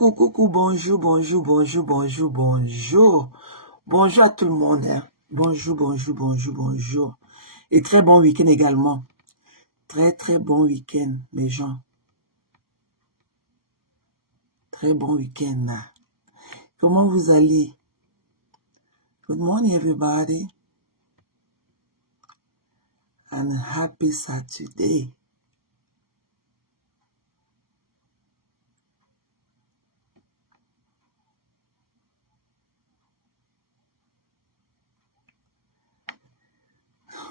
Coucou, bonjour, bonjour. Bonjour à tout le monde, hein. Bonjour. Et très bon week-end également. Très bon week-end, mes gens. Très bon week-end, là. Comment vous allez? Good morning, everybody. And happy Saturday.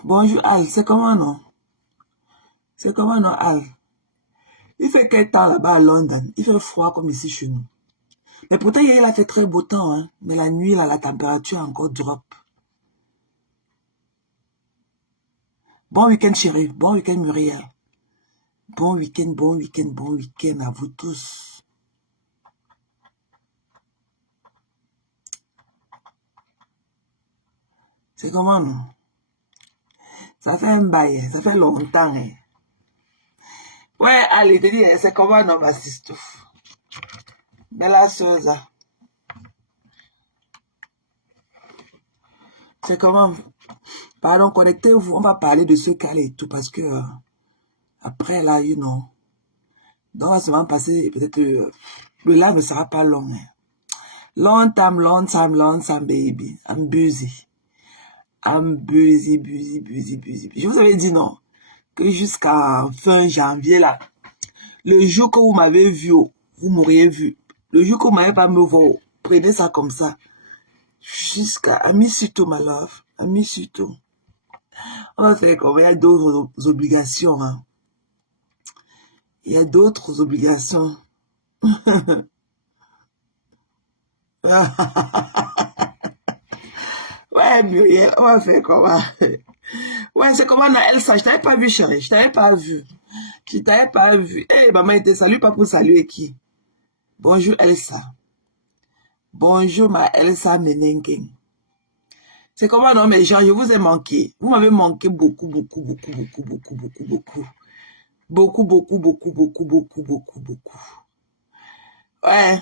Bonjour, Al. C'est comment, non? Al? Il fait quel temps là-bas à London? Il fait froid comme ici chez nous. Mais pourtant, hier, il a fait très beau temps, hein. Mais la nuit, là, la température a encore drop. Bon week-end, chérie. Bon week-end, Muriel. Bon week-end à vous tous. C'est comment, non? Ça fait un bail, ça fait longtemps. Hein. Ouais, allez, te dis, c'est comment, non, ma sister? Bella Souza. C'est comment? Pardon, connectez-vous, on va parler de ce cas et tout, parce que après, là, you know, donc, on va seulement passer, peut-être, le live ne sera pas long. Hein. Long time, baby. I'm busy. Je vous avais dit, non, que jusqu'à fin janvier, là, le jour que vous m'avez vu, vous m'auriez vu. Le jour que vous m'avez pas me voir, prenez ça comme ça. Jusqu'à Amisito, my love. Amisito. On va faire comme il y a d'autres obligations. Hein. Il y a d'autres obligations. Ouais, Muriel, on va faire comment? Ouais, c'est comment, Elsa? Je t'avais pas vu, chérie. Je t'avais pas vu. Eh, maman, il te salue pas pour saluer qui? Bonjour, Elsa. Bonjour, ma Elsa Menenken. C'est comment, non, mes gens, je vous ai manqué. Vous m'avez manqué beaucoup. Ouais.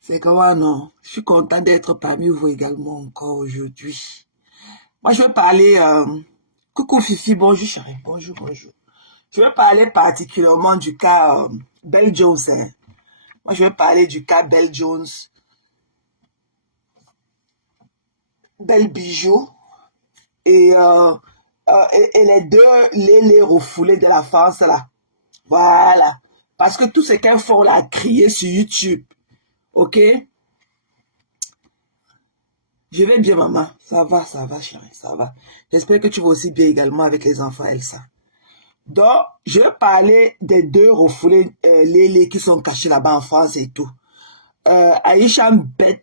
C'est comment, non? Je suis content d'être parmi vous également encore aujourd'hui. Moi, je vais parler... Coucou, Fifi, bonjour, chérie. Bonjour. Je vais parler particulièrement du cas Belle Jones. Hein. Moi, je vais parler du cas Belle Jones. Belle Bijou. Et les deux, les refoulés de la France, là. Voilà. Parce que tout ce qu'elles font, là, crier sur YouTube. OK? Je vais bien, maman. Ça va, chérie, ça va. J'espère que tu vas aussi bien également avec les enfants, Elsa. Donc, je vais parler des deux refoulés les qui sont cachés là-bas en France et tout. Aïcha Mbet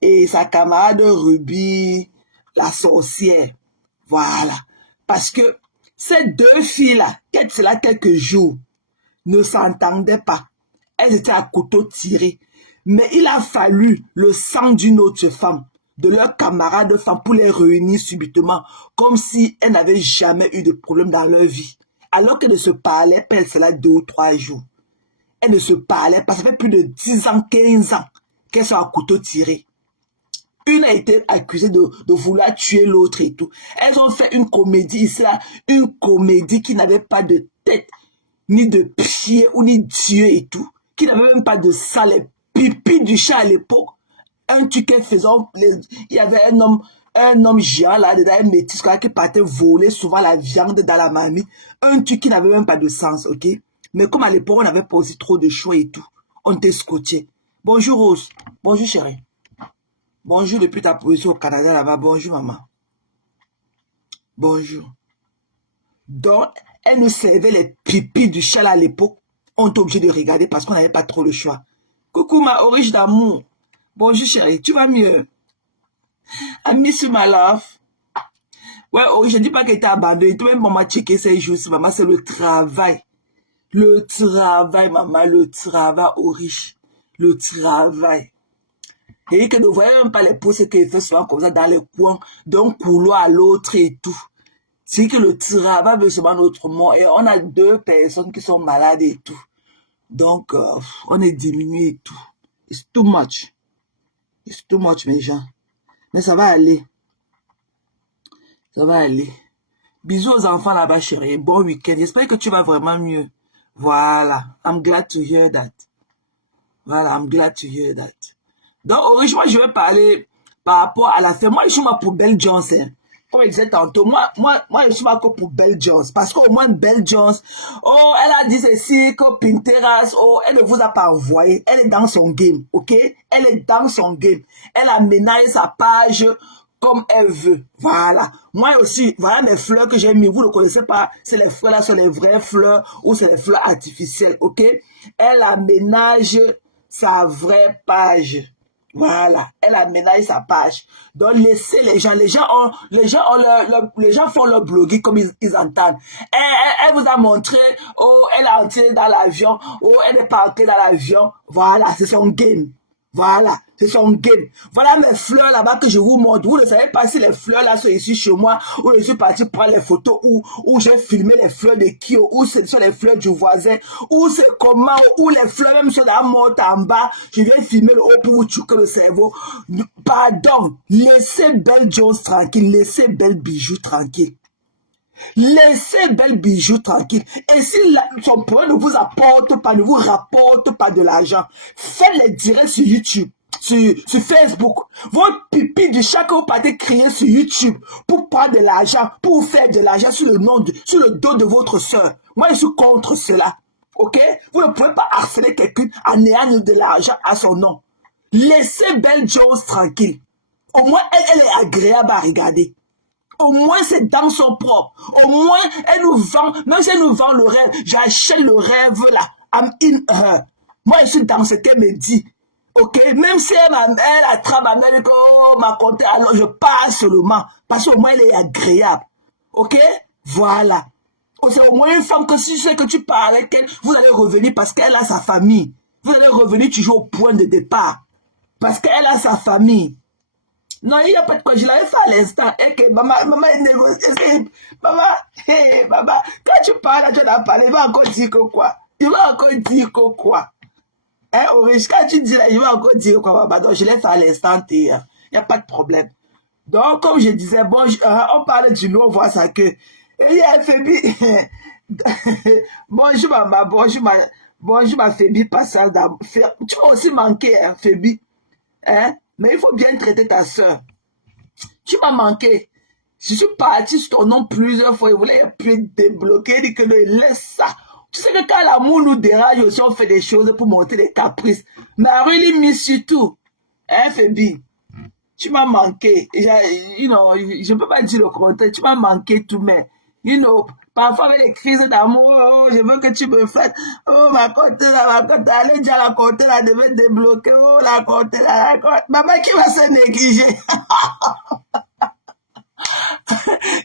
et sa camarade Ruby, la sorcière. Voilà. Parce que ces deux filles-là, cela quelques jours, ne s'entendaient pas. Elles étaient à couteau tiré. Mais il a fallu le sang d'une autre femme, de leur camarade femme, pour les réunir subitement, comme si elles n'avaient jamais eu de problème dans leur vie. Alors qu'elles ne se parlaient pas, cela 2 ou 3 jours. Elles ne se parlaient pas, ça fait plus de 10 ans, 15 ans qu'elles sont à couteau tiré. Une a été accusée de vouloir tuer l'autre et tout. Elles ont fait une comédie ici, là, une comédie qui n'avait pas de tête, ni de pied, ou ni d'yeux et tout, qui n'avait même pas de sang, les pipis du chat à l'époque. Un truc qu'elle faisait, il y avait un homme géant là, dedans, un métis qui partait voler souvent la viande dans la mamie. Un truc qui n'avait même pas de sens, ok? Mais comme à l'époque, on n'avait pas aussi trop de choix et tout, on était scotché. Bonjour Rose, bonjour chérie. Bonjour depuis ta position au Canada là-bas, bonjour maman. Bonjour. Donc, elle nous servait les pipis du chat là à l'époque. On était obligé de regarder parce qu'on n'avait pas trop le choix. Coucou ma origine d'amour. Bonjour chérie, tu vas mieux? I miss you my love. Ouais, oh, je ne dis pas qu'elle était abandonnée. Toi même maman checker ces jours, maman, c'est le travail. Le travail, maman, le travail au riche. Le travail. Et que ne voyez même pas les pousses qu'elle fait souvent comme ça dans les coins, d'un couloir à l'autre et tout. C'est que le travail veut se mettre autrement. Et on a 2 personnes qui sont malades et tout. Donc, on est diminué et tout. It's too much. It's too much, mes gens. Mais ça va aller. Ça va aller. Bisous aux enfants là-bas, chérie. Bon week-end. J'espère que tu vas vraiment mieux. Voilà. I'm glad to hear that. Voilà, I'm glad to hear that. Donc, moi, je vais parler par rapport à la fin. Moi, je suis ma pour Belle Jones. Hein. Comme je disais tantôt, moi, je suis pas que pour Belle Jones. Parce qu'au moins, Belle Jones, oh, elle a dit ceci, que Pinterest, oh, elle ne vous a pas envoyé. Elle est dans son game, ok? Elle est dans son game. Elle a ménagé sa page comme elle veut. Voilà. Moi aussi, voilà mes fleurs que j'ai mis. Vous ne connaissez pas, c'est les fleurs là, sont les vraies fleurs ou c'est les fleurs artificielles, ok? Elle aménage sa vraie page. Voilà, elle a ménagé sa page. Donc laissez les gens font leur blogging comme ils entendent. Elle vous a montré, oh, elle est entrée dans l'avion, oh, elle est pas entrée dans l'avion. Voilà, c'est son game. Voilà, c'est son game. Voilà mes fleurs là-bas que je vous montre. Vous ne savez pas si les fleurs là sont ici chez moi, ou je suis parti prendre les photos, ou j'ai filmé les fleurs de qui, ou ce sont les fleurs du voisin, ou c'est comment, ou les fleurs même sont dans la morte en bas. Je viens filmer le haut pour vous choquer le cerveau. Pardon, laissez Belle Jones tranquille, laissez Belle Bijou tranquille. Laissez Belle Bijou tranquille. Et si son problème ne vous apporte pas, ne vous rapporte pas de l'argent, faites les directs sur YouTube, sur Facebook. Votre pipi de chaque vous partez crier sur YouTube pour prendre de l'argent, pour faire de l'argent sur sur le dos de votre soeur. Moi, je suis contre cela. Ok? Vous ne pouvez pas harceler quelqu'un en ayant de l'argent à son nom. Laissez Belle Jones tranquille. Au moins, elle est agréable à regarder. Au moins, c'est dans son propre. Au moins, elle nous vend, même si elle nous vend le rêve, j'achète le rêve là. I'm in her. Moi, je suis dans ce qu'elle me dit. Ok? Même si elle attrape ma mère, oh, ma compte, alors je passe seulement. Parce qu'au moins, elle est agréable. Ok? Voilà. C'est au moins une femme que si je sais que tu parles avec elle, vous allez revenir parce qu'elle a sa famille. Vous allez revenir toujours au point de départ. Parce qu'elle a sa famille. Non, il n'y a pas de quoi. Je l'avais fait à l'instant. Et que maman est négociée. Maman, hey, maman, quand tu parles, tu n'as parlé, il va encore dire que quoi? Il va encore dire que quoi? Hein, Orange, quand tu dis là, il va encore dire quoi, maman? Donc, je l'ai fait à l'instant. Il n'y a pas de problème. Donc, comme je disais, bon, on parle du nom, on voit ça que. Et il y a Fébi. Bonjour, maman. Bonjour, ma Fébi. Passage d'amour. Tu m'as aussi manqué, hein, Fébi. Hein? Mais il faut bien traiter ta soeur. Tu m'as manqué. Je suis parti sur ton nom plusieurs fois. Il voulait plus débloquer. Il dit que laisse ça. Tu sais que quand l'amour nous dérange aussi, on fait des choses pour monter des caprices. Mais I really miss you too. Hein, Fébi? Tu m'as manqué. Je ne peux pas dire le contraire. Tu m'as manqué tout, mais, parfois avec les crises d'amour, oh, je veux que tu me fasses, oh, ma compte là, allez déjà la compte là, devait débloquer, oh, la compte là, la compte. Maman, qui va se négliger?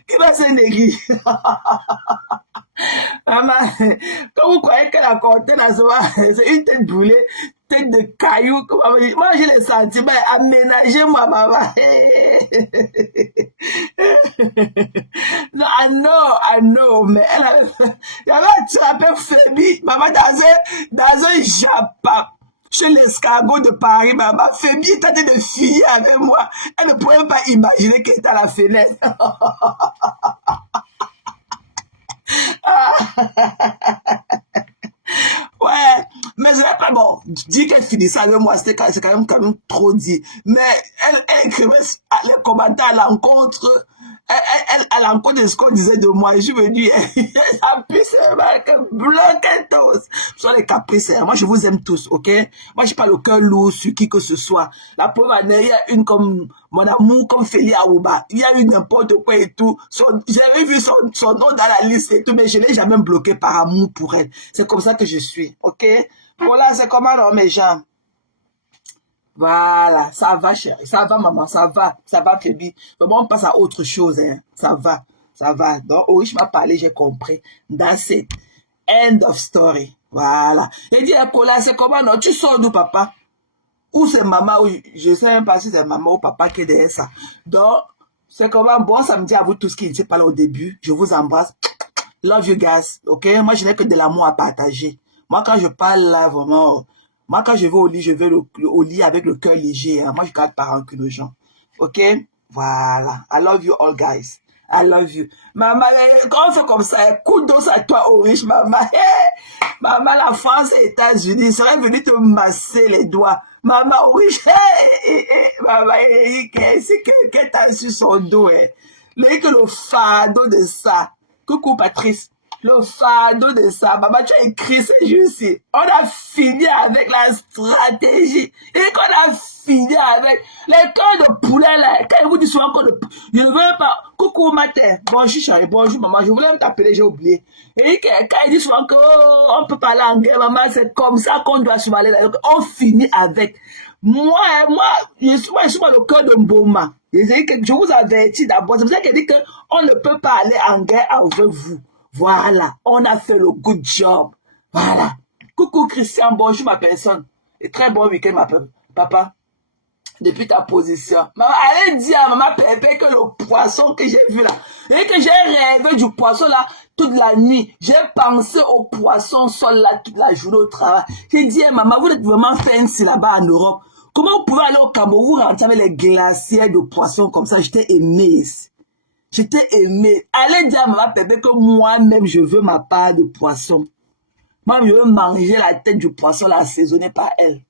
Qui va se négliger? Maman, quand vous croyez que la compte là, c'est une tête brûlée, tête de caillou, moi j'ai les sentiments, aménagez-moi, maman. Non, I know, mais elle avait attrapé Fébi, maman, dans un japa, chez l'escargot de Paris, maman. Fébi était en train de filer avec moi. Elle ne pouvait pas imaginer qu'elle était à la fenêtre. Ouais, mais c'est pas bon. Dire qu'elle finissait avec moi, c'est quand même trop dit. Mais elle écrivait les commentaires à l'encontre. À l'encontre de ce qu'on disait de moi. Je me dis, ça puisse bloquer tous. Ce sont les caprices. Moi, je vous aime tous, ok? Moi, je n'ai pas le cœur lourd sur qui que ce soit. La première année, il y a une comme mon amour, comme Feli Aouba. Il y a eu n'importe quoi et tout. J'avais vu son nom dans la liste et tout, mais je ne l'ai jamais bloqué par amour pour elle. C'est comme ça que je suis, ok? Voilà, c'est comment, non, mes gens? Voilà, ça va, chérie. Ça va, maman, ça va, Fébi. Mais bon, on passe à autre chose, hein. Ça va. Donc, oui, je m'as parlé, j'ai compris. That's it. End of story. Voilà. Il dit, Cola, c'est comment, non? Tu sors d'où, papa? Ou c'est maman, ou je sais même pas si c'est maman ou papa qui est derrière ça. Donc, c'est comment, bon samedi à vous tous qui n'étaient pas là au début. Je vous embrasse. Love you guys, ok? Moi, je n'ai que de l'amour à partager. Moi, quand je parle là, vraiment, moi, quand je vais au lit, je vais au lit avec le cœur léger. Hein. Moi, je garde pas rancune aux gens. OK? Voilà. I love you all, guys. I love you. Maman, quand on fait comme ça, coup d'os à toi, au riche, maman. Hey, maman, la France et les États-Unis seraient venus te masser les doigts. Maman, au riche, hey, maman, c'est quelqu'un t'a sur son dos. Hein. Le fardeau de ça. Coucou, Patrice. Le fardeau de ça. Maman, tu as écrit ce jour-ci. On a fini avec la stratégie. Et qu'on a fini avec les cœurs de poulet là. Quand ils vous disent souvent que je ne veux pas. Coucou, matin. Bonjour, chérie. Bonjour, maman. Je voulais t'appeler, j'ai oublié. Et quand ils disent souvent que oh, on peut parler anglais, maman, c'est comme ça qu'on doit se parler. On finit avec. Moi, je suis pas le cœur de Mboma. Je vous avertis d'abord. C'est pour ça qu'elle dit qu'on ne peut pas aller en guerre avec vous. Voilà. On a fait le good job. Voilà. Coucou Christian, bonjour ma personne. Et très bon week-end, ma papa. Depuis ta position. Maman, allez dire à maman Pépé que le poisson que j'ai vu là, et que j'ai rêvé du poisson là toute la nuit. J'ai pensé au poisson sol là toute la journée au travail. J'ai dit, maman, vous êtes vraiment fancy là-bas en Europe. Comment vous pouvez aller au Cameroun, vous rentrer avec les glaciers de poissons comme ça? J'étais aimée. J'étais aimée. Allez dire à maman Pépé que moi-même, je veux ma part de poisson. Moi, je veux manger la tête du poisson là, assaisonnée par elle.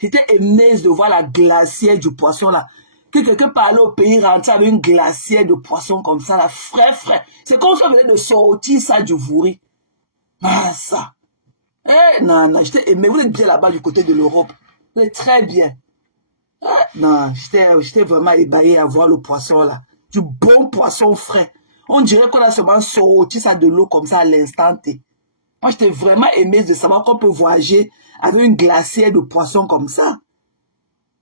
J'étais aimée de voir la glacière du poisson là. Que quelqu'un parlait au pays rentrer avec une glacière de poisson comme ça là. Frais. C'est comme si on venait de sortir ça du Vouri. Ah, ça. Eh, non, j'étais aimée. Vous êtes bien là-bas du côté de l'Europe. Vous êtes très bien. Non, j'étais vraiment ébahi à voir le poisson là. Du bon poisson frais. On dirait qu'on a seulement sorti ça de l'eau comme ça à l'instant T. Moi, j'étais vraiment aimée de savoir qu'on peut voyager avec une glacière de poisson comme ça.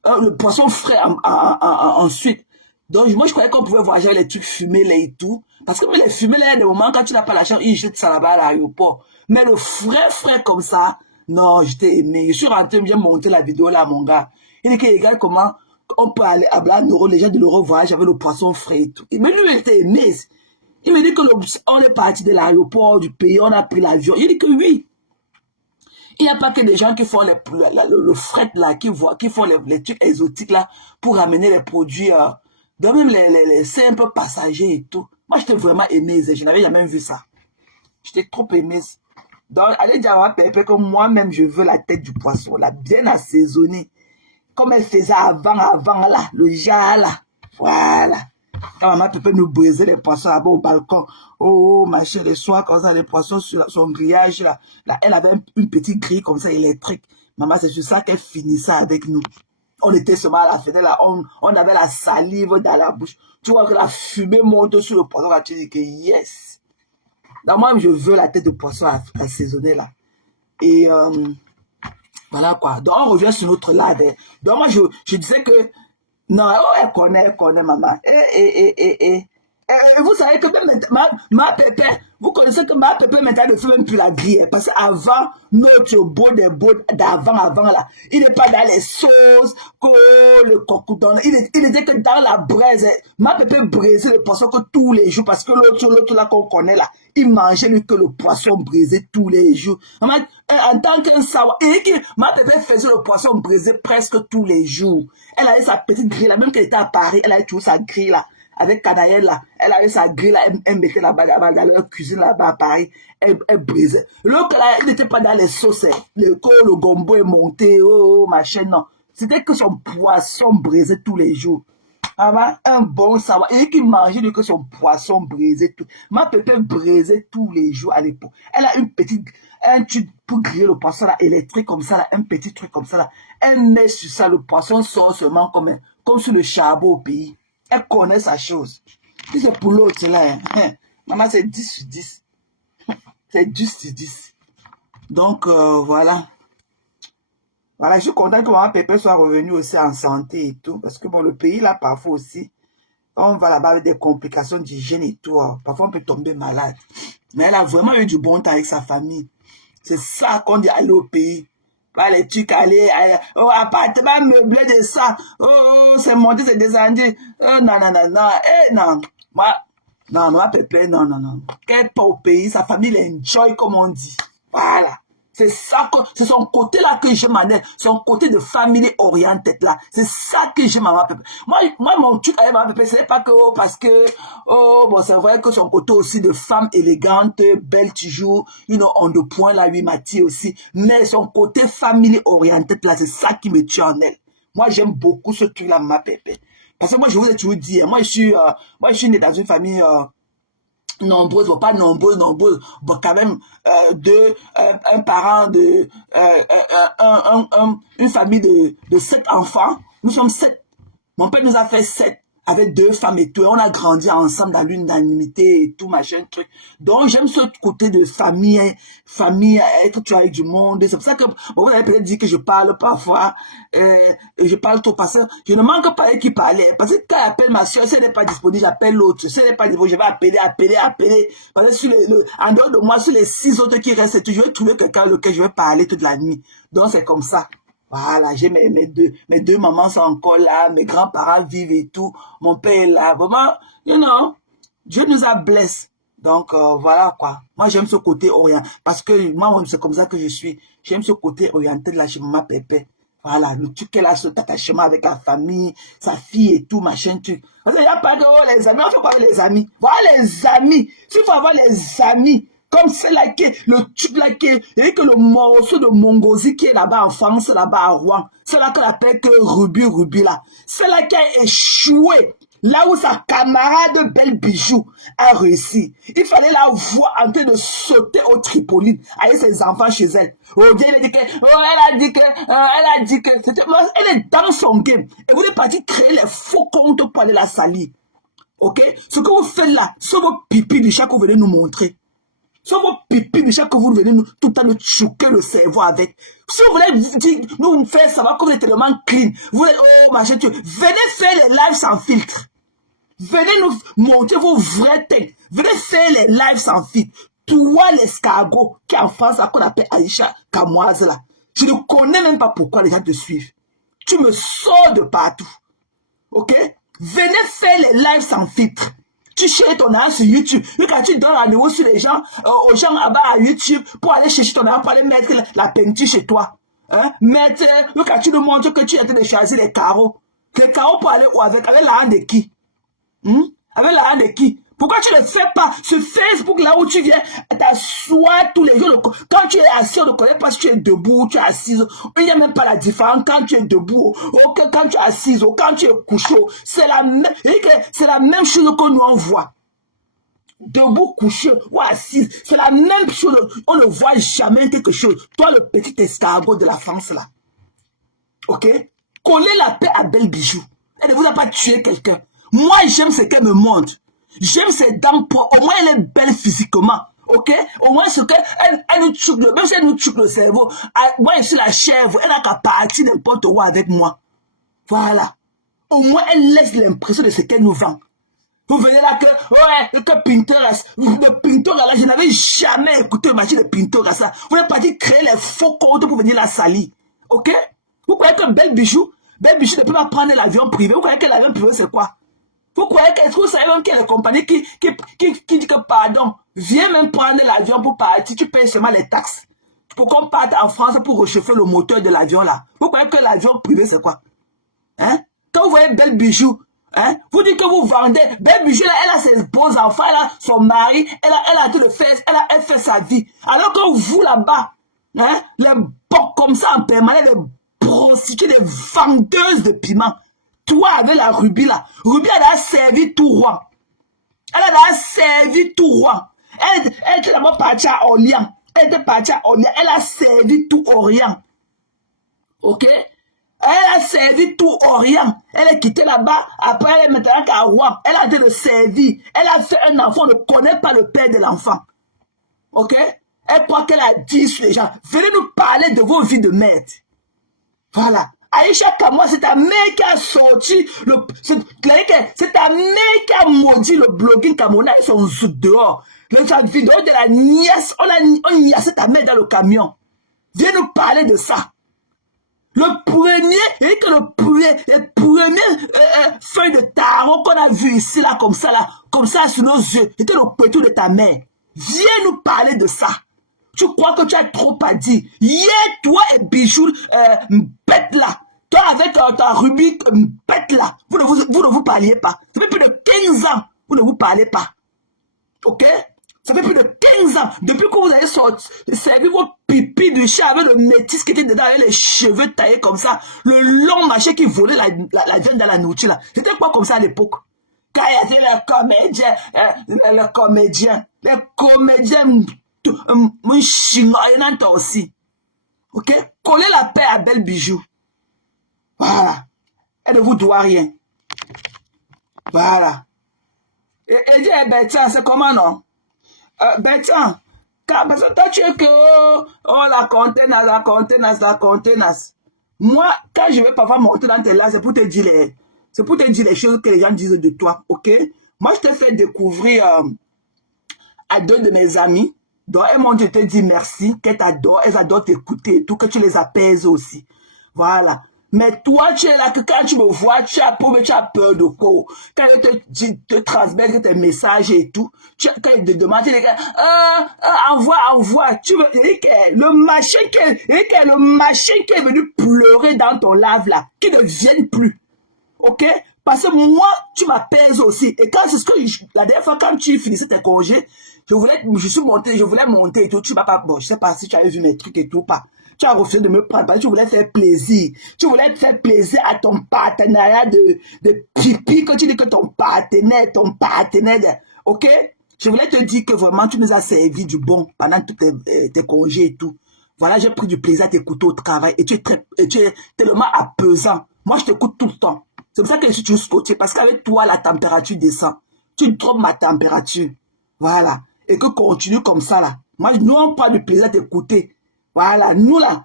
Le poisson frais ensuite. Donc, moi, je croyais qu'on pouvait voyager avec les trucs fumés là et tout. Parce que les fumés là, il y a des moments quand tu n'as pas la chance, ils jettent ça là-bas à l'aéroport. Mais le frais comme ça, non, j'étais aimée. Je suis rentré, j'ai monté la vidéo là, mon gars. Il dit que regarde comment on peut aller à Blanc, les gens de l'Europe voyagent avec le poisson frais et tout. Mais lui, il était aimé. Il me dit que on est parti de l'aéroport du pays, on a pris l'avion. Il dit que oui. Il n'y a pas que des gens qui font le fret là, qui font les trucs exotiques là pour ramener les produits. Donc même les simples passagers et tout. Moi, j'étais vraiment aimée. Je n'avais jamais vu ça. J'étais trop aimée. Donc, allez dire à ma Pépé que moi-même, je veux la tête du poisson là, bien assaisonnée. Comme elle faisait avant là, le jar là. Voilà. Quand maman Pépé nous brisait les poissons là-bas au balcon. Oh, ma chérie, les soirs, comme ça, les poissons sur son grillage là. Là, elle avait une petite grille comme ça électrique. Maman, c'est sur ça qu'elle finissait avec nous. On était seulement à la fenêtre là, on avait la salive dans la bouche. Tu vois que la fumée monte sur le poisson là, tu dis que yes. Donc moi, je veux la tête de poisson assaisonnée là. Et voilà quoi. Donc on revient sur notre live. Donc moi, je disais que non, oh, elle connaît, maman. Vous savez que même ma Pépé, vous connaissez que ma Pépé maintenant ne fait même plus la grille. Parce qu'avant, notre beau d'avant là, il n'est pas dans les sauces, que le cocodon. Il était que dans la braise. Ma Pépé braisait le poisson que tous les jours. Parce que l'autre là qu'on connaît là, il mangeait lui que le poisson braisé tous les jours. Maman, en tant qu'un savoir, et ma Pépé faisait le poisson braisé presque tous les jours. Elle avait sa petite grille là, même qu'elle était à Paris, elle avait toujours sa grille là. Avec Canaël là, elle avait sa grille là, elle mettait là-bas dans leur cuisine là-bas à Paris, elle brisait. L'autre là, il n'était pas dans les sauces, le gombo est monté, oh machin, non. C'était que son poisson brisé tous les jours. Un bon savoir. Et qui mangeait que son poisson brisé tout. Ma Pépé brisait tous les jours à l'époque. Elle a un truc pour griller le poisson là, électrique comme ça là, un petit truc comme ça là. Elle met sur ça, le poisson sort seulement comme sur le charbon au pays. Elle connaît sa chose. Si c'est pour l'autre là, maman, c'est 10 sur 10. C'est 10 sur 10. Donc, voilà. Voilà, je suis content que maman Pépé soit revenue aussi en santé et tout. Parce que bon, le pays là, parfois aussi, on va là-bas avec des complications d'hygiène et tout. Parfois, on peut tomber malade. Mais elle a vraiment eu du bon temps avec sa famille. C'est ça qu'on dit aller au pays. Pas les trucs aller oh, appartement meublé de ça. Oh, c'est monté, c'est descendu. Oh, non. Non. Moi, Pépé, non. Qu'elle pas au pays, sa famille l'enjoy comme on dit. Voilà. C'est ça que, c'est son côté là que j'aime en elle. Son côté de family oriented là. C'est ça que j'aime à Maman Pépé. Moi, mon truc avec Maman Pépé, c'est pas que, oh, parce que, oh, bon, c'est vrai que son côté aussi de femme élégante, belle toujours, you know, en deux points là, oui, Mathie aussi. Mais son côté family oriented là, c'est ça qui me tue en elle. Moi, j'aime beaucoup ce truc là, Maman Pépé. Parce que moi, je vous ai toujours dit, moi, je suis né dans une famille, nombreuses, bon, pas nombreuses, bon, quand même, un parent de, une famille de 7 enfants. Nous sommes 7. Mon père nous a fait 7 avec 2 femmes et tout. Et on a grandi ensemble dans l'unanimité et tout, machin, truc. Donc, j'aime ce côté de famille, être tu avec du monde. C'est pour ça que, bon, vous avez peut-être dit que je parle parfois, je parle trop parce que je ne manque pas qui parlait. Parce que quand j'appelle ma soeur, si elle n'est pas disponible, j'appelle l'autre. Si elle n'est pas disponible, je vais appeler. Parce que sur en dehors de moi, sur les 6 autres qui restent, je vais trouver quelqu'un auquel je vais parler toute la nuit. Donc, c'est comme ça. Voilà, j'ai mes deux mamans sont encore là, mes grands-parents vivent et tout, mon père est là. Vraiment, you know, Dieu nous a blessés. Donc, voilà quoi. Moi, j'aime ce côté orienté. Parce que moi, c'est comme ça que je suis. J'aime ce côté orienté de la chez Maman Pépé. Voilà, le truc qu'elle a, cet attachement avec la famille, sa fille et tout, machin, truc. Parce qu'il n'y a pas de, oh, les amis, on fait quoi avec les amis? Voilà les amis. S'il faut avoir les amis, comme c'est là que le truc là et que le morceau de Mongosi qui est là-bas en France, là-bas à Rouen, c'est là qu'on appelle que Ruby là. C'est là qui a échoué. Là où sa camarade Belle Bijou a réussi. Il fallait la voir en train de sauter au Tripoli avec ses enfants chez elle. Oh, Dieu, elle a dit que, elle est dans son game. Et vous êtes parti créer les faux comptes pour aller la salir. Ok? Ce que vous faites là, c'est vos pipis de chaque que vous venez nous montrer. Sur vos pipis, déjà que vous venez nous, tout le temps nous choquer le cerveau avec. Si vous voulez nous faire savoir que vous êtes tellement clean, vous voulez, oh machin, venez faire les lives sans filtre. Venez nous montrer vos vraies têtes. Venez faire les lives sans filtre. Toi, l'escargot, qui est en France, qu'on appelle Aïcha Kamoise là. Je ne connais même pas pourquoi les gens te suivent. Tu me sors de partout. Ok? Venez faire les lives sans filtre. Tu cherches ton argent sur YouTube. Et quand tu donnes rendez-vous sur les gens, aux gens là-bas à YouTube, pour aller chercher ton argent, pour aller mettre la peinture chez toi. Hein? Mettre, quand tu nous montres que tu es en train de choisir les carreaux. Les carreaux pour aller où avec l'argent de qui? Avec l'argent de qui? Pourquoi tu ne le fais pas sur Facebook, là où tu viens t'asseoir tous les jours? Quand tu es assis, on ne connaît pas si tu es debout ou tu es assise. Il n'y a même pas la différence quand tu es debout, ou quand tu es assise, ou quand tu es couché. C'est la même chose que nous on voit. Debout, couché ou assise, c'est la même chose. On ne voit jamais quelque chose. Toi, le petit escargot de la France, là. Ok? Collez la paix à Belle Bijou. Elle ne vous a pas tué quelqu'un. Moi, j'aime ce qu'elle me montre. J'aime ses dents pour, au moins elle est belle physiquement, ok? Au moins ce qu'elle nous choque, même si elle nous choque le cerveau, moi je suis la chèvre, elle n'a qu'à partir n'importe où avec moi. Voilà. Au moins elle laisse l'impression de ce qu'elle nous vend. Vous venez là que, ouais, que Pinterest, le Pinterest là, je n'avais jamais écouté le marché de Pinterest là. Vous êtes parti créer les faux comptes pour venir la salir, ok? Vous croyez que Belle Bijou ne peut pas prendre l'avion privé? Vous croyez que l'avion privé c'est quoi? Vous croyez que, est-ce que vous savez même qu'il y a des compagnies qui disent que pardon, viens même prendre l'avion pour partir, tu payes seulement les taxes. Pour qu'on parte en France pour réchauffer le moteur de l'avion là. Vous croyez que l'avion privé c'est quoi? Hein? Quand vous voyez Belle Bijou, hein? Vous dites que vous vendez. Belle Bijou là, elle a ses beaux enfants, elle a son mari, elle a tout le fait, elle fait sa vie. Alors que vous là-bas, hein? Les bocs comme ça en permanence, les prostituées, les vendeuses de piments. Toi, avec la Ruby là, Ruby, elle a servi tout roi. Elle a servi tout roi. Elle était d'abord partie à Orient. Elle était partie à Orient. Elle a servi tout Orient. Ok? Elle a servi tout Orient. Elle est quittée là-bas. Après, elle est maintenant à Rouen. Elle a été de servir. Elle a fait un enfant. On ne connaît pas le père de l'enfant. Ok? Elle croit qu'elle a dit sur les gens. Venez nous parler de vos vies de merde. Voilà. Aïcha Kamoa, c'est ta mère qui a sorti c'est ta mère qui a maudit le blogging camerounais avec son zouk dehors. Sa vidéo de la nièce, on niassait ta mère dans le camion. Viens nous parler de ça. Le premier feuille de tarot qu'on a vu ici, là, comme ça, sur nos yeux, c'était le pétou de ta mère. Viens nous parler de ça. Tu crois que tu as trop à dire. Hier, toi et Bijou, bête là. Toi avec ta Ruby, bête là. Vous ne vous parliez pas. Ça fait plus de 15 ans. Vous ne vous parlez pas. Ok? Ça fait plus de 15 ans. Depuis que vous avez servi votre pipi de chat avec le métis qui était dedans, avec les cheveux taillés comme ça, le long machin qui volait la viande dans la nourriture là. C'était quoi comme ça à l'époque? Quand il y avait les comédiens, mon chinois, il y en a aussi. Ok? Collez la paix à Belle Bijou. Voilà. Elle ne vous doit rien. Voilà. Et dit, ben tiens, c'est comment non? Ben tiens, parce que toi tu es que, la contenance. Moi, quand je vais parfois monter dans tes lives, c'est pour te dire les choses que les gens disent de toi, ok? Moi, je te fais découvrir à deux de mes amis, dont elles m'ont dit te dire merci, qu'elles t'adorent, elles adorent t'écouter, tout, que tu les apaises aussi. Voilà. Mais toi, tu es là que quand tu me vois, tu as peur de quoi? Quand je te transmets tes messages et tout, quand ils te demandent, les gars, envoie, tu veux, le machin qui est venu pleurer dans ton lave là, qui ne vienne plus. Ok? Parce que moi, tu m'apaises aussi. Et quand c'est ce que la dernière fois, quand tu finissais tes congés, je voulais monter et tout. Tu m'as pas, bon, je sais pas si tu avais vu mes trucs et tout, pas. Tu as refusé de me prendre parce que tu voulais faire plaisir. Tu voulais faire plaisir à ton partenariat de pipi que tu dis que ton partenaire, ok? Je voulais te dire que vraiment, tu nous as servi du bon pendant tous tes congés et tout. Voilà, j'ai pris du plaisir à t'écouter au travail et tu es tellement apaisant. Moi, je t'écoute tout le temps. C'est pour ça que je suis toujours scotché parce qu'avec toi, la température descend. Tu drops ma température. Voilà. Et que continue comme ça, là. Moi, nous, on prend du plaisir à t'écouter. Voilà, nous là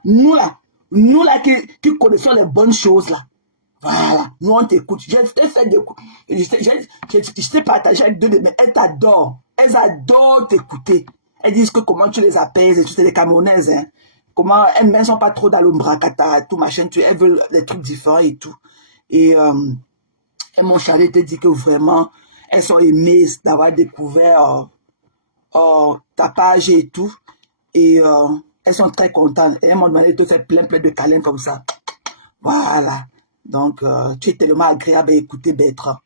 qui connaissons les bonnes choses là. Voilà, nous on t'écoute. Je t'ai fait je t'ai partagé avec deux de mes. Elles t'adorent. Elles adorent t'écouter. Elles disent que comment tu les apaises et tout, c'est des Camerounaises, hein. Comment elles ne sont pas trop dans le bracata, tout machin, elles veulent des trucs différents et tout. Et elles m'ont chargé de te dire que vraiment, elles sont aimées d'avoir découvert ta page et tout. Et elles sont très contentes. Et elles m'ont demandé de te faire plein de câlins comme ça. Voilà. Donc, tu es tellement agréable à écouter, Bertrand.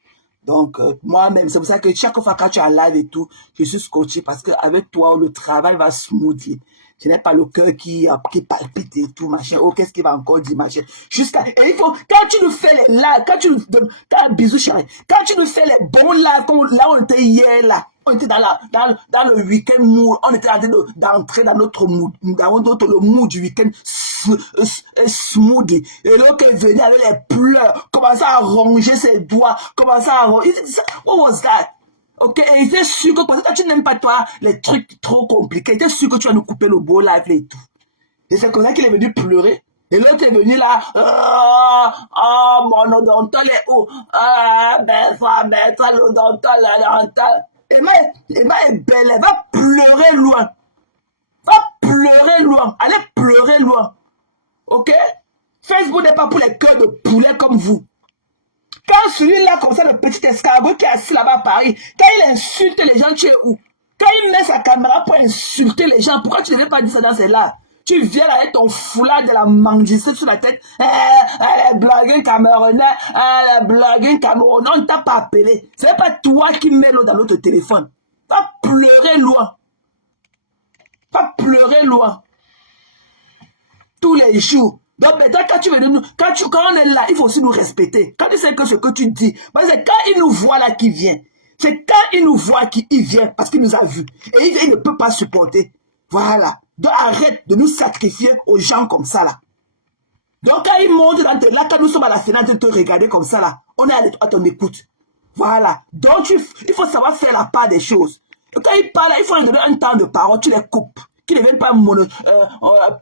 Donc, moi-même, c'est pour ça que chaque fois quand tu es en live et tout, je suis scotché parce qu'avec toi, le travail va smoothie. Je n'ai pas le cœur qui palpite et tout, machin. Oh, qu'est-ce qu'il va encore dire, machin. Et il faut, quand tu nous fais les lives, bisous, chérie, quand tu nous fais les bons lives, comme là, on était hier, là. On était dans le week-end mood, on était en train d'entrer dans notre mood, le mood du week-end smoothie. Et l'autre est venu avec les pleurs, commençait à ronger ses doigts, commençait à ronger. What was that? Ok, et il était sûr que parce que tu n'aimes pas toi les trucs trop compliqués, il était sûr que tu vas nous couper le beau live et tout. Et c'est comme ça qu'il est venu pleurer. Et l'autre est venu là, mon odontol est où? Ben, l'odontol, Emma est belle, elle va pleurer loin. Allez pleurer loin. Ok? Facebook n'est pas pour les cœurs de poulet comme vous. Quand celui-là, comme ça, le petit escargot qui est assis là-bas à Paris, quand il insulte les gens, tu es où? Quand il met sa caméra pour insulter les gens, pourquoi tu ne devais pas dire ça dans celle-là? Tu viens là avec ton foulard de la mangicette sur la tête. Les blogueurs camerounais, les blogueurs camerounais, on ne t'a pas appelé. Ce n'est pas toi qui mets l'eau dans notre téléphone. Va pleurer loin. Tous les jours. Donc maintenant, quand on est là, il faut aussi nous respecter. Quand tu sais que ce que tu dis, c'est quand il nous voit là qu'il vient. C'est quand il nous voit qu'il vient, parce qu'il nous a vus. Et il ne peut pas supporter. Voilà. Donc arrête de nous sacrifier aux gens comme ça là. Donc quand il monte là, quand nous sommes à la fenêtre de te regarder comme ça là, on est à ton écoute. Voilà. Donc il faut savoir faire la part des choses. Et quand il parle, il faut lui donner un temps de parole, tu les coupes. Qui ne viennent pas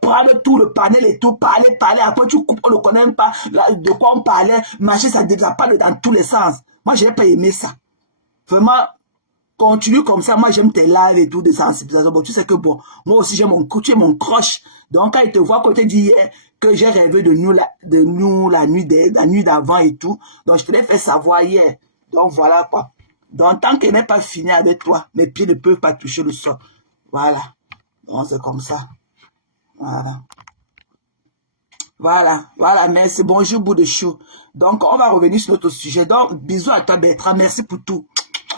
prendre tout le panel et tout, parler, après tu coupes, on ne connaît même pas de quoi on parlait, machin, ça parle dans tous les sens. Moi, je n'ai pas aimé ça. Vraiment, continue comme ça. Moi, j'aime tes lives et tout, de sensibilisation. Bon, tu sais que bon, moi aussi, j'ai tu es mon crush. Donc, quand il te voit, quand il te dit hier que j'ai rêvé de nous la nuit d'avant et tout, donc je te l'ai fait savoir hier. Donc, voilà quoi. Donc, tant qu'elle n'est pas fini avec toi, mes pieds ne peuvent pas toucher le sol. Voilà. Donc, c'est comme ça. Voilà. Voilà, merci. Bonjour, bout de chou. Donc, on va revenir sur notre sujet. Donc, bisous à toi, Bertrand. Merci pour tout.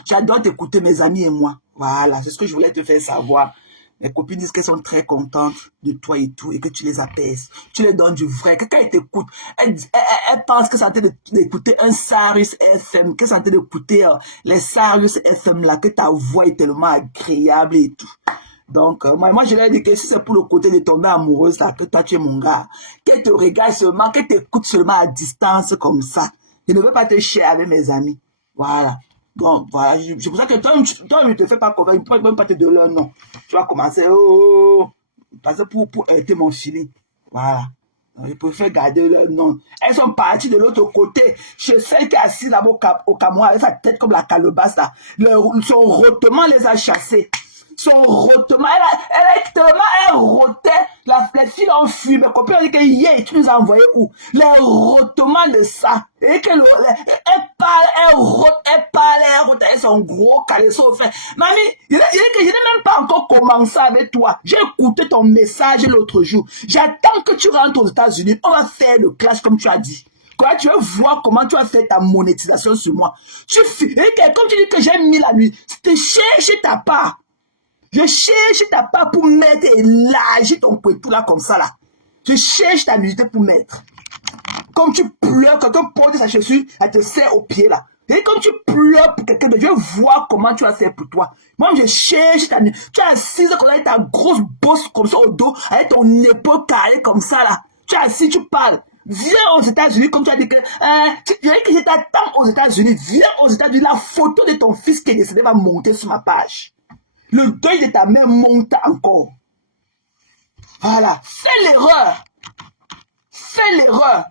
J'adore t'écouter, mes amis et moi. Voilà, c'est ce que je voulais te faire savoir. Mes copines disent qu'elles sont très contentes de toi et tout, et que tu les apaises. Tu les donnes du vrai. Quand elles t'écoutent, elles pensent que c'est en train d'écouter un Sirius FM, que c'est en train d'écouter les Sirius FM là, que ta voix est tellement agréable et tout. Donc, moi, je leur dis que si c'est pour le côté de tomber amoureuse, là, que toi, tu es mon gars, qu'elle te regarde seulement, qu'elle t'écoute seulement à distance comme ça. Je ne veux pas te chier avec mes amis. Voilà. Donc, voilà. C'est pour ça que toi, je ne te fais pas convaincre. Je ne peux même pas te donner leur nom. Tu vas commencer, parce que pour aider mon feeling. Voilà. Donc, je préfère garder leur nom. Elles sont parties de l'autre côté. Chez celle qui est assise là-bas au Cameroun, avec sa tête comme la calebasse, là. Son rottement les a chassés. Son rottement, elle rotait, les filles ont fui, mes copains ont dit que hier, tu nous as envoyé où? Les rotements de ça. Et que elle rote, elle son gros caleçon fait. Mamie, il dit que je n'ai même pas encore commencé avec toi. J'ai écouté ton message l'autre jour. J'attends que tu rentres aux États-Unis. On va faire le clash comme tu as dit. Quand tu veux voir comment tu as fait ta monétisation sur moi. Et comme tu dis que j'ai mis la nuit, je te cherche ta part. Je cherche ta part pour mettre et élargir ton tout là comme ça là. Je cherche ta nudité pour mettre. Comme tu pleures, quelqu'un porte sa chaussure, elle te serre au pied là. Et comme tu pleures pour quelqu'un, je veux voir comment tu as fait pour toi. Moi, je cherche ta nudité. Tu es assise comme ça avec ta grosse bosse comme ça au dos, avec ton épaule carrée comme ça là. Tu es assis, tu parles. Viens aux États-Unis, comme tu as dit que, je t'attends aux États-Unis. Viens aux États-Unis. La photo de ton fils qui est décédé va monter sur ma page. Le deuil de ta mère monte encore. Voilà. Fais l'erreur. Fais l'erreur.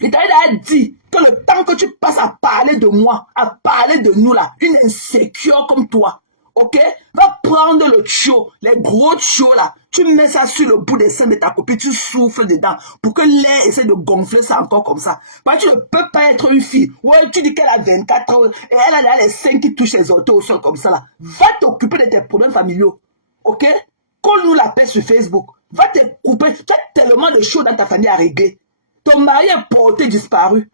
Et t'as dit que le temps que tu passes à parler de moi, à parler de nous là, une insécure comme toi, ok? Va prendre le tuyau, les gros tuyaux là, tu mets ça sur le bout des seins de ta copine, tu souffles dedans pour que l'air essaie de gonfler ça encore comme ça. Parce que tu ne peux pas être une fille. Ouais, tu dis qu'elle a 24 ans et elle a les seins qui touchent les orteils au sol comme ça là. Va t'occuper de tes problèmes familiaux, ok? Colle-nous la paix sur Facebook. Va te couper. Tu as tellement de choses dans ta famille à régler. Ton mari est porté disparu.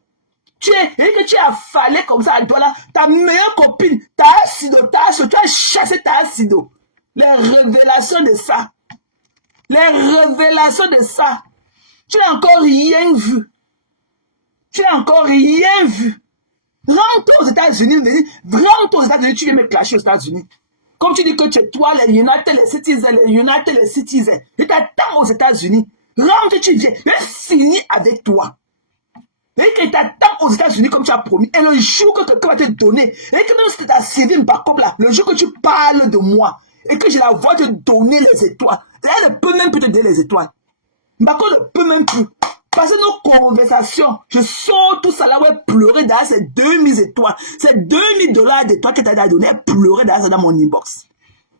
Tu as affalé comme ça à toi là. Ta meilleure copine, tu as chassé ta acido. Les révélations de ça. Les révélations de ça. Tu n'as encore rien vu. Tu n'as encore rien vu. Rentre aux États-Unis, rentre aux États-Unis, tu viens me clasher aux États-Unis. Comme tu dis que tu es toi, les United Citizens. Je t'attends aux États-Unis. Rentre, tu viens. Je finis avec toi. Et que t'attends aux États-Unis comme tu as promis. Et le jour que quelqu'un va te donner, et que même si tu as servi Mbakom là, le jour que tu parles de moi, et que je la vois te donner les étoiles, elle ne peut même plus te donner les étoiles. Mbakom ne peut même plus. Parce que nos conversations, je sors tout ça là, ouais, pleurer derrière ces 2000 étoiles, ces $2000 d'étoiles que tu as donné, pleurer derrière ça dans mon inbox.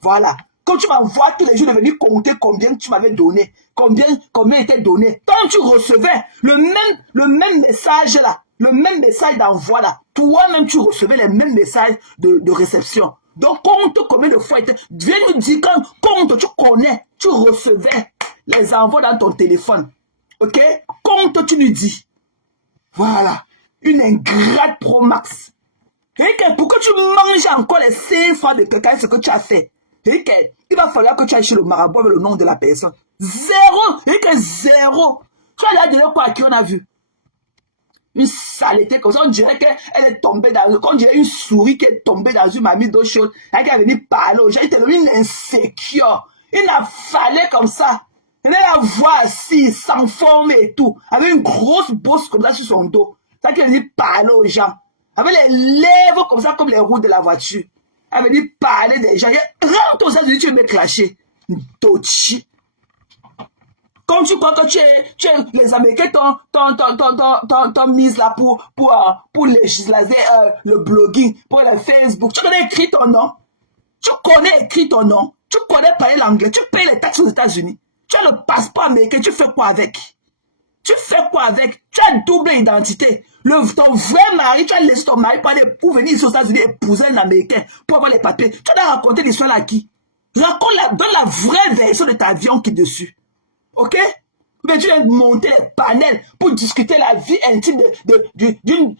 Voilà. Quand tu m'envoies tous les jours de venir compter combien tu m'avais donné, combien était donné. Quand tu recevais le même message là, le même message d'envoi là, toi-même tu recevais les mêmes messages de réception. Donc compte combien de fois, viens nous dire quand compte, tu connais, tu recevais les envois dans ton téléphone. Ok? Compte, tu lui dis. Voilà. Une ingrate Pro Max. Et que pour que tu manges encore les 5 fois de quelqu'un, ce que tu as fait. Et que, il va falloir que tu ailles chez le marabout avec le nom de la personne. Zéro. Et que zéro. Tu as dit quoi à qui on a vu? Une saleté comme ça. On dirait qu'elle est tombée dans... On dirait une souris qui est tombée dans une mamie d'eau chaude. Elle est venue parler aux gens. Elle était une insécure. Une affalée comme ça. Elle la voix assise, sans forme et tout. Avec une grosse bosse comme ça sur son dos. Ça qui est venue parler aux gens. Avec les lèvres comme ça, comme les roues de la voiture. Elle veut dire parler des gens. Rentre aux États-Unis, tu veux me clasher. Tochi. Comme tu crois que tu es les Américains t'ont mise là pour législer le blogging, pour le Facebook. Tu connais écrit ton nom. Tu connais écrit ton nom. Tu connais parler l'anglais. Tu payes les taxes aux États-Unis. Tu as le passeport américain. Tu fais quoi avec? Tu fais quoi avec? Tu as double identité. Ton vrai mari, tu as laissé ton mari pour venir ici aux États-Unis épouser un Américain pour avoir les papiers. Tu as raconté l'histoire à qui? Donne la vraie version de ta vie qui est dessus. Ok? Mais tu viens monter les panels pour discuter la vie intime d'une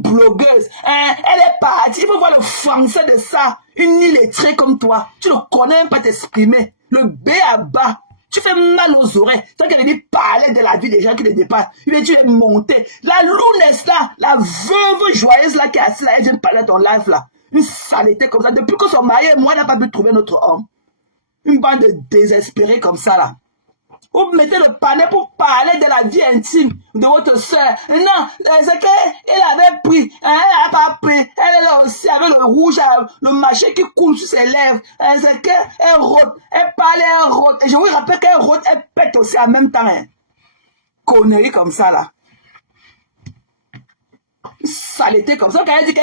blogueuse. Hein? Elle est partie. Il faut voir le français de ça. Une illettrée comme toi. Tu ne connais même pas t'exprimer. Le B à bas. Tu fais mal aux oreilles. Toi qui as dit parler de la vie des gens qui te dépassent. Mais tu es monté. La lounesse là, la veuve joyeuse là qui est assise là, elle vient de parler à ton live là. Une saleté comme ça. Depuis que son mari et moi n'a pas pu trouver notre homme. Une bande de désespérés comme ça là. Vous mettez le panel pour parler de la vie intime de votre soeur. Non, c'est qu'elle avait pris, hein, elle n'a pas pris. Elle est là aussi avec le rouge, le machin qui coule sur ses lèvres. C'est qu'elle rôde, elle parle, elle rôde. Et je vous rappelle qu'elle rôde, elle pète aussi en même temps. Hein. Connerie comme ça là. Saleté comme ça, quand elle dit que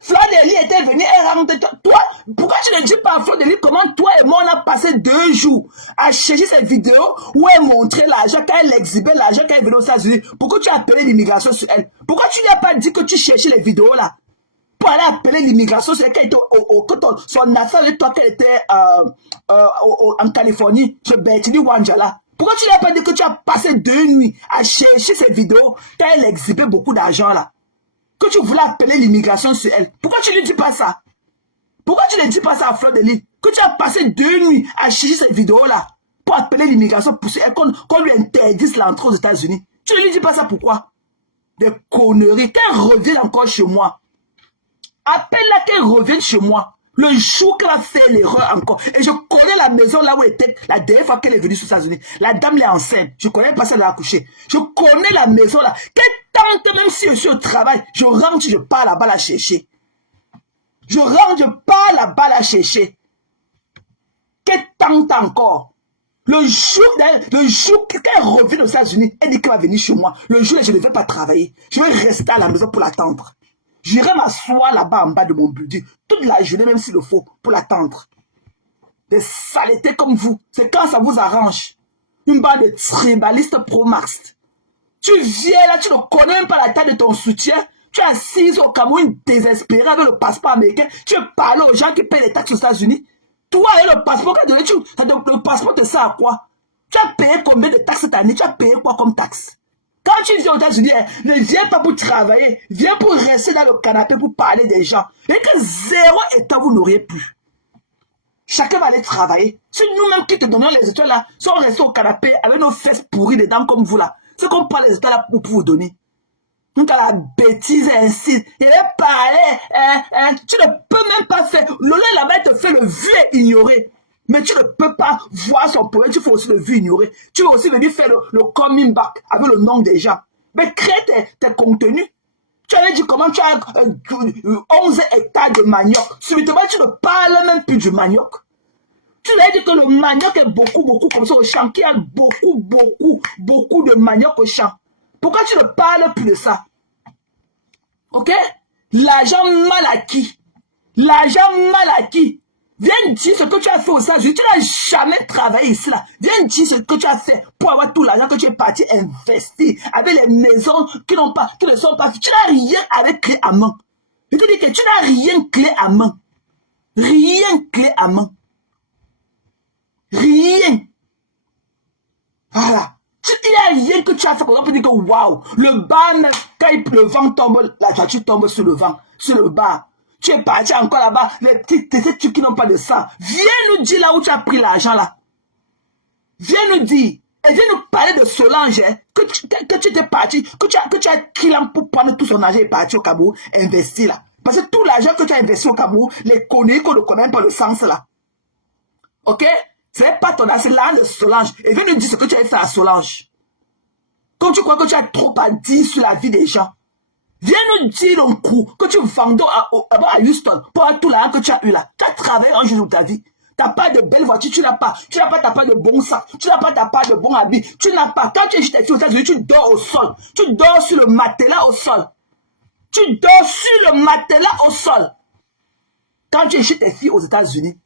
Fleur-de-Lys était venue, elle rentre. Toi, pourquoi tu ne dis pas à Fleur-de-Lys comment toi et moi on a passé 2 jours à chercher cette vidéo où elle montrait l'argent, quand elle exhibait l'argent quand elle venait aux États-Unis? Pourquoi tu as appelé l'immigration sur elle? Pourquoi tu lui as pas dit que tu cherchais les vidéos là? Pour aller appeler l'immigration sur elle, quand son affaire de toi qu'elle était en Californie, chez Bertini Wanjala. Pourquoi tu n'as pas dit que tu as passé 2 nuits à chercher cette vidéo quand elle exhibait beaucoup d'argent là? Que tu voulais appeler l'immigration sur elle. Pourquoi tu ne lui dis pas ça? Pourquoi tu ne dis pas ça à Fleur-de-Lys? Que tu as passé 2 nuits à chercher cette vidéo là pour appeler l'immigration pour elle, qu'on lui interdise l'entrée aux États-Unis. Tu ne lui dis pas ça pourquoi? Des conneries. Qu'elle revienne encore chez moi. Appelle-la qu'elle revienne chez moi. Le jour qu'elle a fait l'erreur encore. Et je connais la maison là où elle était la dernière fois qu'elle est venue aux États-Unis. La dame est enceinte. Je connais pas ça de la coucher. Je connais la maison là. Qu'elle tente, même si je suis au travail, je rentre, je pars là-bas la chercher. Je rentre, je pars là-bas la chercher. Qu'elle tente encore. Le jour qu'elle revient aux États-Unis, elle dit qu'elle va venir chez moi. Le jour où je ne vais pas travailler. Je vais rester à la maison pour l'attendre. J'irai m'asseoir là-bas en bas de mon building toute la journée, même s'il le faut, pour l'attendre. Des saletés comme vous, c'est quand ça vous arrange. Une bande de tribalistes pro-max. Tu viens là, tu ne connais même pas la taille de ton soutien. Tu es assise au Cameroun désespéré avec le passeport américain. Tu parles aux gens qui payent les taxes aux États-Unis. Toi, et le passeport, le passeport te sert à quoi? Tu as payé combien de taxes cette année? Tu as payé quoi comme taxe? Quand tu viens aux États-Unis, ne viens pas pour travailler, viens pour rester dans le canapé pour parler des gens. Et que 0 état, vous n'auriez plus. Chacun va aller travailler. Si nous-mêmes qui te donnons les étoiles là, si on reste au canapé avec nos fesses pourries dedans comme vous là, c'est qu'on prend les étoiles là pour vous donner. Donc à la bêtise ainsi, il est parlé, tu ne peux même pas faire. Lolo là-bas te fait le vu et ignorer. Mais tu ne peux pas voir son problème, tu fais aussi le vu ignorer. Tu vas aussi venir faire le coming back avec le nom des gens. Mais crée tes contenus. Tu avais dit comment tu as 11 hectares de manioc. Subitement, tu ne parles même plus du manioc. Tu lui as dit que le manioc est beaucoup comme ça au champ, qu'il y a beaucoup de manioc au champ. Pourquoi tu ne parles plus de ça? Ok? L'argent mal acquis. L'argent mal acquis. Viens dire ce que tu as fait aux États-Unis. Tu n'as jamais travaillé ici là. Viens dire ce que tu as fait pour avoir tout l'argent que tu es parti investir avec les maisons qui ne sont pas. Tu n'as rien avec clé à main. Je te dis que tu n'as rien clé à main. Rien clé à main. Rien. Voilà. Il n'y a rien que tu as fait pour dire que waouh, le bar, quand le vent tombe, la voiture tombe sur le vent, sur le bar. Tu es parti encore là-bas, les petits trucs qui n'ont pas de sang. Viens nous dire là où tu as pris l'argent là. Viens nous dire. Et viens nous parler de Solange, hein, que tu étais parti, que tu as client pour prendre tout son argent et partir au Cameroun, investir là. Parce que tout l'argent que tu as investi au Cameroun, les conneries qu'on ne connaît pas le sens là. Ok? C'est pas ton argent, c'est l'argent de Solange. Et viens nous dire ce que tu as fait à Solange. Quand tu crois que tu as trop à dire sur la vie des gens. Viens nous dire un coup que tu vendais à Houston pour tout l'argent que tu as eu là. Tu as travaillé un jour de ta vie. Tu n'as pas de belle voiture, tu n'as pas ta part de bon sac, tu n'as pas ta part de bon habit, tu n'as pas. Quand tu es chez tes filles aux États-Unis, tu dors au sol. Tu dors sur le matelas au sol. Tu dors sur le matelas au sol. Quand tu es chez tes filles aux États-Unis,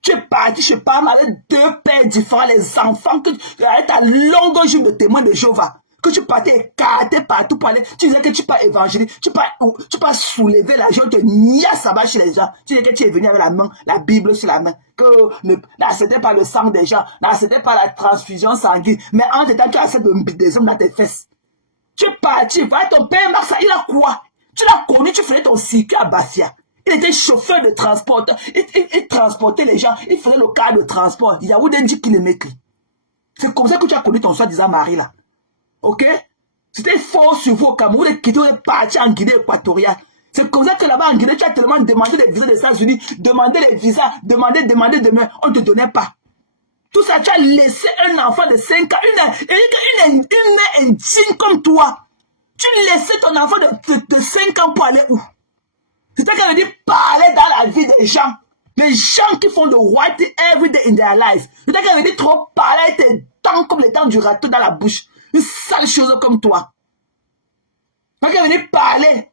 tu es parti chez Pam avec 2 pères différents, les enfants, avec ta longue joue de témoin de Jéhovah. que tu partais écarté partout pour aller, tu disais que tu pas évangéliser, tu pas soulever la gens, te nia ça va chez les gens. Tu disais que tu es venu avec la main, la Bible sur la main, que n'acceptais pas le sang des gens, n'acceptais pas la transfusion sanguine, mais en temps tu acceptes des hommes dans tes fesses. Tu es parti, voilà ton père Marsa, il a quoi? Tu l'as connu, tu faisais ton circuit à Bastia. Il était chauffeur de transport, il transportait les gens, il faisait le cadre de transport. Il y a où des 10 km. C'est comme ça que tu as connu ton soi-disant mari là. Ok? C'était fort sur vous au Cameroun et qui est parti en Guinée équatoriale. C'est comme ça que là-bas en Guinée, tu as tellement demandé des visas des États-Unis, demandé les visas, demandé demain, on ne te donnait pas. Tout ça, tu as laissé un enfant de 5 ans, une mère indigne comme toi. Tu laissais ton enfant de 5 ans pour aller où? C'est ça qu'elle veut dire parler dans la vie des gens. Les gens qui font le white every day in their lives. C'est ça qu'elle veut dire trop parler avec tes dents comme les dents du râteau dans la bouche. Une sale chose comme toi. C'est ça qu'elle veut dire parler.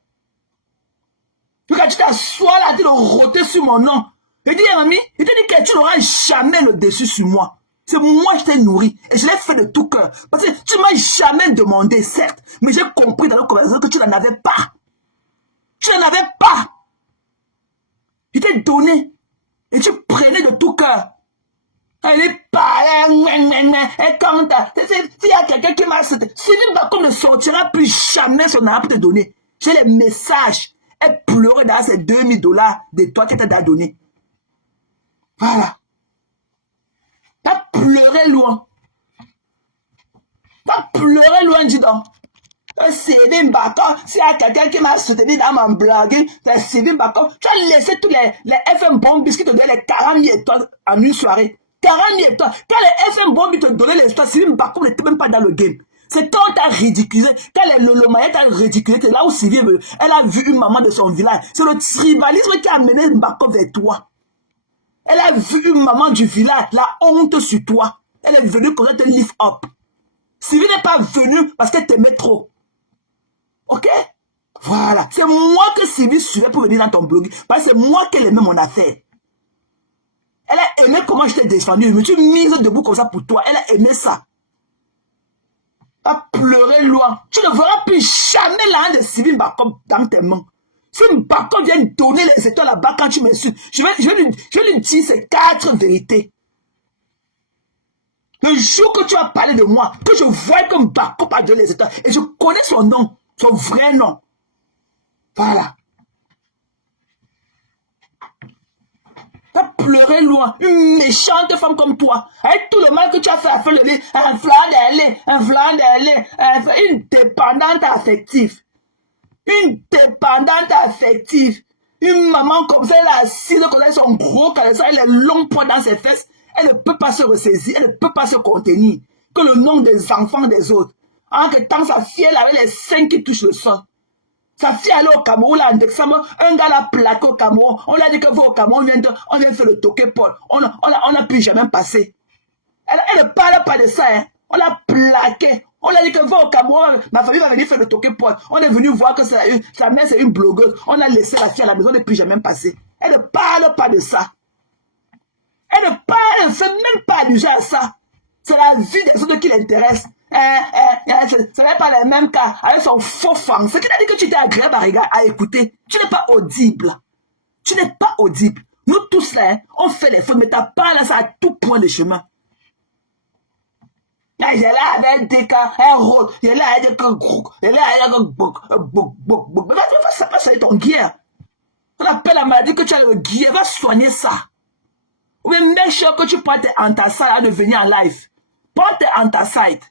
Quand tu t'assois là, tu le roter sur mon nom. Il dit, mamie, il te dit que tu n'auras jamais le dessus sur moi. C'est moi qui t'ai nourri. Et je l'ai fait de tout cœur. Parce que tu ne m'as jamais demandé, certes. Mais j'ai compris dans nos conversations que tu n'en avais pas. Tu n'en avais pas. Je t'ai donné. Et tu prenais de tout cœur. Elle parlait. Et quand s'il y a quelqu'un qui m'a cité, Sylvie Bakom ne sortira plus jamais son arbre pour te donner. J'ai les messages. Elle pleurait dans ces $2000 de toi qui t'as donné. Voilà. T'as pleuré loin. T'as pleuré loin, dis donc. Sylvie Bakom, s'il y a quelqu'un qui m'a soutenu dans mon blog, c'est Sylvie Bakom. Tu as laissé tous les FM bombes qui te donnaient les 40 000 étoiles en une soirée. 40 000 étoiles. Quand les FM bombes te donnaient les étoiles, Sylvie Bakom n'était même pas dans le game. C'est quand on t'a ridiculisé, quand le Maya t'a ridiculisé, que là où Sylvie, elle a vu une maman de son village. C'est le tribalisme qui a amené Bakom vers toi. Elle a vu une maman du village, la honte sur toi. Elle est venue pour te lift up. Sylvie n'est pas venue parce qu'elle t'aimait trop. Ok? Voilà. C'est moi que Sylvie suivait pour venir dans ton blog. Parce que c'est moi qui aimais mon affaire. Elle a aimé comment je t'ai défendu. Je me suis mise debout comme ça pour toi. Elle a aimé ça. Elle a pleuré loin. Tu ne verras plus jamais la de Sylvie Bakom dans tes mains. Si Bakom vient donner les étoiles là-bas quand tu m'insultes, je vais lui dire ces 4 vérités. Le jour que tu as parlé de moi, que je vois que Bakom a donné les étoiles, et je connais son nom, son vrai nom. Voilà. T'as pleuré loin. Une méchante femme comme toi. Avec tout le mal que tu as fait à faire le lit. Un flanc d'aller. Une dépendante affective. Une dépendante affective. Une maman comme ça, elle est assise, comme ça, son gros caleçon, elle est longue poids dans ses fesses. Elle ne peut pas se ressaisir. Elle ne peut pas se contenir. Que le nom des enfants des autres. En que temps, sa fille, elle avait les seins qui touchent le sol. Sa fille allait au Cameroun, là, un gars l'a plaqué au Cameroun. On l'a dit que vous au Cameroun, on vient faire le toqué Paul. On n'a pu jamais passer. Elle ne parle pas de ça, hein. On l'a plaqué. On l'a dit que vous au Cameroun, ma famille va venir faire le toqué Paul. On est venu voir que sa mère c'est une blogueuse. On a laissé la fille à la maison, on n'a plus jamais passé. Elle ne parle pas de ça. Elle ne fait même pas allusion à ça. C'est la vie des autres qui l'intéresse. Ce n'est pas les mêmes cas avec son faux français. Qui t'a dit que tu étais agréable à écouter? Tu n'es pas audible. Tu n'es pas audible. Nous tous là, on fait les fautes, mais t'as pas là ça à tout point de chemin. Il est là avec des cas, un rôle. Il est là avec un groupe. Il est là avec un bouc. Mais ça passe avec ton guerre. On appelle la maladie que tu as le guerre. Va soigner ça. Ou bien make sure que tu prends tes antacides à devenir en live. Prends tes antacides.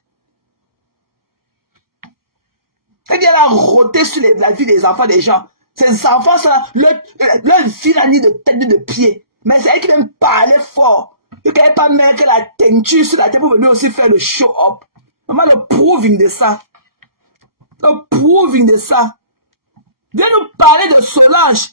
Elle a roté sur la vie des enfants des gens. Ces enfants, leur vie n'a ni de tête ni de pied. Mais c'est elle qui vient parler fort. Il ne peut pas mettre la teinture sur la tête pour venir aussi faire le show-up. Maman, le proving de ça. Le proving de ça. Viens nous parler de Solange.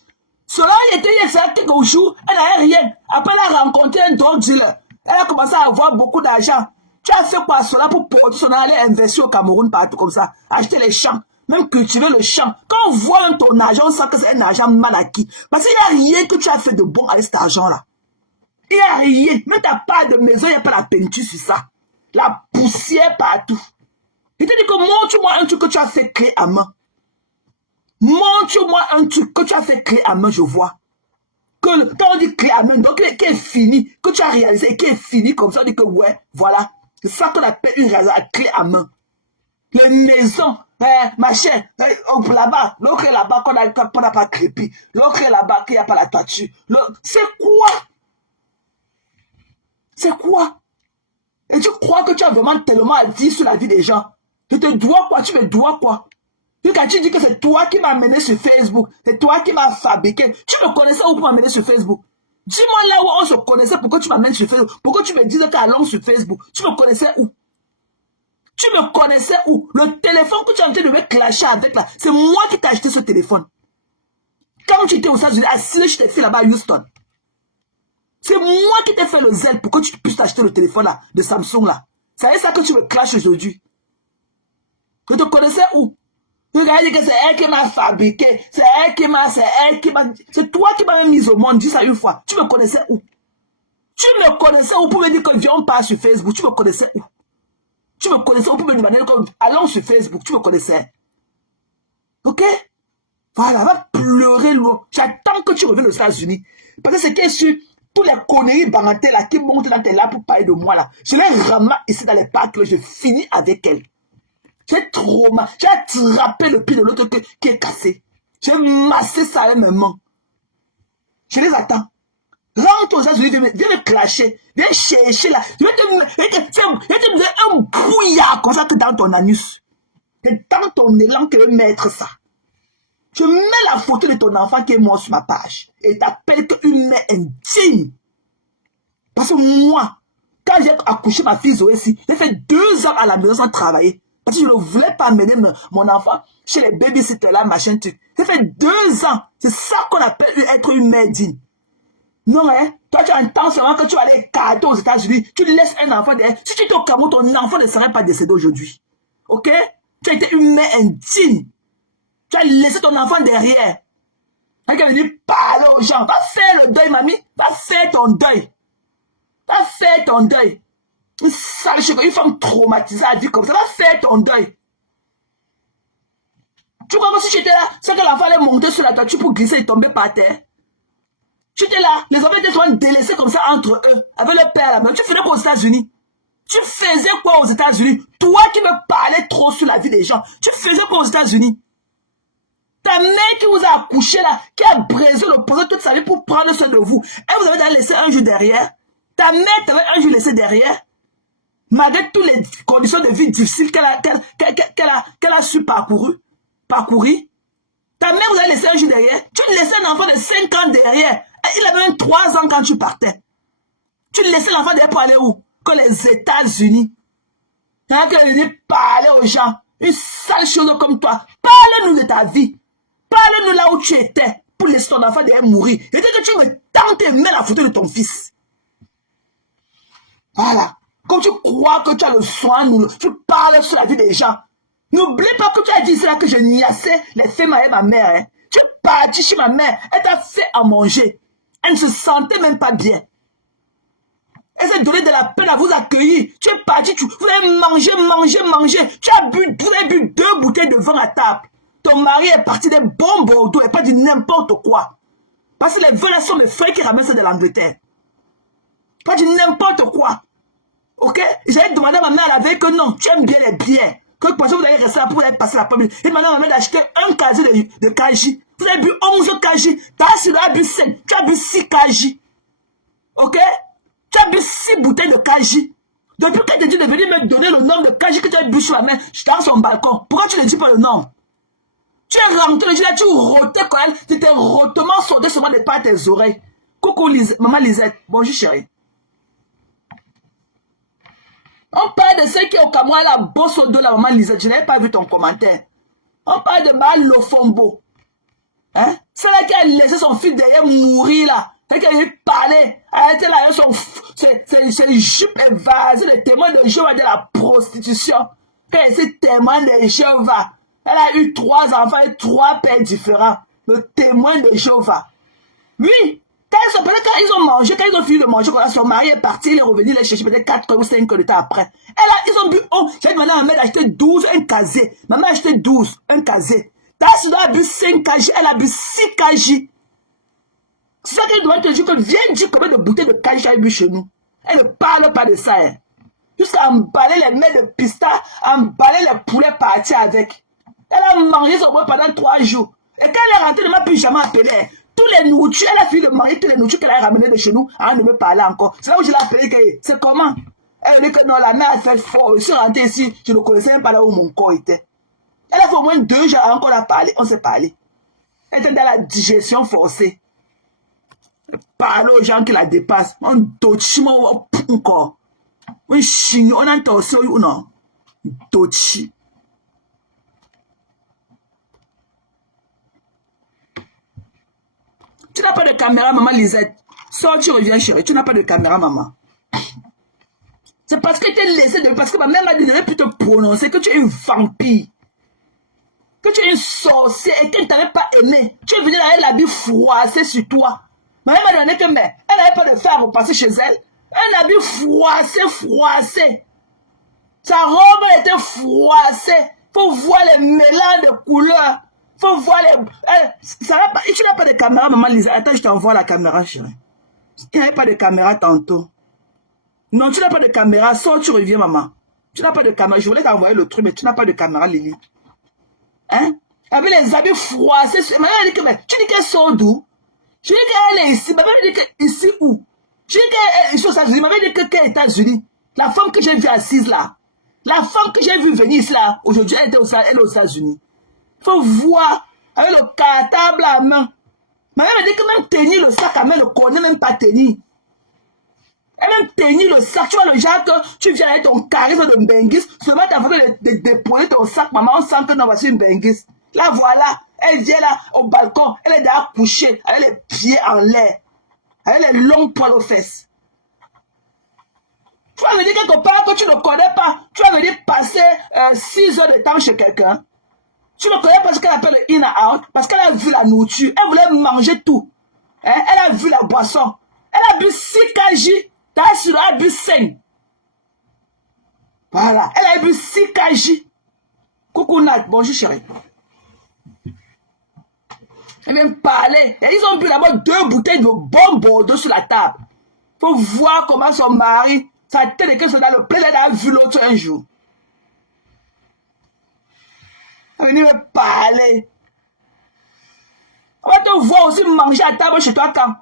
Solange était il y a quelques jours, elle n'avait rien. Après, elle a rencontré un drug dealer. Elle a commencé à avoir beaucoup d'argent. Tu as fait quoi Solange pour porter son aller investir au Cameroun partout comme ça, acheter les champs, même cultiver le champ. Quand on voit ton argent, on sent que c'est un argent mal acquis. Parce qu'il n'y a rien que tu as fait de bon avec cet argent-là. Il n'y a rien. Même ta part de maison, il n'y a pas la peinture sur ça. La poussière partout. Je te dis que montre-moi un truc que tu as fait clé à main. Montre-moi un truc que tu as fait clé à main, je vois. Que quand on dit clé à main, donc qui est fini, que tu as réalisé, qui est fini comme ça, on dit que ouais, voilà. C'est ça qu'on appelle une réalisation clé à main. Les maisons, machin, là-bas, l'autre est là-bas qu'on n'a pas crépi, l'autre est là-bas qu'il n'y a pas la toiture. C'est quoi? C'est quoi? Et tu crois que tu as vraiment tellement à dire sur la vie des gens? Je te dois quoi? Tu me dois quoi? Et quand tu dis que c'est toi qui m'as amené sur Facebook, c'est toi qui m'as fabriqué, tu me connaissais où pour m'amener sur Facebook? Dis-moi là où on se connaissait, pourquoi tu m'amènes sur Facebook? Pourquoi tu me dis que allons sur Facebook? Tu me connaissais où? Tu me connaissais où? Le téléphone que tu as en train de me clasher avec là, c'est moi qui t'ai acheté ce téléphone. Quand tu étais aux États-Unis, assis, je t'ai fait là-bas à Houston. C'est moi qui t'ai fait le zèle pour que tu puisses t'acheter le téléphone là, de Samsung là. C'est ça que tu me clashes aujourd'hui. Je te connaissais où? Tu vas dire que c'est elle qui m'a fabriqué, c'est c'est toi qui m'as mis au monde, dis ça une fois. Tu me connaissais où? Tu me connaissais où pour me dire que viens on part sur Facebook? Tu me connaissais où? Tu me connaissais où pour me demander que allons sur Facebook? Tu me connaissais. Ok? Voilà, va pleurer loin. J'attends que tu reviennes aux États-Unis. Parce que c'est qui est sûr, tous les conneries barantées là qui montent dans tes là pour parler de moi là, je les ramasse ici dans les parcs, je finis avec elles. J'ai trop mal. J'ai attrapé le pied de l'autre qui est cassé. J'ai massé ça avec mes mains. Je les attends. Rentre aux États-Unis, viens me clasher. Viens chercher là. Je vais te donner un brouillard comme ça que dans ton anus. C'est dans ton élan que je vais mettre ça. Je mets la photo de ton enfant qui est mort sur ma page. Et t'appelles une mère indigne. Parce que moi, quand j'ai accouché ma fille Zoé ici, j'ai fait 2 ans à la maison sans travailler. Parce que je ne voulais pas amener mon enfant chez les babysitters là, machin truc. J'ai fait 2 ans. C'est ça qu'on appelle être une mère digne. Non, hein? Toi, tu entends seulement que tu vas aller écarter aux États-Unis. Tu laisses un enfant derrière. Si tu étais au Cameroun, ton enfant ne serait pas décédé aujourd'hui. Ok? Tu as été une mère indigne. Tu as laissé ton enfant derrière. Tu as venu parler aux gens. Va faire le deuil, mamie. Va faire ton deuil. Va faire ton deuil. Une sale chose, une femme traumatisée à vie comme ça. Va faire ton deuil. Tu crois que si tu étais là, c'est que l'enfant allait monter sur la toiture pour glisser et tomber par terre? Tu étais là, les enfants étaient souvent délaissés comme ça entre eux, avec leur père là-bas. Tu faisais quoi aux États-Unis? Tu faisais quoi aux États-Unis? Toi qui me parlais trop sur la vie des gens, tu faisais quoi aux États-Unis? Ta mère qui vous a accouché là, qui a brisé le projet toute sa vie pour prendre soin de vous, elle vous avait laissé un jour derrière. Ta mère t'avait un jour laissé derrière. Malgré toutes les conditions de vie difficiles qu'elle a su parcourir. Ta mère vous a laissé un jour derrière. Tu laissais un enfant de 5 ans derrière. Il avait même 3 ans quand tu partais. Tu laissais l'enfant derrière pour aller où? Que les États-Unis. Quand tu venais parler aux gens, une sale chose comme toi, parle-nous de ta vie. Parle-nous là où tu étais pour laisser ton enfant derrière mourir. Et dès que tu me tentes et mets la photo de ton fils. Voilà. Comme tu crois que tu as le soin, tu parles sur la vie des gens. N'oublie pas que tu as dit cela que je niassais les femmes avec ma mère. Hein. Tu es parti chez ma mère, elle t'a fait à manger. Elle ne se sentait même pas bien. Elle s'est donné de la peine à vous accueillir. Tu es parti, vous avez mangé. Vous avez bu 2 bouteilles de vin à table. Ton mari est parti d'un bon Bordeaux et pas dit n'importe quoi. Parce que les vins là sont mes frères qui ramènent ça de l'Angleterre. Pas dit n'importe quoi. Ok? J'avais demandé à ma mère la veille que non, tu aimes bien les bières. Que parce que vous allez rester là pour aller passer la première. Et maintenant, ma mère d'acheter un casier de Kaji. Vous avez bu 11 Kaji. Tu as bu 5. Tu as bu 6 Kaji. Ok? Tu as bu 6 bouteilles de Kaji. Depuis que tu es venu me donner le nom de Kaji que tu as bu sur la main, je suis dans son balcon. Pourquoi tu ne dis pas le nom? Tu es rentré le jour là, tu rotais quand même. Tu t'es rotement sauté sur moi de par tes oreilles. Coucou maman Lisette. Bonjour chérie. On parle de ceux qui au Cameroun, la bosse au dos, la maman Lisette. Je n'avais pas vu ton commentaire. On parle de Mal Lofombo. Hein? C'est là qui a laissé son fils derrière mourir là. C'est qu'elle est parlé. Elle était là avec ses jupes évasées, le témoin de Jéhovah de la prostitution. Quand elle était témoin de Jéhovah, elle a eu 3 enfants et 3 pères différents. Le témoin de Jéhovah. Oui, quand Quand ils ont mangé, quand ils ont fini de manger, quand son mari est parti, il est revenu les chercher peut-être 4 ou 5 heures de temps après. Ils ont bu, j'ai demandé à ma mère d'acheter 12, un casier. Maman a acheté 12, un casier. Tassi a bu 5 kg, elle a bu 6 kg. C'est ça qu'elle doit te dire que viens dire combien de bouteilles de kg elle a bu chez nous. Elle ne parle pas de ça. Hein. Jusqu'à emballer les mets de pista, emballer les poulets partis avec. Elle a mangé son bois pendant 3 jours. Et quand elle est rentrée, elle ne m'a plus jamais appelé. Tous les nourritures, elle a fini de manger tous les nourritures qu'elle a ramenées de chez nous avant de me parler encore. C'est là où je l'ai appelé que c'est comment. Elle dit que non, la mère a fait fort. Je suis rentrée ici, je ne connaissais même pas là où mon corps était. Elle a fait au moins 2 jours avant qu'on a parlé, on s'est parlé. Elle était dans la digestion forcée. Parler aux gens qui la dépassent. On dochi encore. On chignon, on a torsion ou non. Dochi. Tu n'as pas de caméra, maman Lisette. Sors, tu reviens, chérie. Tu n'as pas de caméra, maman. C'est parce que tu es laissé de... Parce que ma mère m'a dit de ne plus te prononcer que tu es une vampire. Que tu es une sorcière et qu'elle ne t'avait pas aimé. Tu es venu avec l'habit froissé sur toi. Ma mère m'a donné que mais elle n'avait pas de fer à repasser chez elle. Un habit froissé. Sa robe était froissée. Faut voir les mélanges de couleurs. Faut voir les... ça va pas... Tu n'as pas de caméra, maman Lisa. Attends, je t'envoie la caméra, chérie. Il n'y avait pas de caméra tantôt. Non, tu n'as pas de caméra. Sors, tu reviens, maman. Tu n'as pas de caméra. Je voulais t'envoyer le truc, mais tu n'as pas de caméra, Lily. Hein? Avec les habits froissés. Maman a dit que, mais tu dis qu'elle sort d'où? Je dis qu'elle est ici. Maman dit que ici où? Je dis qu'elle est ici aux États-Unis. Maman dit que quels États-Unis? La femme que j'ai vue assise là. La femme que j'ai vue venir ici là. Aujourd'hui, elle est aux États-Unis. Il faut voir avec le cartable à main. Maman m'a dit que même tenir le sac à main, ne connaît même pas tenir. Elle même tenir le sac. Tu vois le genre que tu viens avec ton charisme de benguis. Seulement tu as voulu déposer ton sac. Maman, on sent que non, voici une benguis. Là, voilà. Elle vient là au balcon. Elle est déjà couchée. Elle a les pieds en l'air. Elle a les longs poils aux fesses. Tu vas me dire quelque part que tu ne connais pas. Tu vas me dire passer 6 heures de temps chez quelqu'un. Tu ne connais pas ce qu'elle appelle le in and out. Parce qu'elle a vu la nourriture. Elle voulait manger tout. Hein? Elle a vu la boisson. Elle a bu 6 kg. Elle a bu 5. Voilà. Elle a bu 6 kg. Coucou Nat. Bonjour chérie. Elle vient me parler. Et ils ont bu d'abord 2 bouteilles de bon Bordeaux sur la table. Il faut voir comment son mari, sa tête de qu'elle dans le plein, elle a vu l'autre un jour. Elle vient me parler. On va te voir aussi manger à table chez toi quand.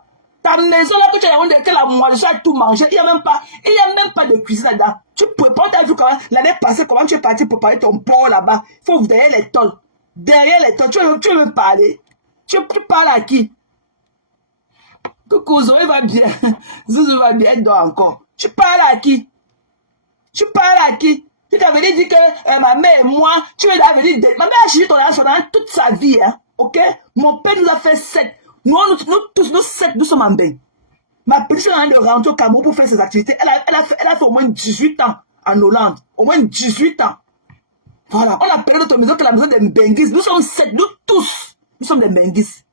Ta maison là que tu as demandé que la moitié soit tout manger. Il n'y a même pas de cuisine là-dedans. Tu prépares, tu as vu comment l'année passée, comment tu es parti préparer ton porc là-bas. Il faut derrière les tôles. Derrière les tôles, tu veux me parler. Tu parles à qui? Coucou, Zoé va bien. Zouzou va bien, elle dort encore. Tu parles à qui? Tu parles à qui? Tu t'avais dit que ma mère et moi, tu m'avais dit, ma mère a changé ton âge pendant toute sa vie, hein, ok? Mon père nous a fait 7. Nous tous, nous 7, nous sommes en bain. Ma petite est en train de rentrer au Cameroun pour faire ses activités. Elle a fait au moins 18 ans en Hollande. Au moins 18 ans. Voilà, on appelle notre maison que la maison des Benguis. Nous sommes 7, nous tous, nous sommes des Benguis.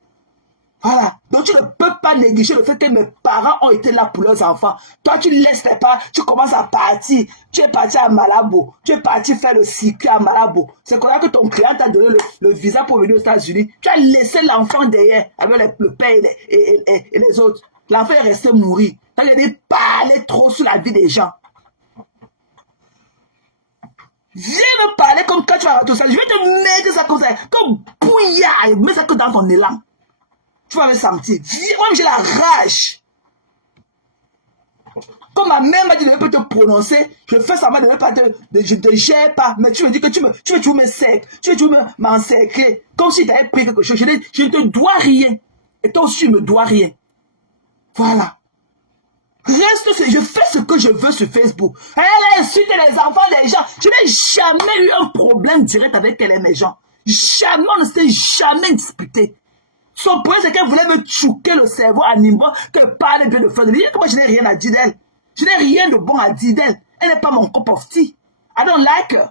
Voilà. Donc, tu ne peux pas négliger le fait que mes parents ont été là pour leurs enfants. Toi, tu ne laisses pas, tu commences à partir. Tu es parti à Malabo. Tu es parti faire le circuit à Malabo. C'est comme ça que ton client t'a donné le visa pour venir aux États-Unis. Tu as laissé l'enfant derrière avec le père et les autres. L'enfant est resté mourir. Tu as dit parler trop sur la vie des gens. Viens me parler comme quand tu vas tout ça. Je vais te mettre ça comme ça. Comme bouillard. Mets ça que dans ton élan. Tu vas me sentir. Moi, j'ai la rage. Comme ma mère m'a dit de ne pas te prononcer, je fais semblant de ne pas je ne te gère pas. Mais tu me dis que tu veux toujours me cercler. Tu veux toujours m'encercler. Comme si tu avais pris quelque chose. Je ne te dois rien. Et toi aussi, tu ne me dois rien. Voilà. Je fais ce que je veux sur Facebook. Elle insulte les enfants des gens. Je n'ai jamais eu un problème direct avec elle et mes gens. Jamais, on ne s'est jamais disputé. Son problème, c'est qu'elle voulait me chouquer le cerveau à Nimbo, qu'elle parle bien de Fred. Moi, je n'ai rien à dire d'elle. Je n'ai rien de bon à dire d'elle. Elle n'est pas mon cup of tea. I don't like her.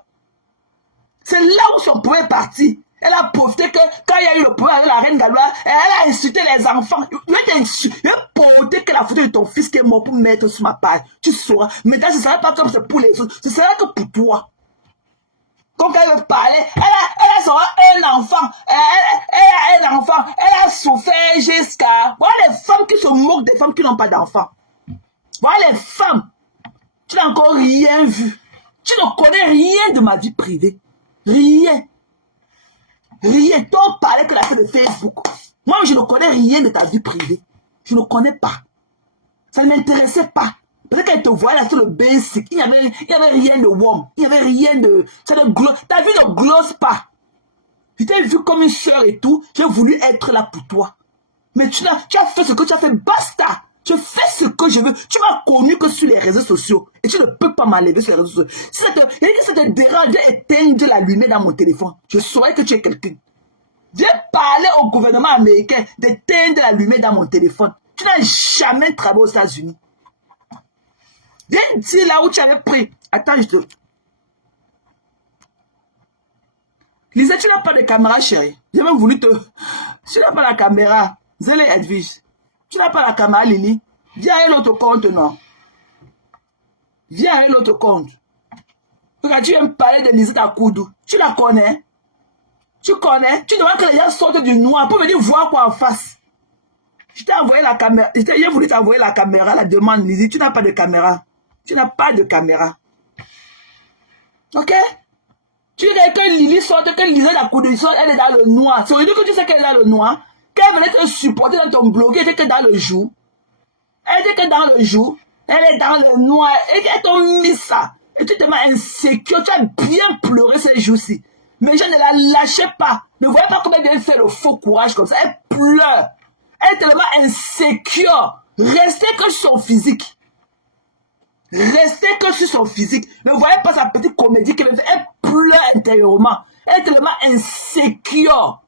C'est là où son problème est parti. Elle a profité que quand il y a eu le problème avec la reine Galois, elle a insulté les enfants. Je vais porter que la photo de ton fils qui est mort pour mettre sur ma page. Tu sauras. Maintenant, ce ne sera pas comme c'est pour les autres. Ce sera que pour toi. Quand elle veut parler, elle a un enfant. Elle a un enfant. Elle a souffert jusqu'à... Voilà les femmes qui se moquent des femmes qui n'ont pas d'enfants. Voilà les femmes. Tu n'as encore rien vu. Tu ne connais rien de ma vie privée. Rien. Rien. T'en parlais que la fête de Facebook. Moi, je ne connais rien de ta vie privée. Je ne connais pas. Ça ne m'intéressait pas. Peut-être qu'elle te voyait là sur le basic. Il n'y avait rien de warm. Il n'y avait rien de... Ta vie ne glosse pas. Je t'ai vu comme une soeur et tout. J'ai voulu être là pour toi. Mais tu as fait ce que tu as fait. Basta. Je fais ce que je veux. Tu m'as connu que sur les réseaux sociaux. Et tu ne peux pas m'enlever sur les réseaux sociaux. Si ça te dérange d'éteindre la lumière dans mon téléphone, je saurais que tu es quelqu'un. Viens parler au gouvernement américain d'éteindre la lumière dans mon téléphone. Tu n'as jamais travaillé aux États-Unis. Viens dire là où tu avais pris. Attends, je te... Lisa, tu n'as pas de caméra, chérie. J'ai même voulu te... Tu n'as pas la caméra. Zélé Edwige. Tu n'as pas la caméra, Lily. Viens à l'autre compte, non. Viens à l'autre compte. Regarde, tu viens me parler de Lisa Takoudou. Tu la connais? Tu connais? Tu devrais que les gens sortent du noir pour venir voir quoi en face. Je t'ai envoyé la caméra. J'ai voulu t'envoyer la caméra, la demande, Lizzie. Tu n'as pas de caméra. Tu n'as pas de caméra. Ok? Tu dis que Lily sorte, que Lisa Takoudou, elle est dans le noir. C'est aujourd'hui que tu sais qu'elle est dans le noir. Qu'elle venait te supporter dans ton blog, elle était que dans le jour. Elle était que dans le jour. Elle est dans le noir. Et elle t'a mis ça. Et tu te mets insécure. Tu as bien pleuré ces jours-ci. Mais je ne la lâchais pas. Ne voyez pas comment elle vient faire le faux courage comme ça. Elle pleure. Elle est tellement insécure. Restez que sur son physique. Restez que sur son physique. Ne voyez pas sa petite comédie qu'elle fait. Elle pleure intérieurement. Elle est tellement insécure.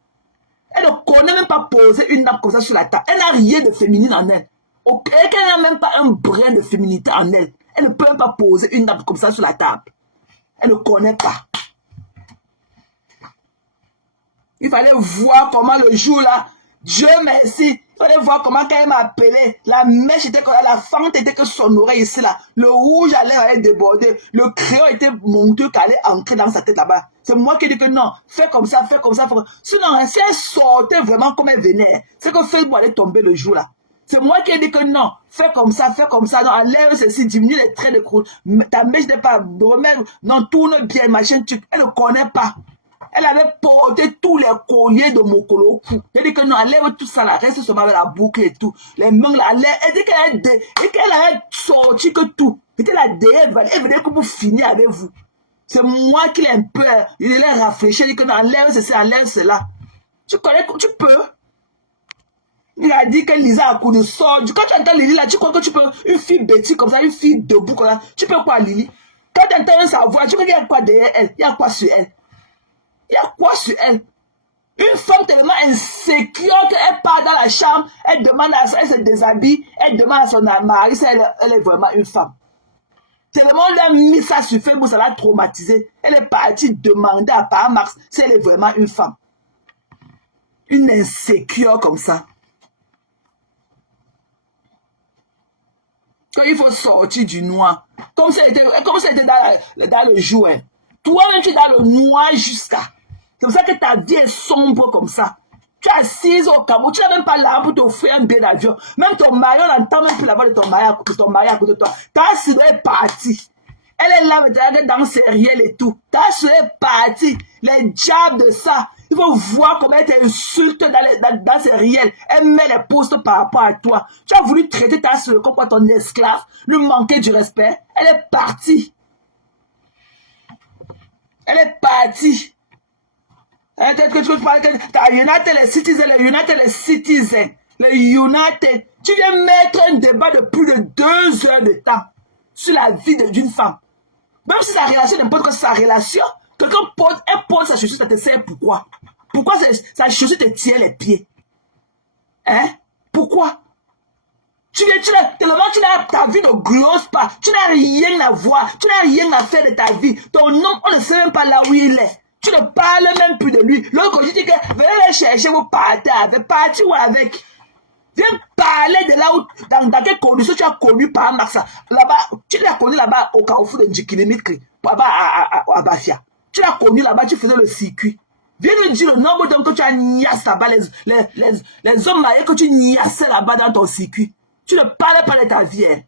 Elle ne connaît même pas poser une nappe comme ça sur la table. Elle n'a rien de féminine en elle. Et qu'elle n'a même pas un brin de féminité en elle. Elle ne peut même pas poser une nappe comme ça sur la table. Elle ne connaît pas. Il fallait voir comment le jour là, Dieu merci, il fallait voir comment quand elle m'a appelé, la mèche était comme ça, la fente était que son oreille ici là, le rouge allait déborder, le crayon était monté qu'elle allait entrer dans sa tête là-bas. C'est moi qui ai dit que non, fais comme ça, fais comme ça. Sinon, si elle sortait vraiment comme elle venait, c'est que Facebook allait tomber le jour là. C'est moi qui ai dit que non, fais comme ça, non, enlève ceci, diminue les traits de cou, ta mèche n'est pas, non, tourne bien, machin, elle ne connaît pas. Elle avait porté tous les colliers de Mokolo au cou. Elle dit que non, enlève tout ça, là, reste seulement avec la boucle et tout. Les mains, là, elle dit qu'elle avait sorti que tout. Et qu'elle a elle venait que pour finir avec vous. C'est moi qui l'ai un peu, il est rafraîchi, il dit que non, enlève ceci, enlève cela. Tu connais, tu peux. Il a dit que Lisa a coup de sort. Quand tu entends Lily là, tu crois que tu peux, une fille bêtise comme ça, une fille debout comme ça, tu peux quoi Lily? Quand tu entends sa voix, tu crois qu'il y a quoi derrière elle? Il y a quoi sur elle? Il y a quoi sur elle? Une femme tellement insécure qu'elle part dans la chambre, elle demande à elle se déshabille, elle demande à son mari si elle est vraiment une femme. Tellement elle a mis ça sur Facebook, ça l'a traumatisée. Elle est partie demander à Parent Max si elle est vraiment une femme. Une insécure comme ça. Quand il faut sortir du noir, comme ça était dans le jour. Hein. Toi-même, tu es dans le noir jusqu'à. C'est pour ça que ta vie est sombre comme ça. Tu es assise au caveau, tu n'as même pas l'argent pour t'offrir un billet d'avion. Même ton mari, on n'entend même plus la voix de ton mari à côté de toi. Ta soeur est partie. Elle est là maintenant dans ses riels et tout. Ta soeur est partie. Les diables de ça. Il faut voir comment elle t'insulte dans ses riels. Elle met les postes par rapport à toi. Tu as voulu traiter ta soeur comme ton esclave, lui manquer du respect. Elle est partie. Elle est partie. United les Citizens. Les United. Tu viens mettre un débat de plus de 2 heures de temps sur la vie d'une femme. Même si sa relation n'importe quoi, sa relation, quelqu'un pose sa chaussure, ça te sert pourquoi? Pourquoi sa chaussure te tient les pieds? Hein? Pourquoi? Tellement ta vie ne glosse pas. Tu n'as rien à voir. Tu n'as rien à faire de ta vie. Ton nom, on ne sait même pas là où il est. Tu ne parles même plus de lui. L'autre, je dis que venez le chercher, vous partez avec. Parti ou avec. Viens parler de là où, dans quelles conditions tu as connu par Maxa. Là-bas, tu l'as connu là-bas au carrefour de Njikilimikri, là-bas à Bafia. Tu l'as connu là-bas, tu faisais le circuit. Viens nous dire le nombre d'hommes que tu as niassé là-bas, les hommes mariés que tu niassais là-bas dans ton circuit. Tu ne parles pas de ta vie. Hein.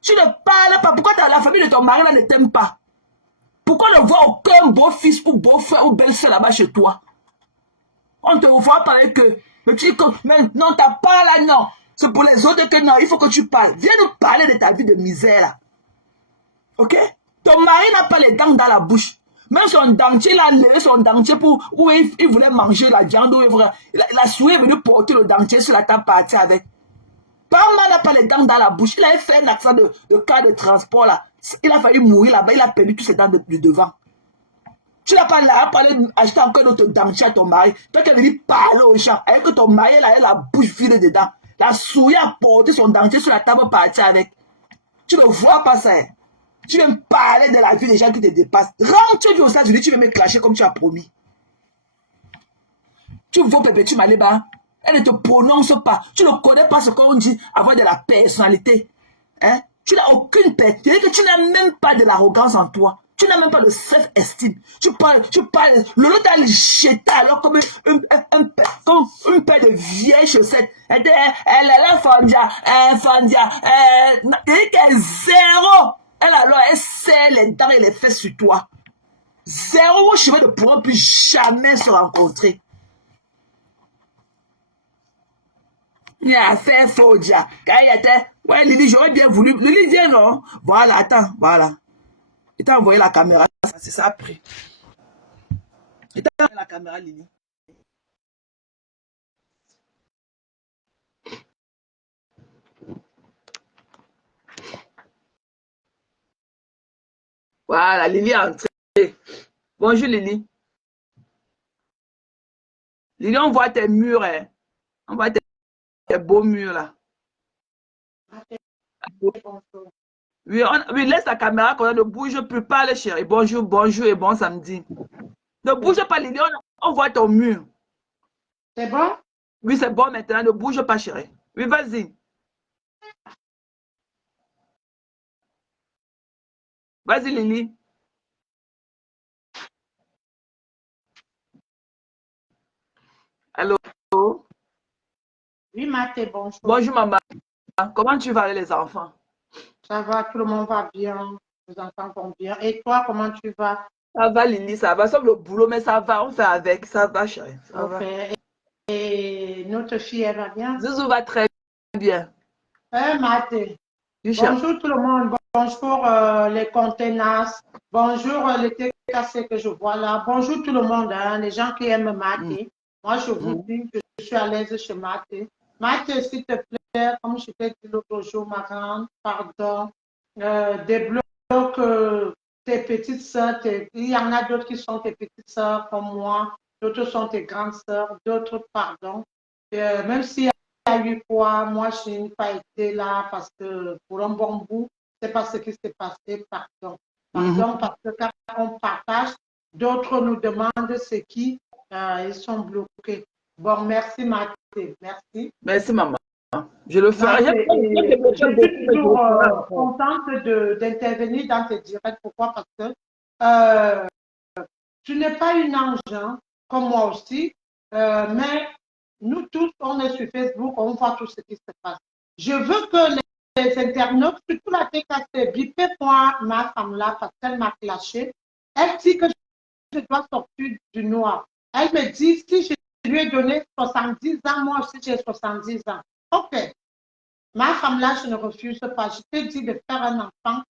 Tu ne parles pas. Pourquoi la famille de ton mari là ne t'aime pas? Pourquoi ne voit aucun beau-fils ou beau-frère ou belle-sœur là-bas chez toi? On te voit parler que... Mais non, t'as pas là, non. C'est pour les autres que non, il faut que tu parles. Viens nous parler de ta vie de misère là. Ok? Ton mari n'a pas les dents dans la bouche. Même son dentier, il a levé son dentier pour où il voulait manger la viande. La souris est venue porter le dentier sur la table partie avec. Pama n'a pas les dents dans la bouche. Il avait fait un accident de cas de transport là. Il a failli mourir là-bas. Il a perdu tous ses dents de devant. Tu n'as pas là à aller acheter encore d'autres dentiers à ton mari. Toi qui es venu parler aux gens. Avec que ton mari là, la bouche vide dedans. La souris a porté son dentier sur la table partie avec. Tu ne vois pas ça. Hein? Tu viens me parler de la vie des gens qui te dépassent. Rentre aux États-Unis, tu veux me clasher comme tu as promis. Tu vois Pépé, tu Maléba. Elle ne te prononce pas. Tu ne connais pas ce qu'on dit avoir de la personnalité. Hein? Tu n'as aucune personnalité. Tu n'as même pas de l'arrogance en toi. Tu n'as même pas de self-estime. Tu parles. Lolo t'a jeté alors comme une paire de vieilles chaussettes. Elle est Fandia. Elle zéro. Elle alors, elle serre les dents et les fesses sur toi. Zéro chemin ne pourront plus jamais se rencontrer. Il y a fait faux dia. Quand il était, ouais, Lily, j'aurais bien voulu. Lily dit non. Voilà, attends, voilà. Il t'a envoyé la caméra. C'est ça après. Il t'a envoyé la caméra, Lily. Voilà, Lily est entrée. Bonjour, Lily. Lily, on voit tes murs. Hein. On voit tes beaux murs là. Oui, oui, laisse la caméra qu'on ne bouge plus. Parle, chérie. Bonjour, bonjour et bon samedi. Ne bouge pas, Lily. On voit ton mur. C'est bon? Oui, c'est bon maintenant. Ne bouge pas, chérie. Oui, vas-y. Vas-y, Lily. Allô? Oui, Mathé, bonjour. Bonjour, maman. Comment tu vas avec les enfants? Ça va, tout le monde va bien. Les enfants vont bien. Et toi, comment tu vas? Ça va, Lily, ça va. Sauf le boulot, mais ça va. On fait avec. Ça va, chérie. Ça va. Et notre fille, elle va bien? Zouzou va très bien. Mathé. Bonjour tout le monde. Bonjour les contenants. Bonjour les TKC que je vois là. Bonjour tout le monde, hein, les gens qui aiment Mathé. Moi, je vous dis que je suis à l'aise chez Mathé. Mathé, s'il te plaît, comme je t'ai dit l'autre jour, ma grande, pardon, débloque tes petites sœurs. Il y en a d'autres qui sont tes petites sœurs comme moi. D'autres sont tes grandes sœurs. D'autres, pardon. Même s'il y a eu quoi, moi, je n'ai pas été là parce que pour un bon bout, c'est pas ce qui s'est passé, pardon. Pardon, parce que quand on partage, d'autres nous demandent ce qui, ils sont bloqués. Bon, merci Mathé, merci. Merci maman. Je le ferai. Je suis toujours contente d'intervenir dans tes directs. Pourquoi? Parce que tu n'es pas une ange, hein, comme moi aussi, mais nous tous, on est sur Facebook, on voit tout ce qui se passe. Je veux que les internautes, surtout la TKC, bipez-moi ma femme là parce qu'elle m'a clashé. Elle dit que je dois sortir du noir. Elle me dit, si je lui ai donné 70 ans, moi aussi j'ai 70 ans. Ok. Ma femme là, je ne refuse pas. Je te dis de faire un enfant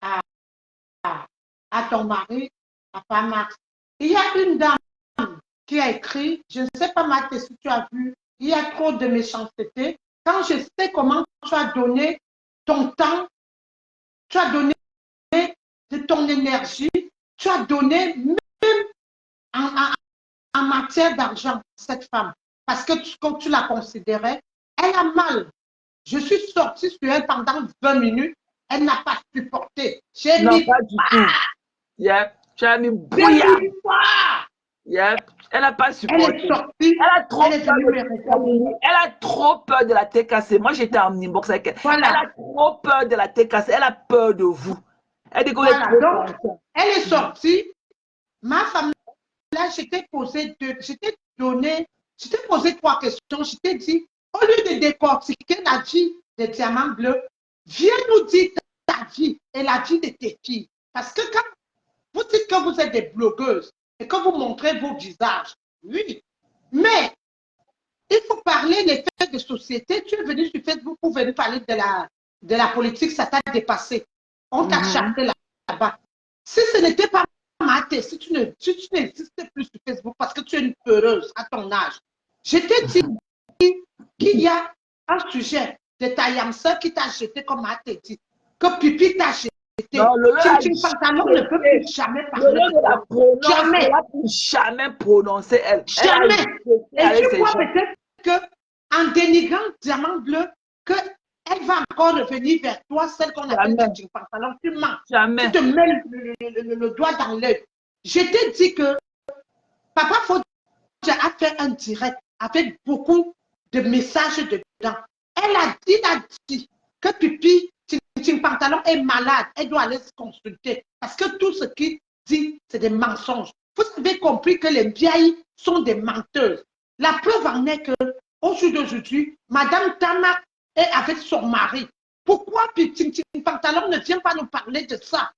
à ton mari, à pas Max. Il y a une dame qui a écrit, je ne sais pas Mathé si tu as vu, il y a trop de méchanceté. Quand je sais comment tu as donné ton temps, tu as donné de ton énergie, tu as donné même en matière d'argent, cette femme, parce que quand tu la considérais, elle a mal. Je suis sortie sur elle pendant 20 minutes, elle n'a pas supporté. J'ai non, mis... pas du tout. Yeah. Tu as mis bouillard. Depuis quoi? Yep. Elle n'a pas Elle supporté. est sortie, Elle a trop elle est peur venue de me réclamer. Elle a trop peur de la TKC. Moi, j'étais en inbox avec elle. Elle Voilà, a trop peur de la TKC. Elle a peur de vous. Elle dit que vous êtes voilà. trop Donc, content. elle est sortie. Ma femme, là, j'étais posé trois questions. Je t'ai dit, au lieu de décortiquer la vie des diamants bleus, viens nous dire ta vie et la vie de tes filles. Parce que quand vous dites que vous êtes des blogueuses et que vous montrez vos visages, oui, mais il faut parler des faits de société. Tu es venu sur Facebook pour venir parler de la politique, ça t'a dépassé. On t'a chassé là-bas. Si ce n'était pas maté, si tu n'existais plus sur Facebook parce que tu es une peureuse à ton âge, je t'ai dit qu'il y a un sujet de ta yamseur qui t'a jeté, comme Maté dit, que Pipi t'a jeté. Non, Lolo a Chin Pantalon ne peut plus jamais parler Lolo de ne la toi. prononce. Jamais. Elle n'a plus jamais prononcé elle. Jamais. Elle a Et tu crois peut-être qu'en dénigrant Diamant Bleu, qu'elle va encore revenir vers toi, celle qu'on appelle Chin Pantalon. Tu mens. Jamais. Tu te mets le doigt dans l'œil. Je t'ai dit que Papa Fodja a fait un direct avec beaucoup de messages dedans. Elle a dit que Pipi Chin Pantalon est malade. Elle doit aller se consulter. Parce que tout ce qu'il dit, c'est des mensonges. Vous avez compris que les vieilles sont des menteuses. La preuve en est que, au jour d'aujourd'hui, Madame Tama est avec son mari. Pourquoi Chin Pantalon ne vient pas nous parler de ça?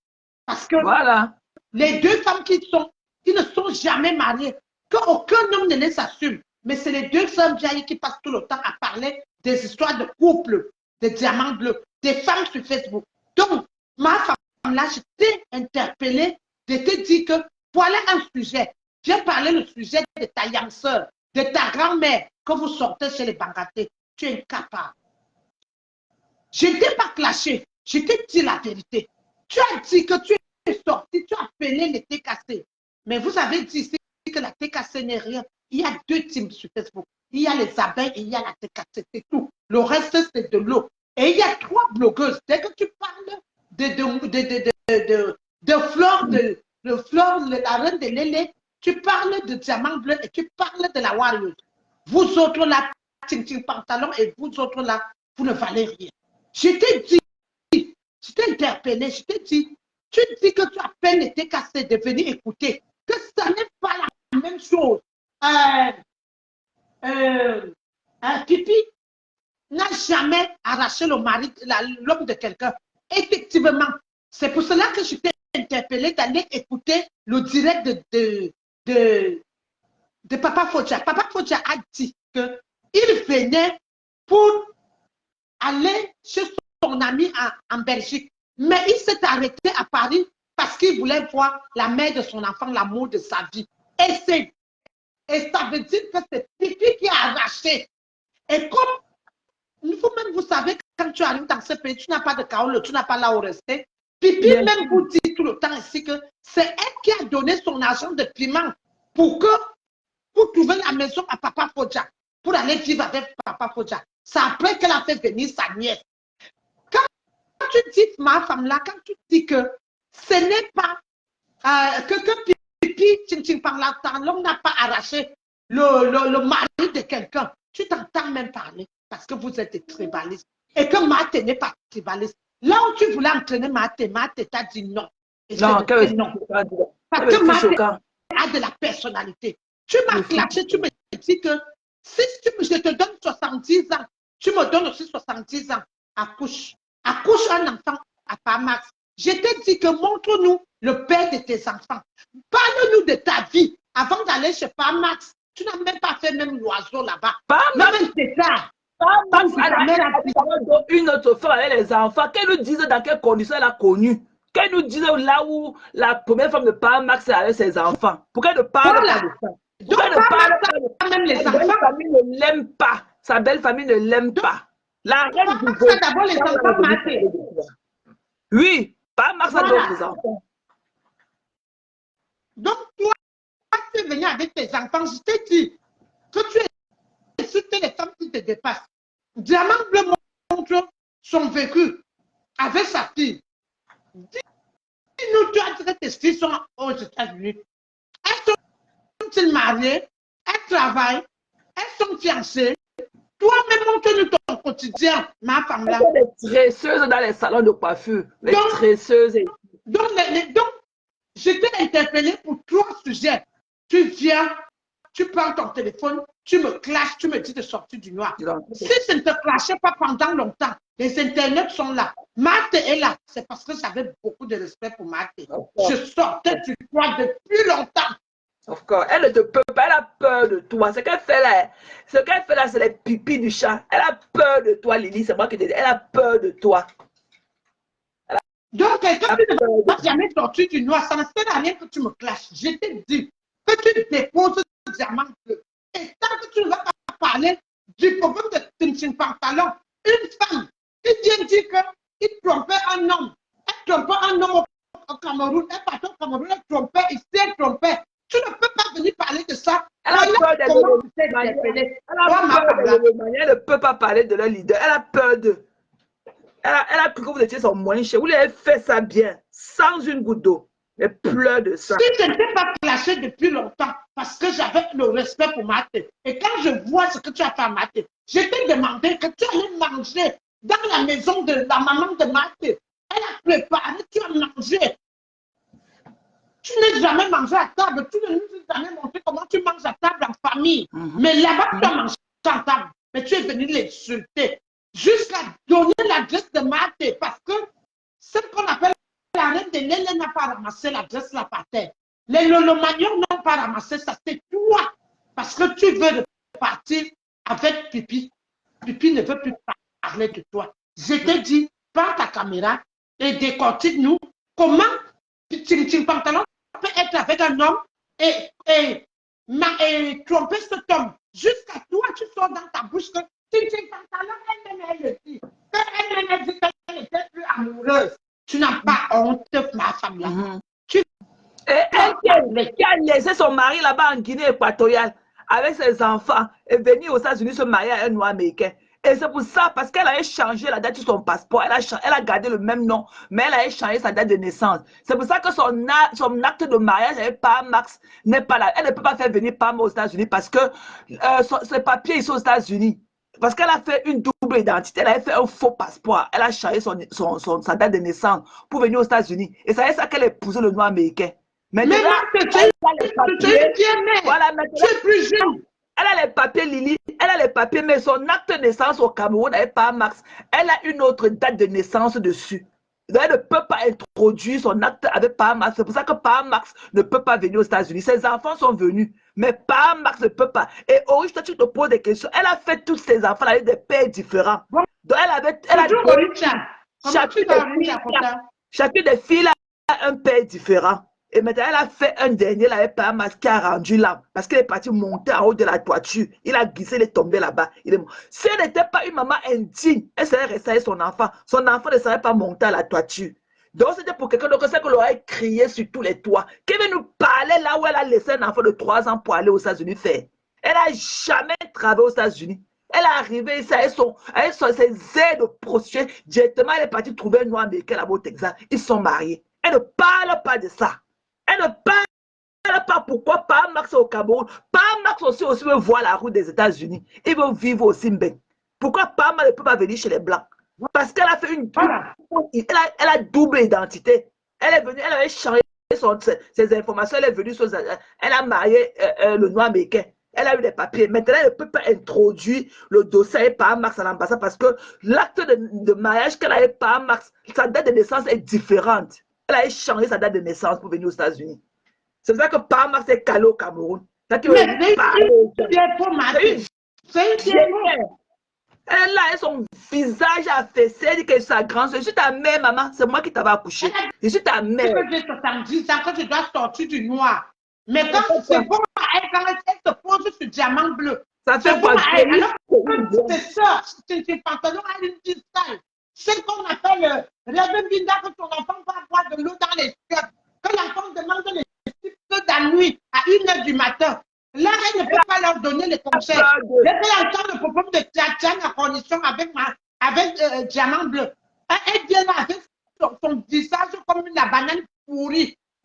Parce que voilà. Les deux femmes qui ne sont jamais mariées, qu'aucun homme ne les assume. Mais c'est les deux femmes vieilles qui passent tout le temps à parler des histoires de couple, des diamants bleus, des femmes sur Facebook. Donc, ma femme là, je t'ai interpellée, je t'ai dit que voilà un sujet. Viens parler le sujet de ta yamseur, de ta grand-mère que vous sortez chez les bangatés. Tu es incapable. Je ne t'ai pas clashé, je t'ai dit la vérité. Tu as dit que tu es sorti, tu as appelé les TKC. Mais vous avez dit ici que la TKC n'est rien. Il y a deux teams sur Facebook. Il y a les abeilles et il y a la TKC, c'est tout. Le reste, c'est de l'eau. Et il y a trois blogueuses. Dès que tu parles de Flore, la reine de Lélé, tu parles de Diamant Bleu et tu parles de la Warrior. Vous autres là, Ting Pantalon, et vous autres là, vous ne valez rien. Je t'ai dit, je t'ai interpellé, je t'ai dit, tu dis que tu appelles les TKC de venir écouter, que ça n'est pas la même chose. Pipi n'a jamais arraché le mari, l'homme de quelqu'un. Effectivement, c'est pour cela que je t'ai interpellé d'aller écouter le direct de Papa Fodja. Papa Fodja a dit qu'il venait pour aller chez son ami en Belgique. Mais il s'est arrêté à Paris parce qu'il voulait voir la mère de son enfant, l'amour de sa vie. Et ça veut dire que c'est Pipi qui a arraché. Et comme vous savez, quand tu arrives dans ce pays, tu n'as pas de carole, tu n'as pas là où rester. Pipi même vous dit tout le temps ici que c'est elle qui a donné son argent de piment pour trouver la maison à Papa Fodja, pour aller vivre avec Papa Fodja. C'est après qu'elle a fait venir sa nièce. Quand tu dis, ma femme là, quand tu dis que ce n'est pas que Pipi, Chin Pantalon n'a pas arraché le mari de quelqu'un, tu t'entends même parler parce que vous êtes des tribalistes et que Mate n'est pas tribaliste. Là où tu voulais entraîner Mate t'a dit non. Et non, non. Parce que Mate a de la personnalité. Tu m'as clashé, tu me dis que si je te donne 70 ans, tu me donnes aussi 70 ans. Accouche un enfant à Pamax. Je t'ai dit que montre-nous le père de tes enfants. Parle-nous de ta vie. Avant d'aller chez Pamax, tu n'as même pas fait même l'oiseau là-bas. Même c'est ça. Une autre femme avec les enfants, qu'elle nous dise dans quelles conditions elle a connu. Qu'elle nous dise là où la première femme de Pamax est avec ses enfants. Pour qu'elle ne parle pas de ça. Donc, même les enfants. Sa belle famille ne l'aime pas. Sa belle famille ne l'aime pas. La reine du d'abord les enfants matés. Oui, Pamax a d'autres enfants. Donc, toi, tu es venu avec tes enfants. Je t'ai dit que tu es insulté les femmes qui te dépassent. Diamant Bleu montre son vécu avec sa fille. Dis nous, tu as dit que tes filles sont aux États-Unis. Elles sont-ils mariées? Elles travaillent? Elles sont fiancées? Toi-même, montre-nous ton quotidien, ma femme là. Les tresseuses dans les salons de coiffure. Les tresseuses. Donc, je t'ai interpellé pour 3 sujets. Tu viens, tu prends ton téléphone, tu me clashes, tu me dis de sortir du noir. Si ça ne te clashait pas pendant longtemps, les internets sont là. Marthe est là. C'est parce que j'avais beaucoup de respect pour Marthe. Je sortais du noir depuis longtemps. Of course. Elle ne te peut pas, elle a peur de toi. Ce qu'elle fait là, c'est les pipis du chat. Elle a peur de toi, Lily. C'est moi qui te dis. Elle a peur de toi. Donc, quand tu ne vas jamais sortir du noir, ça ne sert à rien que tu me clashes. Je t'ai dit que tu déposes le diamant bleu. Et tant que tu ne vas pas parler du problème de Tintin Pantalon, une femme qui vient dire qu'il trompait un homme. Elle trompait un homme au Cameroun. Elle partait au Cameroun, elle trompait, ici elle trompait. Tu ne peux pas venir parler de ça. Elle a peur de elle ne peut pas parler de leur leader. Elle a peur de. Elle a cru que vous étiez son moyen chez vous. Vous avez fait ça bien, sans une goutte d'eau. Elle pleure de ça. Si je ne t'ai pas clashé depuis longtemps, parce que j'avais le respect pour Marthe. Et quand je vois ce que tu as fait à Marthe, je t'ai demandé que tu allais manger dans la maison de la maman de Marthe. Elle a préparé, tu as mangé. Tu n'as jamais mangé à table. Tu ne nous as jamais montré comment tu manges à table en famille. Mais là-bas, tu as mangé à table. Mais tu es venu l'insulter. Jusqu'à donner l'adresse de Marthe. Parce que ce qu'on appelle la reine de Lélé n'a pas ramassé l'adresse là par terre. Les Lolomanions n'ont pas ramassé ça. C'est toi. Parce que tu veux repartir avec Pipi. Pipi ne veut plus parler de toi. Je t'ai dit, prends ta caméra et décortique-nous comment Tintin Pantalon peut être avec un homme et tromper cet homme. Jusqu'à toi, tu sors dans ta bouche que Tintin Pantalon, elle le dit. Elle dit qu'elle était plus amoureuse. Tu n'as pas honte, ma femme là. Et elle qui a laissé son mari là-bas en Guinée équatoriale avec ses enfants est venue aux États-Unis se marier à un noir américain. Et c'est pour ça, parce qu'elle a changé la date de son passeport, elle a gardé le même nom, mais elle a changé sa date de naissance. C'est pour ça que son acte de mariage avec Pam Max n'est pas là. Elle ne peut pas faire venir Pam aux États-Unis parce que ses papiers ils sont aux États-Unis. Parce qu'elle a fait une double identité, elle a fait un faux passeport. Elle a changé sa date de naissance pour venir aux États-Unis. Et c'est ça qu'elle a épousé le noir américain. Maintenant, elle a les papiers. Voilà, tu es plus jeune. Elle a les papiers, Lily. Elle a les papiers, mais son acte de naissance au Cameroun n'avait pas Max. Elle a une autre date de naissance dessus. Elle ne peut pas introduire son acte avec Pam Max. C'est pour ça que Pam Max ne peut pas venir aux États-Unis. Ses enfants sont venus, mais Pam Max ne peut pas. Et Orange, toi, tu te poses des questions. Elle a fait tous ses enfants avec des pères différents. Bon. Donc, chacune des filles a un père différent. Et maintenant, elle a fait un dernier, elle avait pas Max qui a rendu là. Parce qu'elle est partie monter en haut de la toiture. Il a glissé, il est tombé là-bas. Si elle n'était pas une maman indigne, elle serait restée avec son enfant. Son enfant ne serait pas monté à la toiture. Donc, c'était pour quelqu'un d'autre. C'est qu'on aurait crié sur tous les toits. Qui veut nous parler là où elle a laissé un enfant de 3 ans pour aller aux États-Unis faire? Elle n'a jamais travaillé aux États-Unis. Elle est arrivée ici avec ses aides de prostituée. Directement, elle est partie trouver un noir américain là-bas au Texas. Ils sont mariés. Elle ne parle pas de ça. Elle ne parle pas pourquoi Pam Max au Cameroun. Pam Max aussi veut voir la route des États-Unis. Il veut vivre au Simben. Pourquoi Pam ne peut pas venir chez les Blancs? Parce qu'elle a fait elle a double identité. Elle est venue, elle avait changé ses informations. Elle est venue, elle a marié le noir américain. Elle a eu des papiers. Maintenant, elle ne peut pas introduire le dossier avec Pam Max à l'ambassade parce que l'acte de mariage qu'elle a avec Pam Max, sa date de naissance est différente. Elle a changé sa date de naissance pour venir aux États-Unis. C'est pour ça que Pam Max est calé au Cameroun. C'est elle a son visage affaissé, elle dit que sa grande. Je suis ta mère, maman. C'est moi qui t'avais accouché. Je suis ta mère. J'ai 70 ans quand je dois sortir du noir. Mais quand c'est bon à elle, quand elle se pose sur diamant bleu. Ça fait pas elle. Alors que tes soeurs, tes pantalons à une petite salle. Celle qu'on appelle Reverend Binda, que ton enfant va avoir de l'eau dans les skirts. Que l'enfant demande les skirts de la nuit à 1h du matin. Là, elle ne peut pas leur donner les conseils. Je vais entendre le problème de Tchatchan en condition avec diamant bleu. Elle vient là avec son visage comme la banane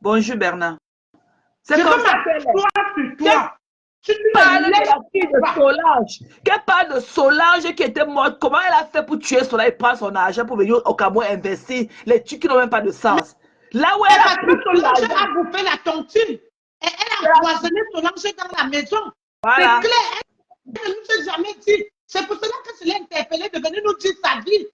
Bonjour Bernard. Je C'est veux comme ça m'asseoir sur toi. Si tu parle me de laisses la fille de pas. Solange. Qu'elle parle de Solange qui était morte. Comment elle a fait pour tuer Solange et prendre son argent pour venir au Cameroun investir les trucs qui n'ont même pas de sens. Là où elle a Parce pris que tout Solange l'argent. a bouffé la tontine. Et elle a empoisonné Solange dans la maison. Voilà. C'est clair. Elle ne nous a jamais dit. C'est pour cela que je l'ai interpellée de venir nous dire sa vie.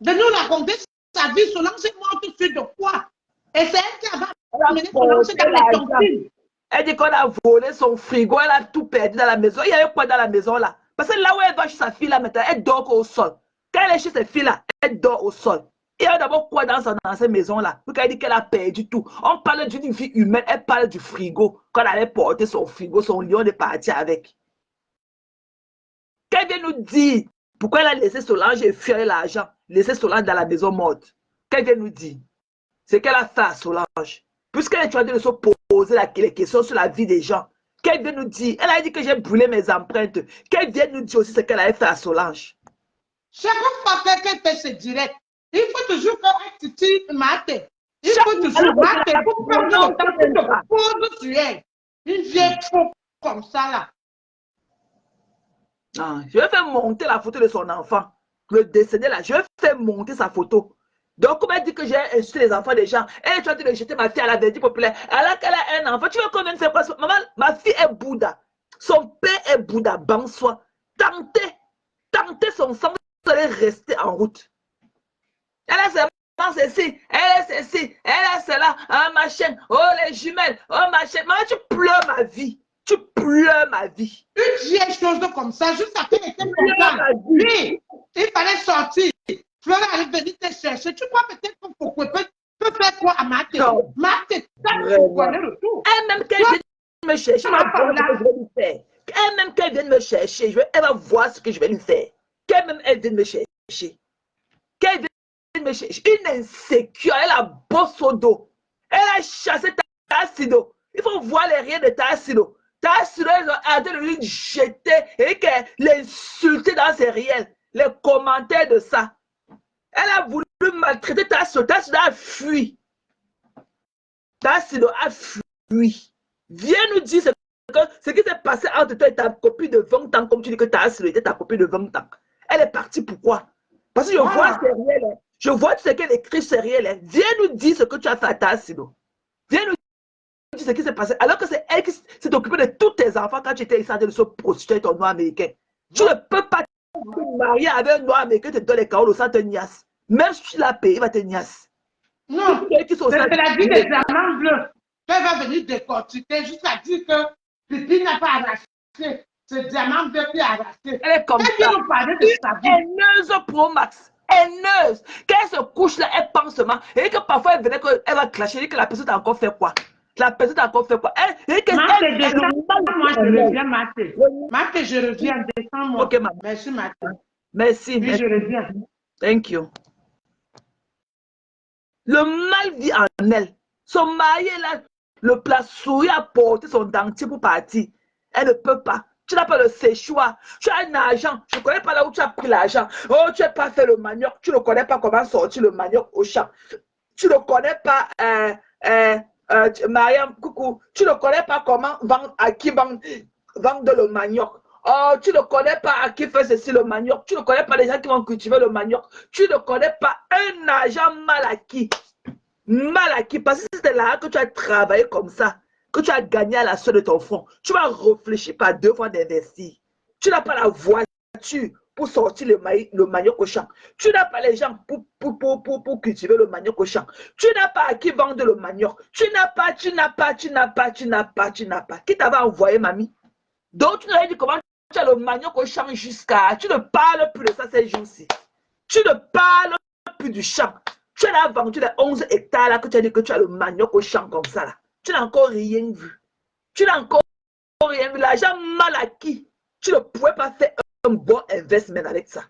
De nous raconter sa vie. Solange est morte sur de quoi? Et c'est elle qui avait amené Solange dans les tontines. Elle dit qu'on a volé son frigo, elle a tout perdu dans la maison. Il y avait quoi dans la maison là? Parce que là où elle va chez sa fille là maintenant, elle dort au sol. Quand elle est chez ses filles là, elle dort au sol. Il y a d'abord quoi dans cette maison là? Quand elle dit qu'elle a perdu tout. On parle d'une vie humaine, elle parle du frigo. Quand elle avait porté son frigo, son lion est parti avec. Qu'elle vient nous dire pourquoi elle a laissé Solange et fuir l'argent, laissé Solange dans la maison morte. Qu'elle vient nous dire? C'est qu'elle a fait à Solange. Puisqu'elle est en train de se poser les questions sur la vie des gens, qu'elle vient nous dire, elle a dit que j'ai brûlé mes empreintes, qu'elle vient nous dire aussi ce qu'elle a fait à Solange. Chaque fois que quelqu'un fait ce direct, il faut toujours faire un petit maté. Il faut toujours mater pour prendre le temps pour te poser sur elle. Une vieille faux comme ça là. Ah, je vais faire monter la photo de son enfant, le décédé là, je vais faire monter sa photo. Donc, comme elle dit que j'ai insulté les enfants des gens, elle est en train de jeter ma fille à la verdure populaire. Alors qu'elle a un enfant, tu veux qu'on vienne faire quoi? Maman, ma fille est Bouddha. Son père est Bouddha, Bansoi. Tentez son sang, vous allez rester en route. Elle a seulement ceci, elle est ceci, elle a cela, hein, ma chaîne, oh les jumelles, oh ma chaîne. Maman, tu pleures ma vie. Tu pleures ma vie. Une vieille chose comme ça, juste après, elle était contente. Oui, il fallait sortir. Flora allait venir te chercher. Tu crois peut-être que Foucault peut faire quoi à Maté? Maté, ça tu connais le tout. Elle-même qu'elle vienne me chercher, je vais lui faire. Elle-même qu'elle vienne me chercher, elle va voir ce que je vais lui faire. Qu'elle-même elle vienne me chercher. Qu'elle vienne me chercher. Une insécure, elle a bosse au dos. Elle a chassé Tassido. Il faut voir les rien de Tassido. Tassido, ils ont arrêté de lui jeter et l'insulter dans ses réels. Les commentaires de ça. Elle a voulu maltraiter Tassido. Tassido a fui. Tassido a fui. Viens nous dire ce qui s'est passé entre toi et ta copine de 20 ans, comme tu dis que Tassido était ta copine de 20 ans. Elle est partie pourquoi? Parce que je vois ses réels. Je vois ce qu'elle écrit sur ses réels. Viens nous dire ce que tu as fait à Tassido. Viens nous dire ce qui s'est passé. Alors que c'est elle qui s'est occupée de tous tes enfants quand tu étais ici en train de se prostituer avec ton noir américain. Tu ne peux pas te marier avec un noir américain, te donner les carottes sans te niasse. Même si tu l'as payé, il va te niasse. Non, c'est la vie des diamants bleus. Elle va venir décortiquer jusqu'à dire que Pipi n'a pas arraché. Ce diamant bleu qui a arraché. Elle est comme ça. Elle vient nous parler de sa vie. Haineuse pro max. Haineuse. Quand elle se couche là, elle pense seulement. Et que parfois elle venait qu'elle va clasher et que la personne t'a encore fait quoi? La personne t'a encore fait quoi? Moi, je reviens, Mathé. Mathé, je reviens, descends-moi. Ok, maman. Merci, Mathé. Merci. Oui, je reviens. Thank you. Le mal vit en elle. Son mari est là, le plat souris a porté son dentier pour partir. Elle ne peut pas. Tu n'as pas le séchoir. Tu as un argent. Je ne connais pas là où tu as pris l'argent. Oh, tu n'as pas fait le manioc. Tu ne connais pas comment sortir le manioc au champ. Tu ne connais pas, Mariam, coucou. Tu ne connais pas comment vendre, à qui vendre le manioc. Oh, tu ne connais pas à qui fait ceci le manioc. Tu ne connais pas les gens qui vont cultiver le manioc. Tu ne connais pas un argent mal acquis. Mal acquis. Parce que c'était là que tu as travaillé comme ça, que tu as gagné à la sueur de ton front. Tu vas réfléchir par deux fois d'investir. Tu n'as pas la voiture pour sortir le manioc au champ. Tu n'as pas les gens pour cultiver le manioc au champ. Tu n'as pas à qui vendre le manioc. Tu n'as pas. Qui t'avait envoyé, mamie? Donc, tu nous as dit comment tu as le manioc au champ jusqu'à... Tu ne parles plus de ça ces jours-ci. Tu ne parles plus du champ. Tu as vendu les 11 hectares là que tu as dit que tu as le manioc au champ comme ça là. Tu n'as encore rien vu. Tu n'as encore rien vu. L'argent mal acquis. Tu ne pouvais pas faire un bon investment avec ça.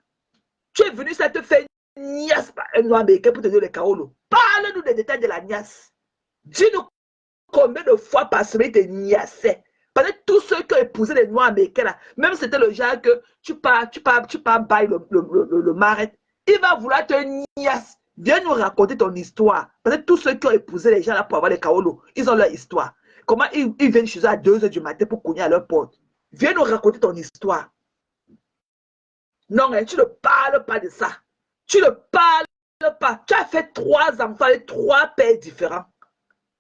Tu es venu, ça te fait niasse par un noir américain pour te donner les carolos. Parle-nous des détails de la niasse. Dis-nous combien de fois par semaine tu niassais. Parce que tous ceux qui ont épousé les noirs américains là, même si c'était le genre que tu pars bailler le marais, il va vouloir te niasse. Viens nous raconter ton histoire. Parce que tous ceux qui ont épousé les gens là pour avoir les kaolo, ils ont leur histoire. Comment ils viennent chez eux à 2 h du matin pour cogner à leur porte. Viens nous raconter ton histoire. Non, hein, tu ne parles pas de ça. Tu ne parles pas. Tu as fait 3 enfants avec 3 pères différents.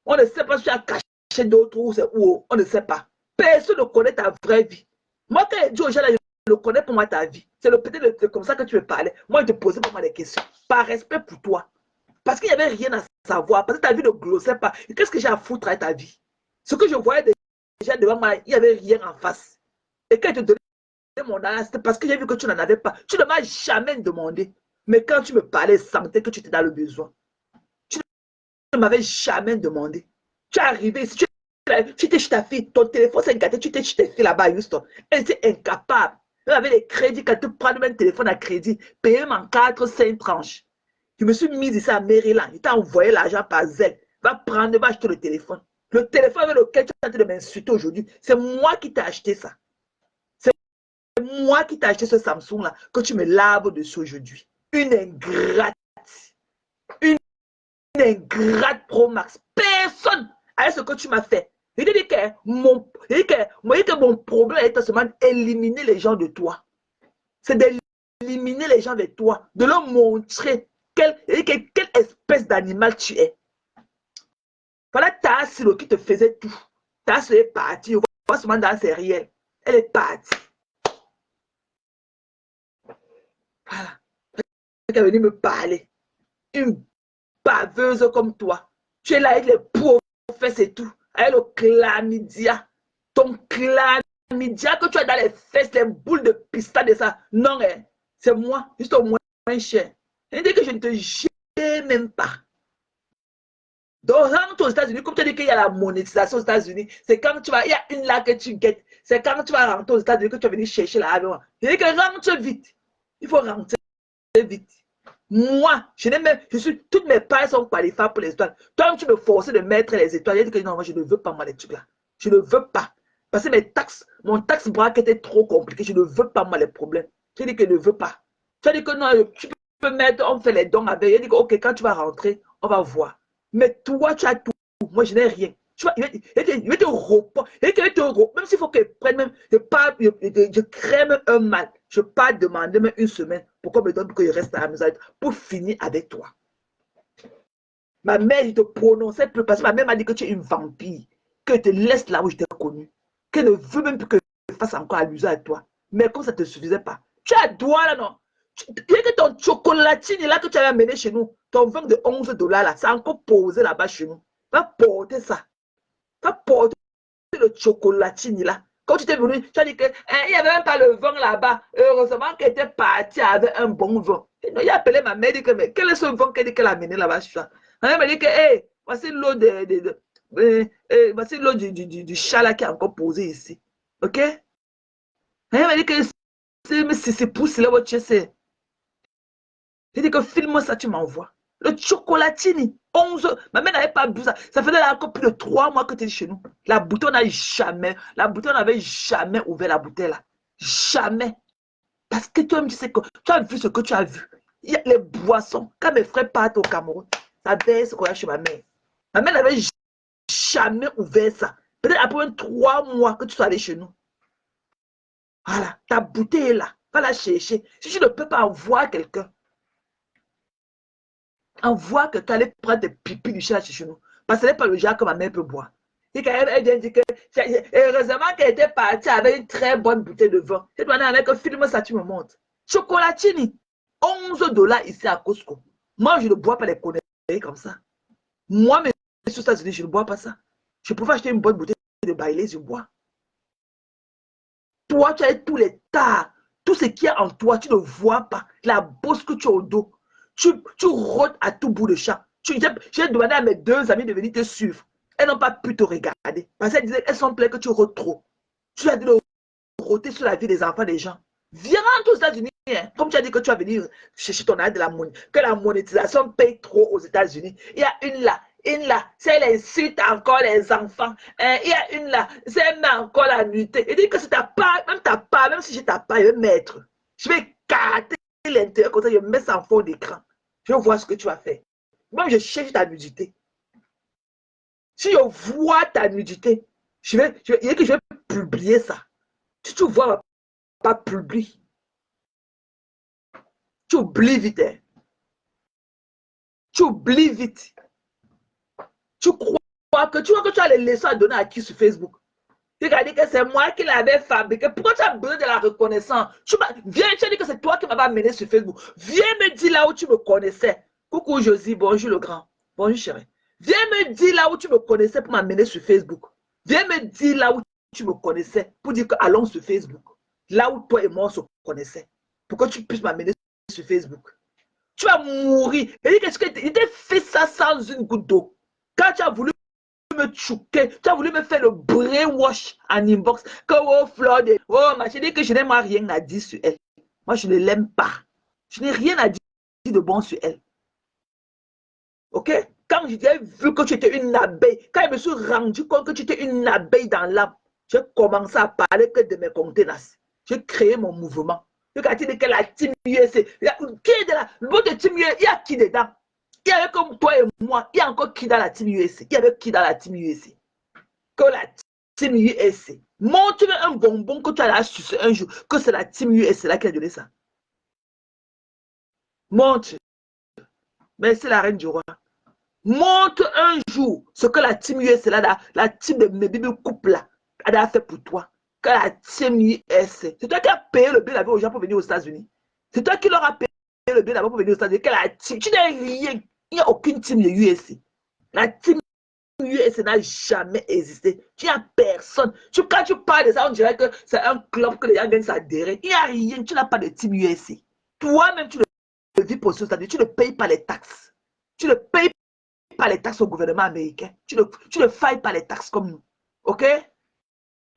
On ne sait pas si tu as caché d'autres ou c'est où. On ne sait pas. Personne ne connaît ta vraie vie. Moi, quand je dis aux gens, là, je ne connais pas moi ta vie. C'est peut-être comme ça que tu veux parler. Moi, je te posais pas moi des questions. Par respect pour toi. Parce qu'il n'y avait rien à savoir. Parce que ta vie ne glossait pas. Qu'est-ce que j'ai à foutre avec ta vie? Ce que je voyais déjà devant moi, il n'y avait rien en face. Et quand je te donnais mon âge, c'était parce que j'ai vu que tu n'en avais pas. Tu ne m'as jamais demandé. Mais quand tu me parlais, sentais que tu étais dans le besoin. Tu ne m'avais jamais demandé. Tu es arrivé ici, tu étais chez ta fille, ton téléphone s'est gâté, tu étais chez ta fille là-bas à Houston. Elle était incapable. Elle avait les crédits, quand tu prends le même téléphone à crédit, payé en 4, 5 tranches. Je me suis mise ici à Maryland. Il t'a envoyé l'argent par Zelle. Va prendre, va acheter le téléphone. Le téléphone avec lequel tu es en train de m'insulter aujourd'hui, c'est moi qui t'ai acheté ça. C'est moi qui t'ai acheté ce Samsung-là que tu me laves dessus aujourd'hui. Une ingrate. Une ingrate Pro Max. Personne avec ce que tu m'as fait. Il dit que mon problème est seulement d'éliminer les gens de toi. C'est d'éliminer les gens de toi. De leur montrer quelle espèce d'animal tu es. Voilà ta silo qui te faisait tout. Ta silo est partie. On voit seulement dans ses réels. Elle est partie. Voilà. Elle est venue me parler. Une baveuse comme toi. Tu es là avec les pauvres fesses et tout. Avec le chlamydia. Ton chlamydia que tu as dans les fesses, les boules de pistache de ça. Non, hein, c'est moi. Juste au moins cher. Elle dit que je ne te gêne même pas. Donc, rentre aux États-Unis, comme tu as dit qu'il y a la monétisation aux États-Unis, c'est quand tu vas, il y a une là que tu guettes. C'est quand tu vas rentrer aux États-Unis que tu vas venir chercher là avec moi. Je dis que rentre vite. Il faut rentrer vite. Moi, toutes mes parts sont qualifiées pour les étoiles. Toi, tu me forçais de mettre les étoiles. Je dis que non, moi, je ne veux pas, moi, les trucs là. Je ne veux pas. Parce que mon taxe bracket est trop compliqué. Je ne veux pas, moi, les problèmes. Je dis que je ne veux pas. Tu as dit que non, tu peux mettre, on fait les dons avec. Je dis que, ok, quand tu vas rentrer, on va voir. Mais toi, tu as tout. Moi, je n'ai rien. Tu vois, il va te reprendre. Même s'il faut que je prenne même, je crée même un mal. Je ne peux pas demander même une semaine pour qu'on me donne pour que je reste à la maison pour finir avec toi. Ma mère, je te prononçais plus parce que ma mère m'a dit que tu es une vampire. Que je te laisse là où je t'ai connu. Qu'elle ne veut même plus que je fasse encore allusion à toi. Mais comme ça ne te suffisait pas. Tu as droit là, non? Tu sais que ton chocolatine là que tu avais amené chez nous, ton vin de 11 $ là, c'est encore posé là-bas chez nous. Va porter ça. Va porter le chocolatine là. Quand tu t'es venu, tu as dit qu'il n'y avait même pas le vin là-bas. Heureusement qu'elle était partie avec un bon vin. Il a appelé ma mère, il dit que, mais quel est ce vin qu'elle a amené là-bas? Elle m'a dit que, hey, voici l'eau voici l'eau du chat là qui est encore posé ici. Ok? Elle m'a dit que c'est pousse là, tu sais. J'ai dit que filme ça, tu m'envoies. Le chocolatini, 11. Ma mère n'avait pas bu ça. Ça faisait là encore plus de 3 mois que tu es chez nous. La bouteille, on n'avait jamais ouvert la bouteille là. Jamais. Parce que toi-même, tu sais que tu as vu ce que tu as vu. Il y a les boissons. Quand mes frères partent au Cameroun, ça baisse ce qu'on a chez ma mère. Ma mère n'avait jamais ouvert ça. Peut-être après 3 mois que tu sois allé chez nous. Voilà, ta bouteille est là. Va la chercher. Si tu ne peux pas envoyer quelqu'un, envoie que tu allais prendre des pipis du chat chez nous. Parce que ce n'est pas le genre que ma mère peut boire. Et quand elle dit que, heureusement qu'elle était partie avec une très bonne bouteille de vin. Tu dois aller avec un film, ça tu me montres. Chocolatini, 11 $ ici à Costco. Moi, je ne bois pas les conneries comme ça. Moi, mes sous États-Unis, je ne bois pas ça. Je pouvais acheter une bonne bouteille de Bailey, je bois. Toi, tu as tous les tas. Tout ce qu'il y a en toi, tu ne vois pas. La bosse que tu as au dos. Tu rôdes à tout bout de champ. J'ai demandé à mes 2 amis de venir te suivre. Elles n'ont pas pu te regarder. Parce qu'elles disaient qu'elles sont pleines que tu rôdes trop. Tu as dit de rôder sur la vie des enfants des gens. Viens aux États-Unis. Hein. Comme tu as dit que tu vas venir chercher ton aide de la monnaie. Que la monétisation paye trop aux États-Unis. Il y a une là. C'est elle insulte encore les enfants. Il y a une là. C'est elle met encore la nuitée. Il dit que si ta part, même si je t'as pas, je vais mettre. Je vais carter l'intérieur comme ça, je mets ça en fond d'écran. Je vois ce que tu as fait. Moi, je cherche ta nudité. Si je vois ta nudité, je vais publier ça. Si tu vois, pas publie. Tu oublies vite. Hein. Tu oublies vite. Tu crois que tu as les leçons à donner à qui sur Facebook? Tu as dit que c'est moi qui l'avais fabriqué. Pourquoi tu as besoin de la reconnaissance? Viens, tu as dit que c'est toi qui m'avais amené sur Facebook. Viens me dire là où tu me connaissais. Coucou Josie, bonjour le grand. Bonjour chérie. Viens me dire là où tu me connaissais pour m'amener sur Facebook. Viens me dire là où tu me connaissais pour dire que allons sur Facebook. Là où toi et moi on se connaissait. Pour que tu puisses m'amener sur Facebook. Tu vas mourir. Il t'a fait ça sans une goutte d'eau. Quand tu as voulu me choquer, tu as voulu me faire le brainwash en inbox, que oh Flode, oh ma chérie, que je n'ai rien à dire sur elle. Moi, je ne l'aime pas. Je n'ai rien à dire de bon sur elle. Ok? Quand j'ai vu que tu étais une abeille, quand je me suis rendu compte que tu étais une abeille dans l'âme, j'ai commencé à parler que de mes contenances. J'ai créé mon mouvement. Regardez que la team USC. Qui est de la votre team USC? Il y a qui dedans? Il y avait comme toi et moi. Il y a encore qui dans la team USC? Il y avait qui dans la team USC? Que la team USC. Montre-moi un bonbon que tu as sucé un jour. Que c'est la team USC là qui a donné ça. Montre. Merci la reine du roi. Montre un jour ce que la team USC là, la team de mes bébés couple là, a fait pour toi. Que la team USC. C'est toi qui as payé le billet d'avion aux gens pour venir aux États-Unis. C'est toi qui leur as payé le billet d'avion pour venir aux États-Unis. Que la team, tu n'as rien. Il n'y a aucune team de USC. La team USC n'a jamais existé. Tu n'as personne. Quand tu parles de ça, on dirait que c'est un club que les gens viennent s'adhérer. Il n'y a rien. Tu n'as pas de team USC. Toi-même, tu ne vis pour ça. Tu ne payes pas les taxes. Tu ne payes pas les taxes au gouvernement américain. Tu ne failles pas les taxes comme nous. OK?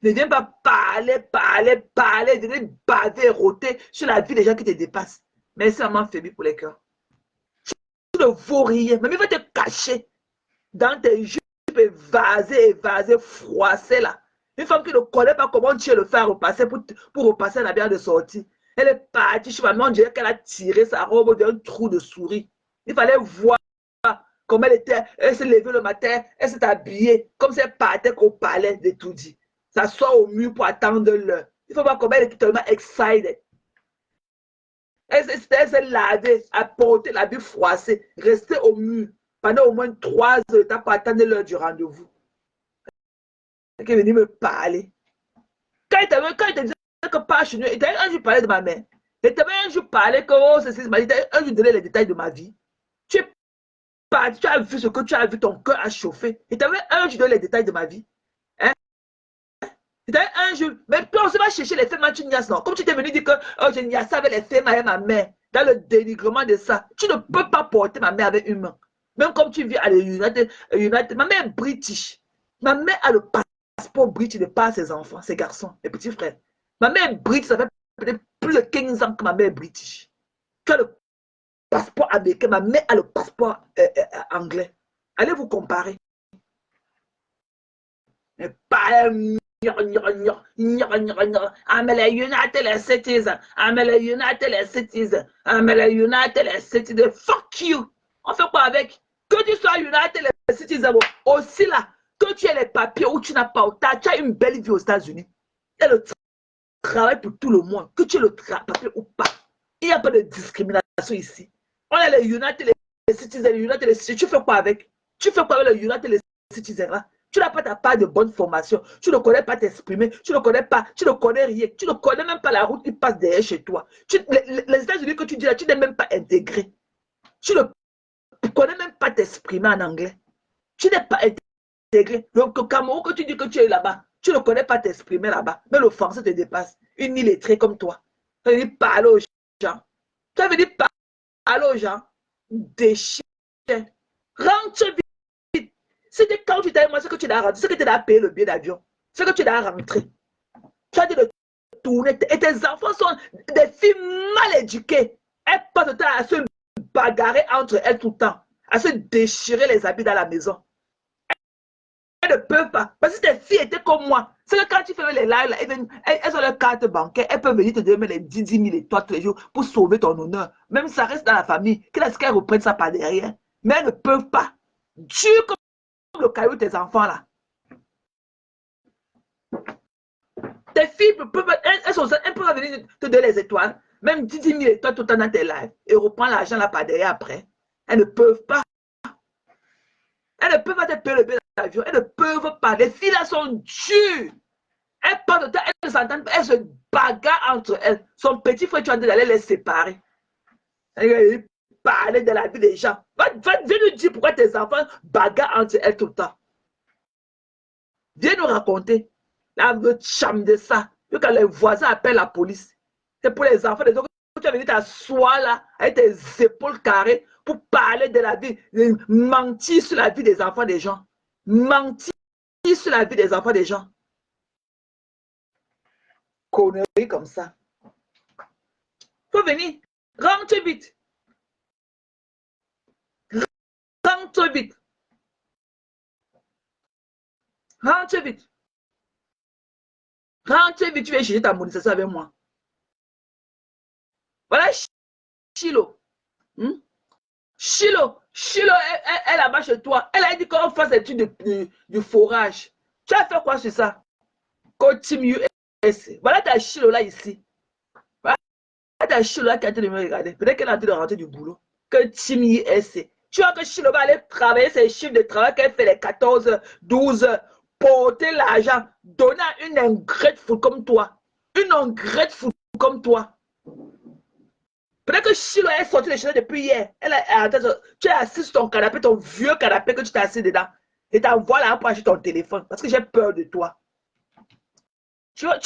Ne viens pas parler, de baver, rôter sur la vie des gens qui te dépassent. Mais c'est vraiment faible pour les cœurs. Tu ne vaux rien. Même il va te cacher dans tes jupes évasées, froissées là. Une femme qui ne connaît pas comment tu le faire repasser pour repasser la bière de sortie. Elle est partie chez maman, on dirait qu'elle a tiré sa robe d'un trou de souris. Il fallait voir comment elle était. Elle s'est levée le matin, elle s'est habillée comme si elle partait qu'au palais de tout dit. Ça sort au mur pour attendre l'heure. Il faut voir comment elle est tellement excited. Elle s'est lavée, apporté la vie froissée, restée au mur pendant au moins 3 heures. T'as pas attendu l'heure du rendez-vous. Elle est venue me parler. Quand il te disait que pas chez nous, il t'avait un jour parlé de ma mère. Il t'avait un jour parlé que oh, c'est il t'avait un jour donné les détails de ma vie. Tu es parti, tu as vu ce que tu as vu, ton cœur a chauffé. Il t'avait un jour donné les détails de ma vie. Hein? Un jour, mais toi, on se va chercher les femmes, tu niasses, non? Comme tu t'es venu dire que oh, je niasse avec les femmes avec ma mère, dans le dénigrement de ça, tu ne peux pas porter ma mère avec une main. Même comme tu vis à United, ma mère est british. Ma mère a le passeport british de par ses enfants, ses garçons, mes petits frères. Ma mère est british, ça fait peut-être plus de 15 ans que ma mère est british. Tu as le passeport américain, ma mère a le passeport anglais. Allez vous comparer. Mais pas I'm a United citizen. I'm a United citizen. I'm a United citizen. Fuck you. On fait quoi avec? Que tu sois United citizen aussi là, que tu aies les papiers ou tu n'as pas, tu as une belle vie aux États-Unis. Il y a le travail pour tout le monde. Que tu aies le papier ou pas. Il n'y a pas de discrimination ici. On a les United citizens, United citizens. Tu fais quoi avec? Tu fais quoi avec les United citizens là? Tu n'as pas ta part de bonne formation. Tu ne connais pas t'exprimer. Tu ne connais pas. Tu ne connais rien. Tu ne connais même pas la route qui passe derrière chez toi. Les États-Unis que tu dis là, tu n'es même pas intégré. Tu ne connais même pas t'exprimer en anglais. Tu n'es pas intégré. Donc, au Cameroun, que tu dis que tu es là-bas, tu ne connais pas t'exprimer là-bas. Mais le français te dépasse. Une illettrée comme toi. Tu as dit parler aux gens. Tu as dit parler aux gens. Déchire. Rentre vite. C'était quand tu t'as moi, ce que tu dois rentrer, ce que tu dois payer le billet d'avion, ce que tu dois rentrer. Tu as dit de tourner. Et tes enfants sont des filles mal éduquées. Elles passent le temps à se bagarrer entre elles tout le temps, à se déchirer les habits dans la maison. Elles ne peuvent pas. Parce que tes filles étaient comme moi. C'est que quand tu fais les lives, elles ont leur carte bancaire. Elles peuvent venir te donner les 10 000 et toi tous les jours pour sauver ton honneur. Même si ça reste dans la famille. Qu'elles reprennent ça par derrière. Mais elles ne peuvent pas. Dur comme le caillou de tes enfants là. Tes filles elles peuvent venir te donner les étoiles. Même 10 000 étoiles tout le temps dans tes lives. Et reprendre l'argent là par derrière après. Elles ne peuvent pas. Elles ne peuvent pas te payer le billet d'avion. Elles ne peuvent pas. Les filles là sont dures. Elles partent de temps, elles s'entendent pas. Elles se bagarrent entre elles. Son petit frère, tu as dit d'aller les séparer. Elles parler de la vie des gens. Viens nous dire pourquoi tes enfants bagarrent entre elles tout le temps. Viens nous raconter. Là, vous chambre de ça. Quand les voisins appellent la police. C'est pour les enfants des autres. Tu vas venir t'asseoir là, avec tes épaules carrées, pour parler de la vie, mentir sur la vie des enfants des gens. Mentir sur la vie des enfants des gens. Conneries comme ça. Faut venir. Rentre vite. Rentre vite. Rentre vite. Rentre vite, tu viens chercher ta monétisation avec moi. Voilà Chilo. Chilo est là-bas chez toi. Elle a dit qu'on fasse des trucs du forage. Tu as fait quoi sur ça? Code Team US. Voilà ta Chilo là ici. Voilà ta Chilo là qui a été de me regarder. Peut-être qu'elle a envie de rentrer du boulot. Que Team US. Tu vois que Chilo va aller travailler ses chiffres de travail qu'elle fait les 14, 12 heures. Porter l'argent. Donner à une ungrateful comme toi. Une ungrateful comme toi. Peut-être que Chilo est sorti de chez elle depuis hier. Tu es assis sur ton canapé, ton vieux canapé que tu t'es assis dedans. Et t'envoies là pour acheter ton téléphone. Parce que j'ai peur de toi. Tu vas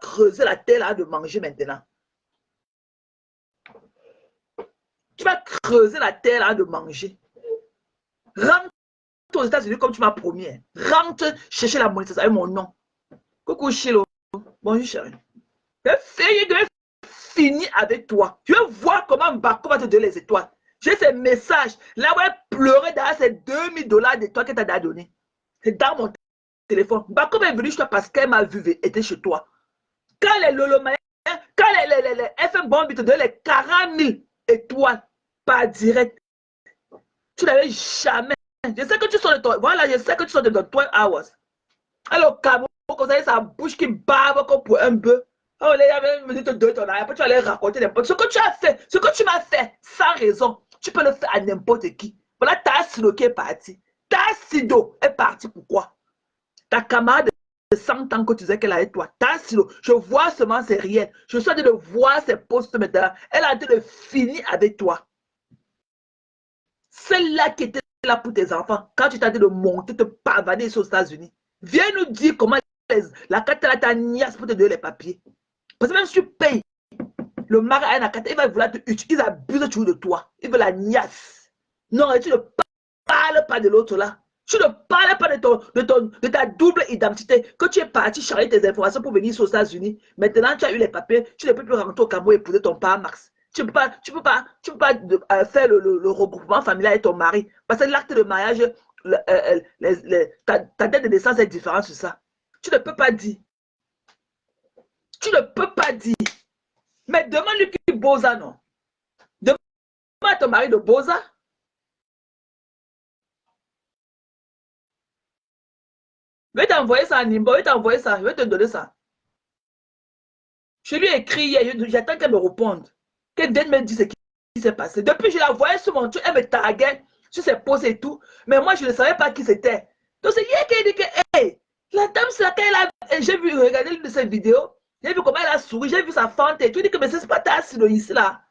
creuser la terre là de manger maintenant. Tu vas creuser la terre là de manger. Rentre aux États-Unis comme tu m'as promis. Rentre chercher la monétisation avec mon nom. Coucou Chilo. Bonjour chérie. Je vais finir avec toi. Je vais voir comment Mbako va te donner les étoiles. J'ai ces messages. Là où elle pleurait derrière ces $2000 d'étoiles qu'elle t'a donné. C'est dans mon téléphone. Mbako est venue chez toi parce qu'elle m'a vu était chez toi. Quand les Lolomaïens, quand les FM Bomb te donnent les 40 000 étoiles par direct, tu n'avais jamais. Je sais que tu sors de toi. Voilà, je sais que tu sors de ton 12 hours. Alors, Cameroun, comme ça, sa bouche qui barbe comme pour un bœuf. Oh, les gars, me dit te donner ton argent. Après, tu vas aller raconter n'importe ce que tu as fait. Ce que tu m'as fait, sans raison, tu peux le faire à n'importe qui. Voilà, Tassido qui est parti. Tassido est parti. Pourquoi? Ta camarade de 100 ans que tu disais qu'elle a avec toi. Tassido, je vois seulement ses réels. Je suis en train de voir ses posts maintenant. Elle a en train de finir avec toi. Celle-là qui était là pour tes enfants, quand tu t'as dit de monter, te pavader aux États-Unis, viens nous dire comment la carte là t'a niasse pour te donner les papiers. Parce que même si tu payes, le mari a la carte, il va vouloir te utiliser, il abuse toujours de toi. Il veut la niasse. Non, tu ne parles pas de l'autre là. Tu ne parles pas de ta double identité. Que tu es parti charger tes informations pour venir aux États-Unis. Maintenant, tu as eu les papiers, tu ne peux plus rentrer au Cameroun et épouser ton père Max. Tu ne peux pas faire le regroupement familial avec ton mari. Parce que l'acte de mariage, ta date de naissance est différente sur ça. Tu ne peux pas dire. Tu ne peux pas dire. Mais demande-lui qui est Boza, non? Demande à ton mari de Boza. Je vais t'envoyer ça en Nimbo, je vais t'envoyer ça, je vais te donner ça. Je lui ai écrit hier, j'attends qu'elle me réponde. Qu'elle vienne me dire ce qui s'est passé. Depuis, je la voyais sur mon truc, elle me taguait sur ses posts et tout. Mais moi, je ne savais pas qui c'était. Donc, c'est hier qu'elle dit que, hey, la dame, c'est laquelle elle a. J'ai vu, regarder l'une de ses vidéos. J'ai vu comment elle a souri, j'ai vu sa fente et tout. Il dit que, mais c'est pas ta silo ici là.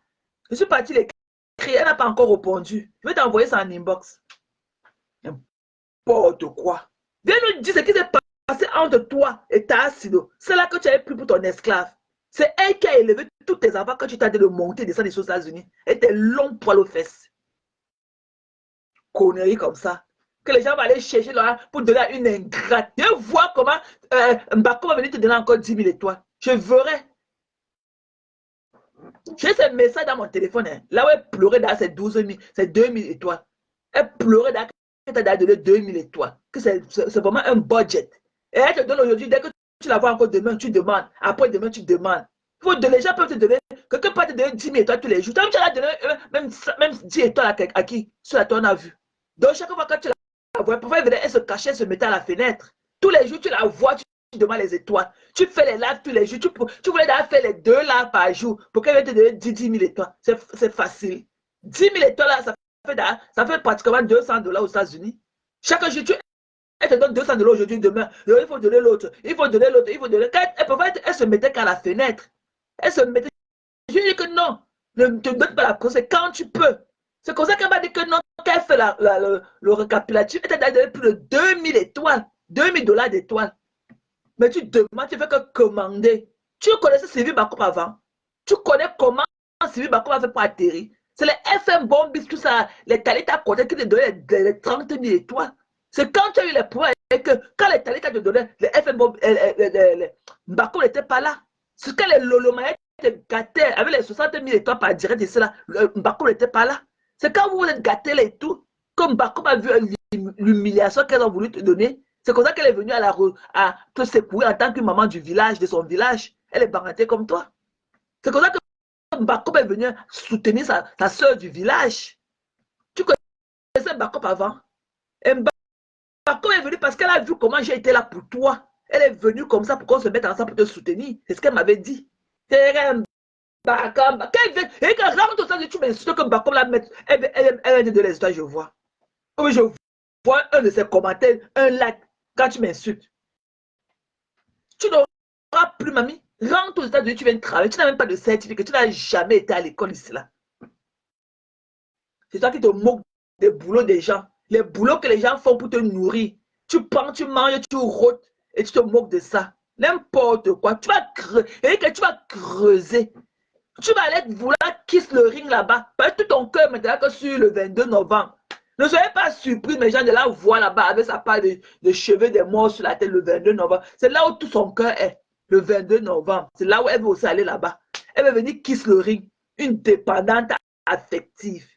Je suis parti l'écrire, elle n'a pas encore répondu. Je vais t'envoyer ça en inbox. N'importe quoi. Viens nous dire ce qui s'est passé entre toi et ta silo. C'est là que tu avais pris pour ton esclave. C'est elle qui a élevé tous tes enfants quand tu t'as dit de monter et descendre des États-Unis. Et tes longs poils aux fesses. Conneries comme ça. Que les gens vont aller chercher là pour donner à une ingrate. Viens voir comment Mbako va venir te donner encore 10 000 étoiles. Je verrai. J'ai ce message dans mon téléphone. Hein. Là où elle pleurait dans ces 12 000, ces 2 000 étoiles. Elle pleurait dans t'a donné 2000 étoiles, que c'est vraiment un budget. Et elle te donne aujourd'hui, dès que tu la vois encore demain, tu demandes. Après demain, tu demandes. Les gens peuvent te donner, quelqu'un peut te donner 10 000 étoiles tous les jours. Tu as donné même 10 étoiles à qui? Sur la on a vu. Donc chaque fois que tu la vois, parfois elle se cachait, elle se mettait à la fenêtre. Tous les jours, tu la vois, tu demandes les étoiles. Tu fais les lives tous les jours. Tu voulais d'ailleurs faire les 2 lives par jour pour qu'elle vienne te donner 10 000 étoiles. C'est facile. 10 000 étoiles, là, ça fait pratiquement $200 aux États-Unis. Chaque jour, elle te donne $200 aujourd'hui, demain. Il faut donner l'autre. Il faut donner l'autre. Il faut donner. Elle se mettait qu'à la fenêtre. Elle se mettait. Je lui dis que non. Ne te donne pas la cause. C'est quand tu peux. C'est comme ça qu'elle m'a dit que non. Quand elle fait le récapitulatif, elle t'a donné plus de 2000 étoiles. $2000 d'étoiles. Mais tu demandes, tu fais que commander. Tu connaissais Sylvie Bacoup avant. Tu connais comment Sylvie Bacoup a fait pour atterrir. C'est les FM Bombis, tout ça, les Talita Côté qui te donnaient les 30 000 étoiles. C'est quand tu as eu les points et que quand les Talita te donnaient les FM Bombis, Bakou n'était pas là. C'est quand les Lolomaïs te gâtaient avec les 60 000 étoiles par direct ici là, Bakou n'était pas là. C'est quand vous vous êtes gâtés et tout, comme Bakou a vu l'humiliation qu'elles ont voulu te donner. C'est comme ça qu'elle est venue à te secouer en tant que maman du village, de son village. Elle est barantée comme toi. C'est comme ça que Bakop est venu soutenir sa soeur du village. Tu connaissais Bakop avant? Et Bakop est venu parce qu'elle a vu comment j'ai été là pour toi. Elle est venue comme ça pour qu'on se mette ensemble pour te soutenir. C'est ce qu'elle m'avait dit. Et quand rentre au stade, tu m'insultes que Bakop la mette. Elle est de les je vois. Oui, je vois un de ses commentaires, un like, quand tu m'insultes. Tu n'auras plus, mamie. Rentre aux États-Unis, tu viens de travailler. Tu n'as même pas de certificat. Tu n'as jamais été à l'école ici là. C'est toi qui te moques des boulots des gens. Les boulots que les gens font pour te nourrir. Tu prends, tu manges, tu rôtes et tu te moques de ça. N'importe quoi. Tu vas creuser. Tu vas aller vouloir kiss le ring là-bas. Parce que tout ton cœur maintenant que sur le 22 novembre. Ne soyez pas surpris, mes gens, de la voir là-bas avec sa part de cheveux des morts sur la tête le 22 novembre. C'est là où tout son cœur est. Le 22 novembre. C'est là où elle veut aussi aller là-bas. Elle veut venir kiss le ring. Une dépendante affective.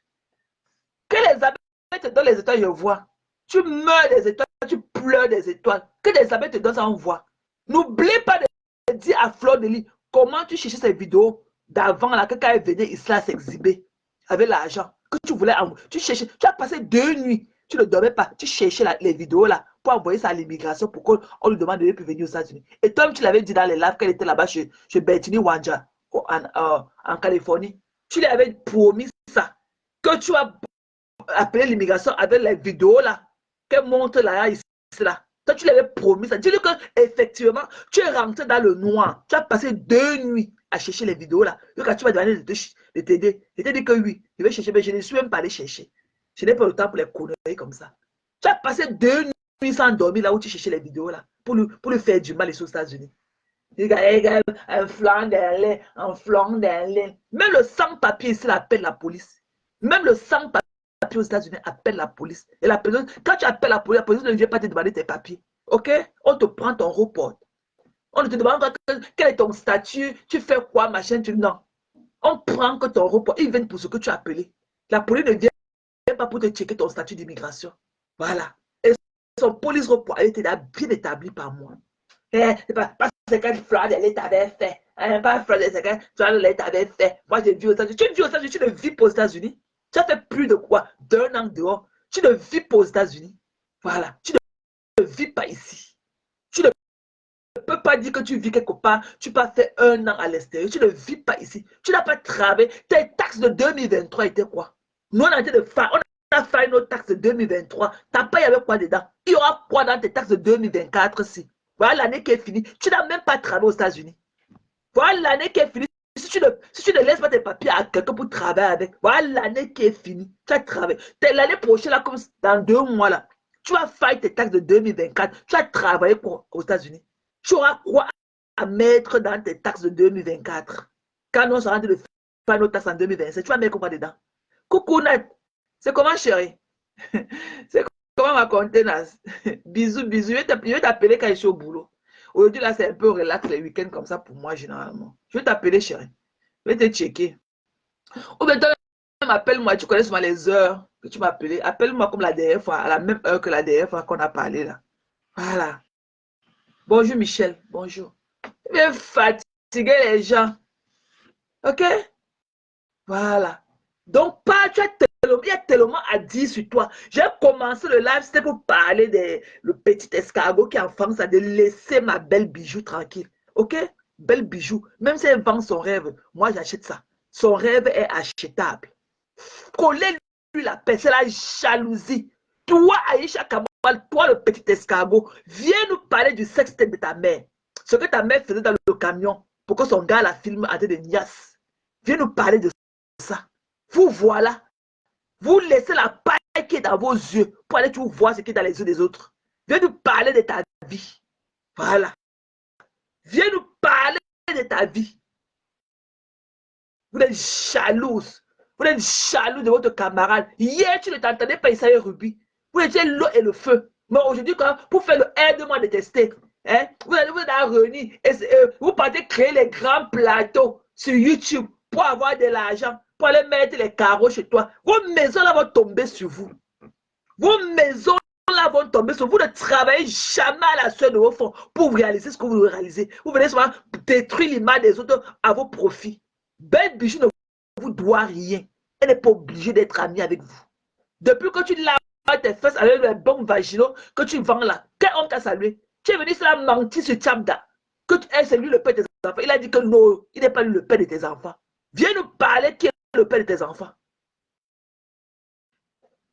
Que les abeilles te donnent les étoiles, je vois. Tu meurs des étoiles, tu pleures des étoiles. Que les abeilles te donnent, ça, on voit. N'oublie pas de dire à Fleur de Lis comment tu cherchais ces vidéos d'avant, là, que quand elle venait ici là s'exhiber avec l'argent. Que tu voulais, tu cherchais, tu as passé 2 nuits, tu ne dormais pas, tu cherchais les vidéos là pour envoyer ça à l'immigration pour qu'on lui demande de venir aux États-Unis. Et toi, tu l'avais dit dans les lives qu'elle était là-bas chez Bertini Wanja en Californie. Tu lui avais promis ça, que tu as appelé l'immigration avec les vidéos là, qu'elle montre là, ici, là. Toi, tu l'avais promis ça. Dis-lui qu'effectivement, tu es rentré dans le noir. Tu as passé 2 nuits à chercher les vidéos là. Et quand tu vas demander de t'aider, je t'ai dit que oui, je vais chercher, mais je ne suis même pas allé chercher. Je n'ai pas le temps pour les conneries comme ça. Tu as passé 2 nuits sans dormir là où tu cherchais les vidéos là, pour lui faire du mal ici aux États-Unis. Un flanc d'un lait, un flanc d'un lait. Même le sans-papier ici appelle la police. Même le sans-papier aux États-Unis appelle la police. Et la police, quand tu appelles la police ne vient pas te demander tes papiers. Ok? On te prend ton report. On ne te demande pas quel est ton statut, tu fais quoi, machin, non. On prend que ton report, ils viennent pour ce que tu as appelé. La police ne vient pas pour te checker ton statut d'immigration. Voilà. Et son police report, elle était bien établie par moi. C'est pas ce que Fleur de l'État t'avait fait. Pas Fleur de l'État, Fleur de l'État t'avait fait. Moi, j'ai vu aux États-Unis. Tu vis aux États-Unis, tu ne vis pas aux États-Unis. Tu as fait plus de quoi? D'1 an dehors. Tu ne vis pas aux États-Unis. Voilà. Tu ne vis pas ici. Tu ne peux pas dire que tu vis quelque part. Tu n'as pas fait 1 an à l'extérieur. Tu ne vis pas ici. Tu n'as pas travaillé. Tes taxes de 2023 étaient quoi? Nous, on a été de faire. On a fait nos taxes de 2023. Tu n'as pas y avait quoi dedans? Il y aura quoi dans tes taxes de 2024 si? Voilà l'année qui est finie. Tu n'as même pas travaillé aux États-Unis. Voilà l'année qui est finie. Si tu ne laisses pas tes papiers à quelqu'un pour travailler avec, voilà l'année qui est finie. Tu as travaillé. L'année prochaine, là, comme dans 2 mois, là, tu vas faire tes taxes de 2024. Tu as travaillé aux États-Unis. Tu auras quoi à mettre dans tes taxes de 2024? Quand on sera en train de faire nos taxes en 2027, tu vas mettre quoi dedans? Coucou, Nat. C'est comment, chérie? C'est comment ma contenance? Bisous, bisous. Je vais t'appeler quand je suis au boulot. Aujourd'hui, là, c'est un peu relax les week-ends comme ça pour moi, généralement. Je vais t'appeler, chérie. Je vais te checker. Ou bien, toi, appelle-moi. Tu connais souvent les heures que tu m'as appelé. Appelle-moi comme la dernière fois, à la même heure que la dernière fois qu'on a parlé là. Voilà. Bonjour Michel, bonjour. Tu viens fatiguer les gens. Ok? Voilà. Donc, il y a tellement à dire sur toi. J'ai commencé le live, c'était pour parler de le petit escargot qui est en France, de laisser ma belle bijou tranquille. Ok? Belle bijou. Même si elle vend son rêve, moi j'achète ça. Son rêve est achetable. Collez-lui la paix, c'est la jalousie. Toi, Aïcha Kamal, toi le petit escargot, viens nous parler du sexe de ta mère. Ce que ta mère faisait dans le camion pour que son gars la filme à de niasse. Viens nous parler de ça. Vous voilà. Vous laissez la paille qui est dans vos yeux pour aller tout voir ce qui est dans les yeux des autres. Viens nous parler de ta vie. Voilà. Viens nous parler de ta vie. Vous êtes jalouse. Vous êtes jaloux de votre camarade. Hier, tu ne t'entendais pas Issa et Ruby. Vous étiez l'eau et le feu. Mais aujourd'hui, pour faire le aide-moi de tester, hein, vous êtes réunis. Vous partez créer les grands plateaux sur YouTube pour avoir de l'argent, pour aller mettre les carreaux chez toi. Vos maisons là vont tomber sur vous. Vos maisons là vont tomber sur vous. Vous ne travaillez jamais à la sueur de vos fonds pour réaliser ce que vous voulez réaliser. Vous venez souvent détruire l'image des autres à vos profits. Belle Bijou ne vous doit rien. Elle n'est pas obligée d'être amie avec vous. Depuis que tu laves tes fesses avec les bombes vaginaux que tu vends là, quel homme t'a salué? Tu es venu sur la mentir sur Tchamda. Que c'est lui le père de tes enfants. Il a dit que non, il n'est pas lui le père de tes enfants. Viens nous parler qui est le père de tes enfants.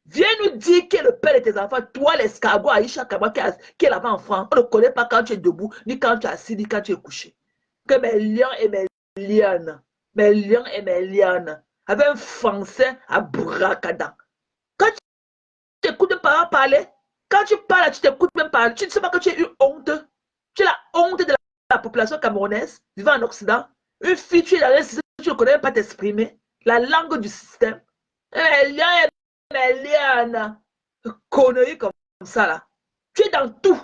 Viens nous dire qui est le père de tes enfants. Toi, l'escargot, Aïcha Kaba, qui est là-bas en France. On ne connaît pas quand tu es debout, ni quand tu es assis, ni quand tu es couché. Que mes lions et mes lionnes, avec un français à Bracada. Quand tu écoutes un parent parler, quand tu parles, tu t'écoutes même parler, tu ne sais pas que tu as eu honte. Tu as la honte de la population camerounaise vivant en Occident. Une fille, tu es dans un système, tu ne connais même pas t'exprimer. La langue du système. Conneries comme ça là. Tu es dans tout.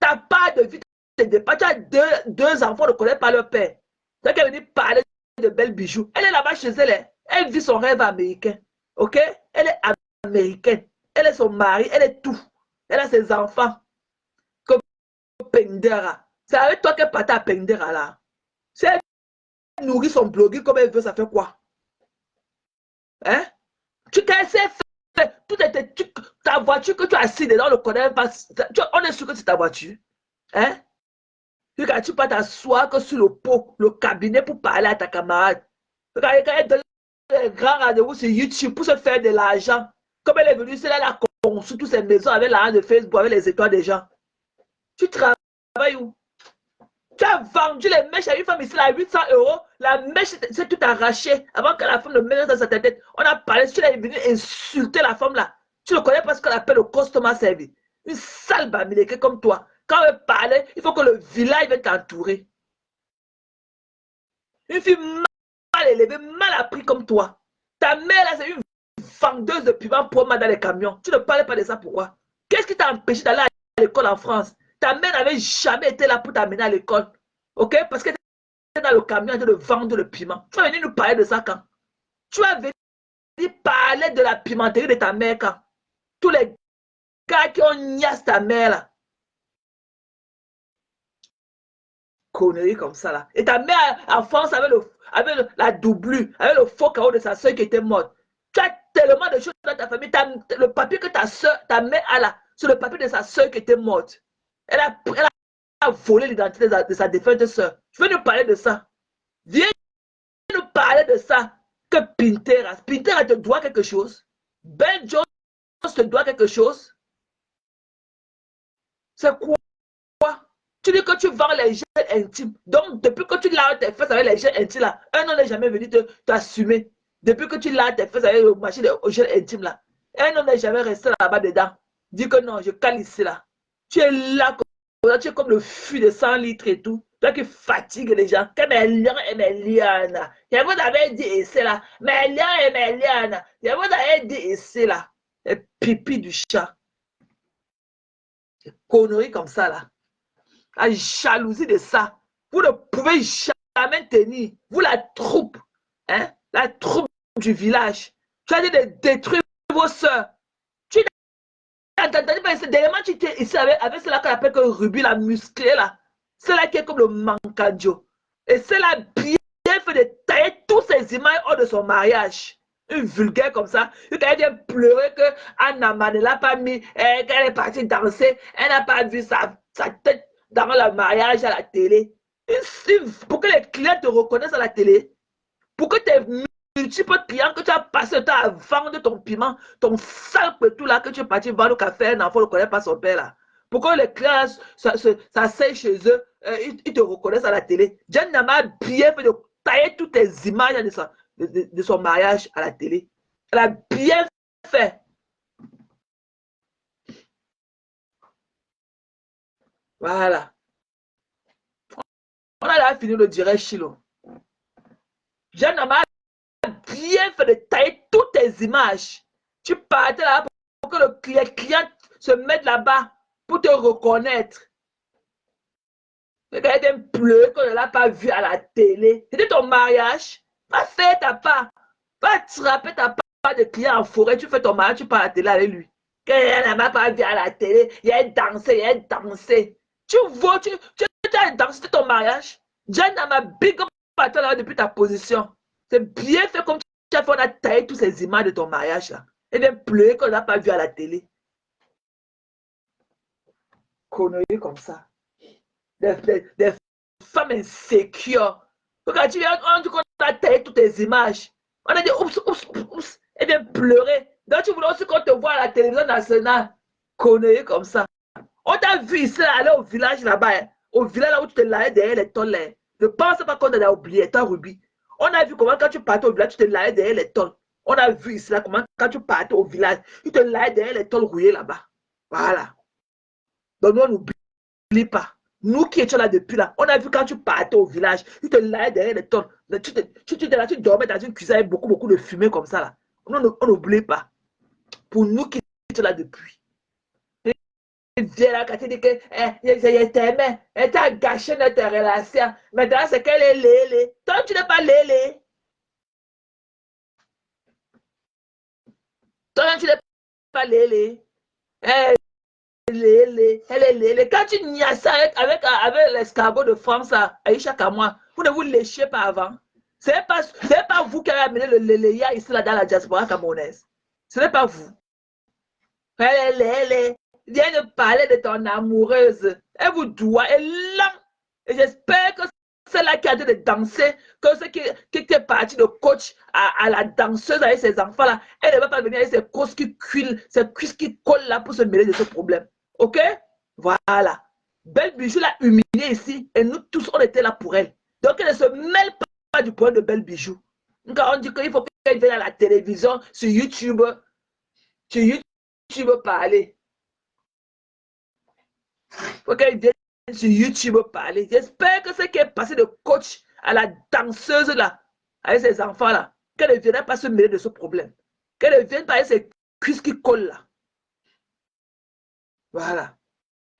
Tu n'as pas de vie, tu as deux enfants, ne connaissent pas leur père. Tu as venir parler de belles bijoux. Elle est là-bas chez elle. Elle vit son rêve américain. Ok? Elle est américaine. Elle est son mari. Elle est tout. Elle a ses enfants. Comme Pendera. C'est avec toi qu'elle partait à Pendera là. Si elle nourrit son blogueur comme elle veut, ça fait quoi? Hein? Tu sais faire. Ta voiture que tu as assise dedans, on ne connaît pas. On est sûr que c'est ta voiture. Hein? Quand tu peux t'asseoir que sur le pot, le cabinet pour parler à ta camarade. Quand elle donne un grand rendez-vous sur YouTube pour se faire de l'argent. Comme elle est venue, c'est là, elle a construit toutes ces maisons avec l'argent de Facebook, avec les étoiles des gens. Tu travailles où? Tu as vendu les mèches à une femme ici à 800 €. La mèche s'est tout arrachée avant que la femme ne mette dans sa tête. On a parlé, tu es venu insulter la femme là. Tu ne connais pas ce qu'on appelle le customer service. Une sale bamileke comme toi. Quand elle parlait, il faut que le village vienne t'entourer. Une fille mal élevée, mal appris comme toi. Ta mère là, c'est une vendeuse de piment pour moi dans les camions. Tu ne parlais pas de ça, pourquoi? Qu'est-ce qui t'a empêché d'aller à l'école en France? Ta mère n'avait jamais été là pour t'amener à l'école. Ok? Parce que tu étais dans le camion de vendre le piment. Tu vas venir nous parler de ça quand? Tu vas venir parler de la pimenterie de ta mère quand? Tous les gars qui ont niasse ta mère là. Conneries comme ça là. Et ta mère en France avec la doublure, avec le faux carreau de sa soeur qui était morte. Tu as tellement de choses dans ta famille. Le papier que ta mère a là, c'est le papier de sa soeur qui était morte. Elle a volé l'identité de sa défunte soeur. Je veux nous parler de ça. Viens nous parler de ça. Que Pinteras te doit quelque chose. Ben Jones te doit quelque chose. C'est quoi? Tu dis que tu vends les gels intimes. Donc, depuis que tu laves tes fesses avec les gels intimes là, un homme n'est jamais venu t'assumer. Depuis que tu laves tes fesses avec le machine de gel intime là, un homme n'est jamais resté là-bas dedans. Dis que non, je cale ici là. Tu es là, tu es comme le fût de 100 litres et tout. Toi qui fatigue les gens. Que mes lions et mes lianes. Je vous avais dit ici là. Mes lions et mes lianes. Je vous avais dit ici là. Les pipis du chat. Des conneries comme ça là. La jalousie de ça. Vous ne pouvez jamais tenir. Vous la troupe. Hein? La troupe du village. Tu as dit de détruire vos soeurs. Tu n'as entendu pas ici. Dernièrement, tu étais ici avec celle-là qu'on appelle que Ruby, la musclée là. Celle-là qui est comme le mancadio. Et celle-là bien fait de tailler toutes ces images hors de son mariage. Une vulgaire comme ça. Elle vient pleurer que Anna ne l'a pas mis, qu'elle est partie danser. Elle n'a pas vu sa tête dans le mariage à la télé. Pour que les clients te reconnaissent à la télé, pour que tes multiples clients que tu as passé le temps à vendre ton piment, ton sale tout là que tu es parti vendre au café, un enfant ne connaît pas son père là. Pour que les clients s'asseyent chez eux, ils te reconnaissent à la télé. Jen Nama a bien fait de tailler toutes tes images de son mariage à la télé. Elle a bien fait. Voilà. On a là fini de dire Chilo. Jen Nama a bien fait de tailler toutes tes images. Tu partais là pour que les clients se mettent là-bas pour te reconnaître. Quand elle pleure qu'on ne l'a pas vu à la télé. C'était ton mariage. Va faire ta part. Va attraper ta part de client en forêt. Tu fais ton mariage, tu pars à la télé avec lui. Quand elle n'a pas vu à la télé, il a dansé. Tu vois, tu as dansé, c'était ton mariage. Jen n'a big up à toi là depuis ta position. C'est bien fait comme tu as fait, on a taillé toutes ces images de ton mariage là. Elle vient pleurer qu'on n'a pas vu à la télé. Conneries comme ça. Des femmes insécures. Quand tu viens, on dit qu'on a taillé toutes tes images. On a dit oups. Elle vient pleurer. Donc tu voulais aussi qu'on te voit à la télévision nationale. Conneries comme ça. On t'a vu ici aller au village là-bas. Au village là où tu te lavais derrière les tôles. Ne pense pas qu'on t'a oublié, toi Ruby. On a vu comment quand tu partais au village, tu te lavais derrière les tôles. On a vu ici là comment quand tu partais au village, tu te lavais derrière les tôles rouillées là-bas. Voilà. Donc nous on n'oublie pas. Nous qui étions là depuis là, on a vu quand tu partais au village, tu te lavais derrière les tôles. Tu dormais dans une cuisine avec beaucoup de fumée comme ça là. On n'oublie pas. Pour nous qui étions là depuis. Tu viens là quand tu dis que je t'aimais, elle t'a gâché notre relation. Maintenant c'est qu'elle est lélé. Toi tu n'es pas lélé. Toi tu n'es pas lélé. Elle est lélé. Quand tu niaises avec l'escargot de France, Aïcha Kamwa, vous ne vous léchez pas avant. Ce n'est pas vous qui avez amené le léléa ici là dans la diaspora camerounaise. Ce n'est pas vous. Elle est. Viens de parler de ton amoureuse. Elle vous doit, elle est là. Et j'espère que c'est là qui a de danser, que c'est qui est parti de coach à la danseuse avec ses enfants là. Elle ne va pas venir avec ses cuisses qui cuillent, ses cuisses qui collent là pour se mêler de ce problème. Ok? Voilà. Belle Bijou l'a humiliée ici et nous tous on était là pour elle. Donc elle ne se mêle pas du point de Belle Bijou. Quand on dit qu'il faut qu'elle vienne à la télévision, sur YouTube parler. Il faut qu'elle vienne sur YouTube parler. J'espère que ce qui est passé de coach à la danseuse là, avec ses enfants là, qu'elle ne viendrait pas se mêler de ce problème. Qu'elle ne vienne pas avec ses cuisses qui collent là. Voilà.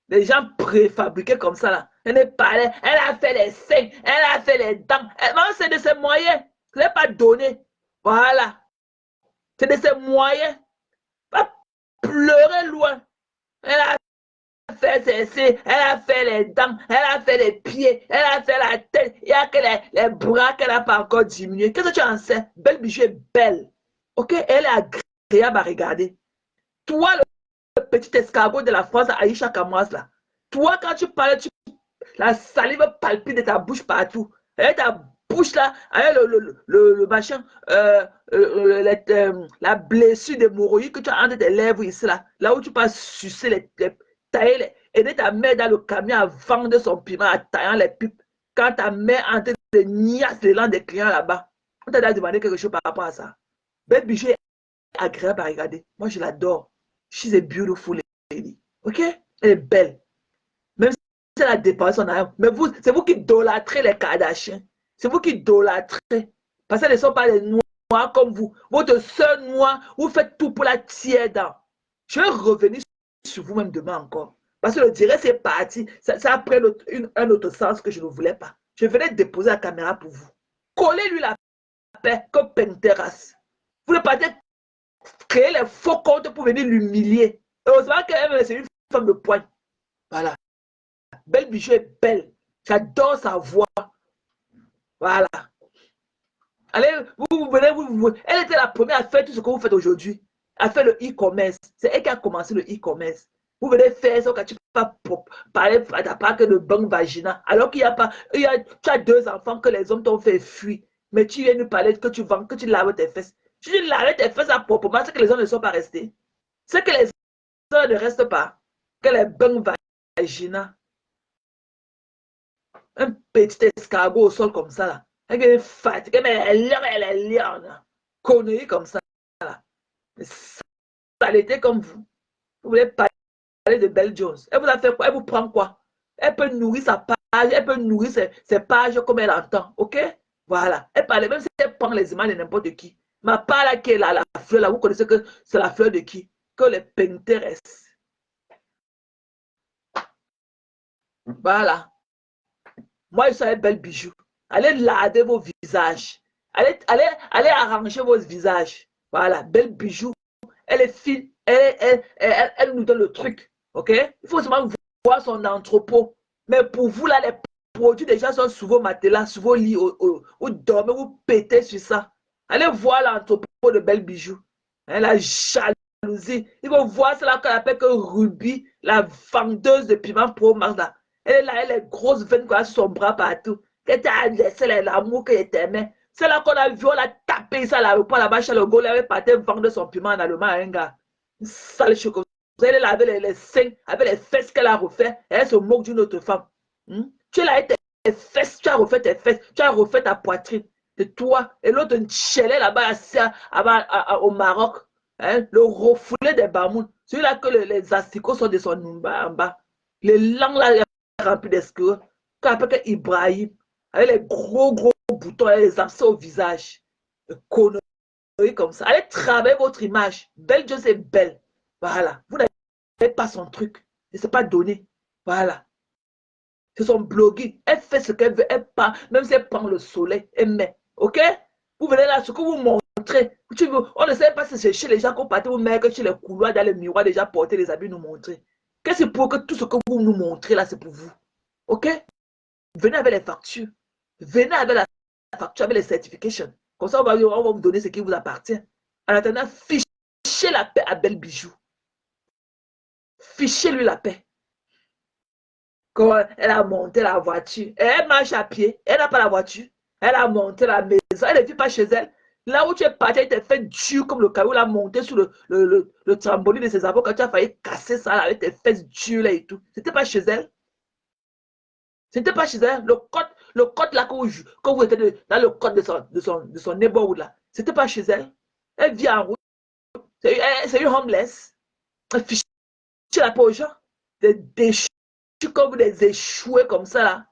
Les gens préfabriqués comme ça là. Elle ne parlait, elle a fait les seins, elle a fait les dents. C'est de ses moyens. Je ne l'ai pas donné. Voilà. C'est de ses moyens. Pas pleurer loin. Elle a fait ses seins, elle a fait les dents, elle a fait les pieds, elle a fait la tête. Il n'y a que les bras qu'elle n'a pas encore diminué. Qu'est-ce que tu en sais? Belle Bijou est belle. Ok? Elle est agréable à regarder. Toi, le petit escargot de la France, Aïcha Kamwas, là. Toi, quand tu parles, la salive palpite de ta bouche partout. Et ta bouche là, avec le machin, la blessure d'hémorroïde que tu as entre tes lèvres ici là, là où tu peux sucer tailler, aider ta mère dans le camion à vendre son piment, à taillant les pipes. Quand ta mère est en train de niasse les langues des clients là-bas, on t'a demandé quelque chose par rapport à ça. Belle Bijou est agréable à regarder. Moi, je l'adore. She's a beautiful lady. Ok? Elle est belle. Même si elle a dépensé son argent. Mais c'est vous qui idolâtrez les Kardashians. C'est vous qui idolâtrez. Parce qu'elles ne sont pas des noirs comme vous. Votre soeur noire, vous faites tout pour la tirer dans. Je vais revenir sur vous-même demain encore. Parce que le direct, c'est parti. Ça a pris un autre sens que je ne voulais pas. Je venais déposer la caméra pour vous. Collez-lui la paix comme Penteras. Vous ne partez créé les faux comptes pour venir l'humilier. Heureusement qu'elle, c'est une femme de poigne. Voilà. Belle Bijou est belle. J'adore sa voix. Voilà. Allez, vous venez, elle était la première à faire tout ce que vous faites aujourd'hui. À faire le e-commerce. C'est elle qui a commencé le e-commerce. Vous venez faire ça quand tu ne peux pas parler à ta part que de banque vagina. Alors qu'il y a pas, tu as 2 enfants que les hommes t'ont fait fuir. Mais tu viens nous parler que tu vends, que tu laves tes fesses. Si tu laves tes fesses à proprement, c'est que les hommes ne sont pas restés. C'est que les hommes ne restent pas. Que les banques vagina. Un petit escargot au sol comme ça là. Elle est fatiguée, mais elle est liane. Connerie comme ça là. Saleté comme vous. Vous voulez parler de Belle Jones. Elle vous a fait quoi? Elle vous prend quoi? Elle peut nourrir sa page, elle peut nourrir ses pages comme elle entend. Ok? Voilà. Elle parle, même si elle prend les images de n'importe qui. Ma part là qui est là, la fleur là, vous connaissez que c'est la fleur de qui? Que les Pinterest. Voilà. Moi, je suis une Belle Bijou. Allez lader vos visages. Allez arranger vos visages. Voilà. Belle Bijou. Elle est fine. Elle nous donne le truc. Ok? Il faut seulement voir son entrepôt. Mais pour vous, là, les produits déjà sont sur vos matelas, sur vos lits, vous dormez, vous pétez sur ça. Allez voir l'entrepôt de Belle Bijou. Hein, la jalousie. Il faut voir cela qu'on appelle que Ruby, la vendeuse de piment pro Mazda. Elle est là, elle est grosse veine sur son bras partout. Elle t'a laissé l'amour qu'elle t'aimait. C'est là qu'on a vu, on l'a tapé ça à l'aéroport là-bas chez le gars, elle avait parti vendre son piment en allemand à un gars. Une sale chocolat. Elle est là avec les seins, avec les fesses qu'elle a refait. Et elle se moque d'une autre femme. Tu es là avec tes fesses, tu as refait tes fesses, tu as refait ta poitrine. Et toi, et l'autre chelait là-bas assis au Maroc. Hein, le refoulé des bamounes. Celui-là que les asticots sont de son en bas. Les langues là remplies d'escrocs. Qu'on appelle Ibrahim. Avec les gros boutons et les abcès au visage. Conneries comme ça. Allez travailler votre image. Belle Jones est belle. Voilà. Vous n'avez pas son truc. Et c'est pas donné. Voilà. C'est son blogging. Elle fait ce qu'elle veut. Elle part. Même si elle prend le soleil, elle met. Ok? Vous venez là, ce que vous montrez. On ne sait pas si c'est chez les gens qu'on partait, vous mettez chez les couloirs, dans les miroirs, déjà porter les habits, nous montrer. Qu'est-ce que c'est pour que tout ce que vous nous montrez là, c'est pour vous? Ok? Venez avec les factures. Venez avec la facture, avec les certifications. Comme ça, on va vous donner ce qui vous appartient. En attendant, fichez la paix à Belle Bijou. Fichez-lui la paix. Quand elle a monté la voiture, et elle marche à pied, elle n'a pas la voiture. Elle a monté la maison, elle ne vit pas chez elle. Là où tu es parti, elle t'a fait dur comme le caillou, elle a monté sur le trampoline de ses avocats, tu as failli casser ça là, avec tes fesses dures là et tout. C'était pas chez elle. C'était pas chez elle. Le code là, quand vous étiez dans le code de son neighborhood là, c'était pas chez elle. Elle vit en route. C'est une homeless. Elle fiche la paix aux gens. Des déchus comme des échoués comme ça là.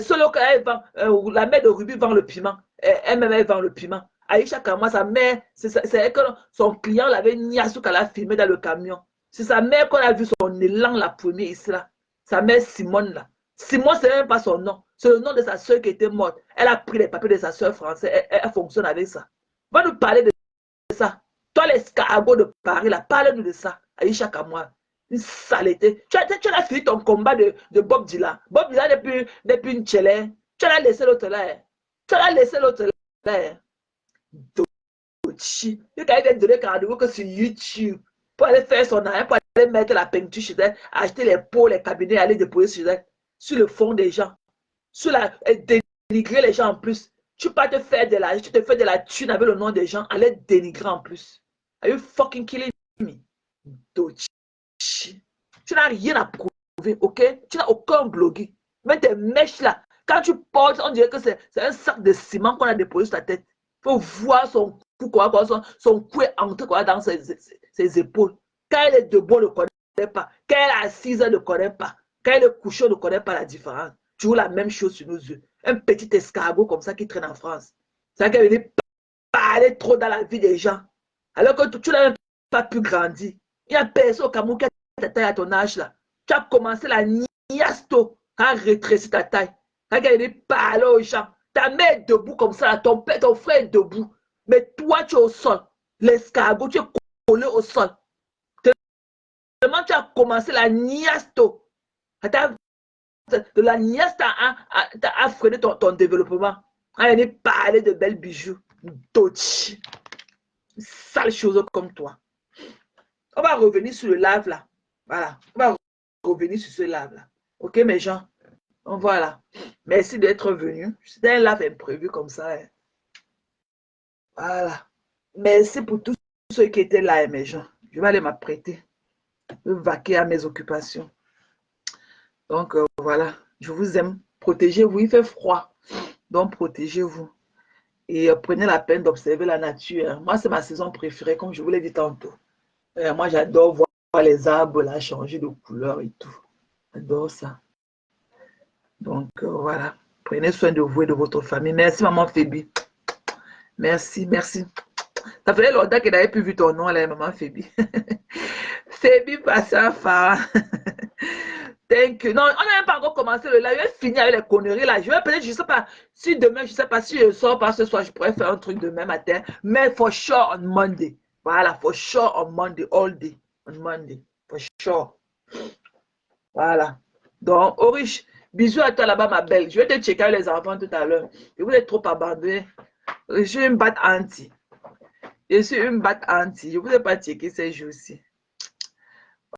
Solo quand elle vend, la mère de Ruby vend le piment. Elle-même, elle vend le piment. Aïcha Kama, sa mère, c'est elle que son client l'avait niassou qu'elle a filmé dans le camion. C'est sa mère qu'on a vu son élan la première ici là. Sa mère Simone là. Simone, c'est même pas son nom. C'est le nom de sa soeur qui était morte. Elle a pris les papiers de sa soeur française. Elle fonctionne avec ça. Va nous parler de ça. Toi, l'escargot de Paris là, parle-nous de ça. Aïcha Kama. Une saleté. Tu as fini ton combat de Bob Dylan. Bob Dylan depuis une tchélé. Tu as laissé l'autre là. Tu as laissé l'autre là. Dochi. Il vient donner rendez-vous que sur YouTube. Pour aller faire son argent, pour aller mettre la peinture chez elle, acheter les pots, les cabinets, aller déposer chez elle. Sur le fond des gens. Et dénigrer les gens en plus. Tu peux te faire de la, tu te fais de la thune avec le nom des gens, aller dénigrer en plus. Are you fucking killing me? Dochi. Tu n'as rien à prouver, ok? Tu n'as aucun blogué. Même tes mèches là, quand tu portes, on dirait que c'est un sac de ciment qu'on a déposé sur ta tête. Il faut voir son cou, son cou est entré dans ses épaules. Quand elle est debout, on ne connaît pas. Quand elle est assise, on ne connaît pas. Quand elle est couchée, on ne connaît pas la différence. Tu vois la même chose sur nos yeux. Un petit escargot comme ça qui traîne en France. C'est qu'elle venait parler trop dans la vie des gens. Alors que tu n'as même pas pu grandir. Il y a personne au Cameroun qui a ta taille à ton âge là. Tu as commencé la niasto à rétrécir ta taille. Quand il est parler aux gens. Ta mère est debout comme ça, ton frère est debout. Mais toi, tu es au sol. L'escargot, tu es collé au sol. Tellement tu as commencé la niasto. De la niaste a freiné ton développement. Elle est parler de belles bijoux. D'autres. Sale chose comme toi. On va revenir sur le live là. Voilà. On va revenir sur ce live là. Ok, mes gens? Donc voilà. Merci d'être venu. C'était un live imprévu comme ça. Hein. Voilà. Merci pour tous ceux qui étaient là, mes gens. Je vais aller m'apprêter. Je vais vaquer à mes occupations. Donc voilà. Je vous aime. Protégez-vous. Il fait froid. Donc protégez-vous. Et prenez la peine d'observer la nature. Hein. Moi, c'est ma saison préférée, comme je vous l'ai dit tantôt. Moi, j'adore voir les arbres là, changer de couleur et tout. J'adore ça. Donc, voilà. Prenez soin de vous et de votre famille. Merci, maman Phoebe. Merci, merci. Ça faisait longtemps qu'elle n'avait plus vu ton nom, là, maman Phoebe. Phoebe Passafa. Thank you. Non, on n'a même pas encore commencé le live. Je vais finir avec les conneries là. Je vais peut-être, je ne sais pas, si demain, je ne sais pas si je sors pas ce soir, je pourrais faire un truc demain matin. Mais for sure on Monday. Voilà, for sure on Monday, all day. On Monday, for sure. Voilà. Donc, Orish, bisous à toi là-bas, ma belle. Je vais te checker avec les enfants tout à l'heure. Je vous ai trop abandonné. Je suis une batte anti. Je suis une batte anti. Je ne vous ai pas checké ces jours-ci.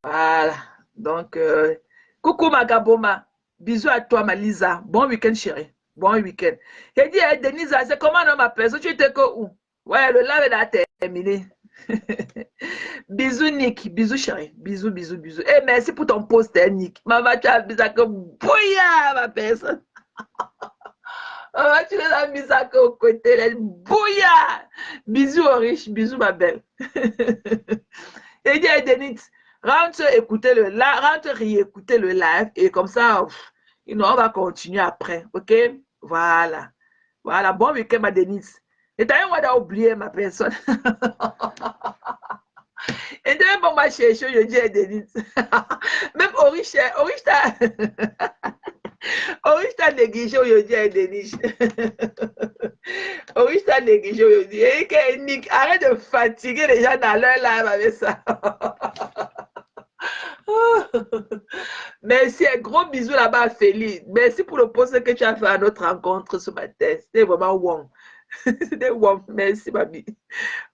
Voilà. Donc, coucou Magaboma. Bisous à toi, ma Lisa. Bon week-end, chérie. Bon week-end. J'ai dit, Denise, c'est comment on m'appelle? Tu étais où? Ouais, le live est terminé. Bisous, Nick. Bisous, chérie. Bisous, bisous, bisous. Et merci pour ton post, Nick. Maman, tu as mis ça comme bouillard, ma personne. Maman, tu les as mis ça au côté. Bouillard. Bisous, riche. Bisous, ma belle. Et dit, Denise, rentre écouter le live, rentre réécouter le live et comme ça, on va continuer après, ok? Voilà. Voilà, bon week-end, ma Denise. Et d'ailleurs, on va oublier ma personne. Et d'ailleurs, bon, ma chérie, je dis à Denise. Même Orish t'a négligé aujourd'hui à Denise. Orish t'a négligé aujourd'hui. Et Nick, arrête de fatiguer les gens dans leur live avec ça. Merci, un gros bisou là-bas à Félix. Merci pour le post que tu as fait à notre rencontre ce matin. C'était vraiment wow. C'était wow. Merci, mamie.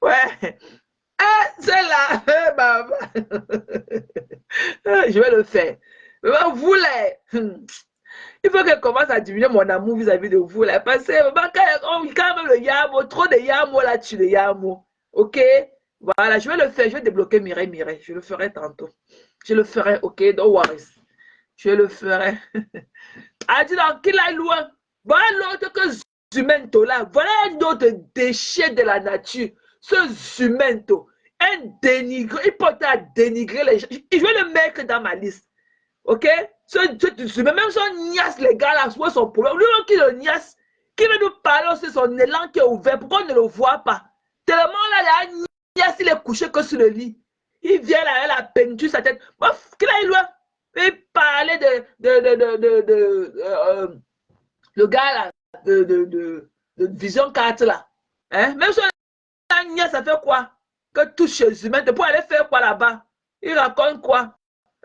Ouais. Ah, c'est là. Maman. Je vais le faire. Mais vous, là, il faut qu'elle commence à diminuer mon amour vis-à-vis de vous, là. Parce que quand même le yamo, trop de yamo là, tu le yamo. Ok? Voilà, je vais le faire. Je vais débloquer Mireille. Je le ferai tantôt. Je le ferai, ok? Don't worry. Je le ferai. Ah, dis donc, qu'il aille loin. Voilà l'autre que Zumento là. Voilà un autre déchet de la nature. Ce Zumento. Un dénigré. Il peut dénigrer les gens. Je vais le mettre dans ma liste. Ok? Même son niasse, les gars là, c'est son problème. Lui qui le niasse, qui veut nous parler aussi, son élan qui est ouvert. Pourquoi on ne le voit pas? Tellement là, il niasse, il est couché que sur le lit. Il vient là, il a la peinture sa tête. Bof, qu'il aille loin. Il parlait le gars là, de Vision 4 là. Hein? Même si la niasse, ça fait quoi? Que touche les humains, pour aller faire quoi là-bas? Il raconte quoi?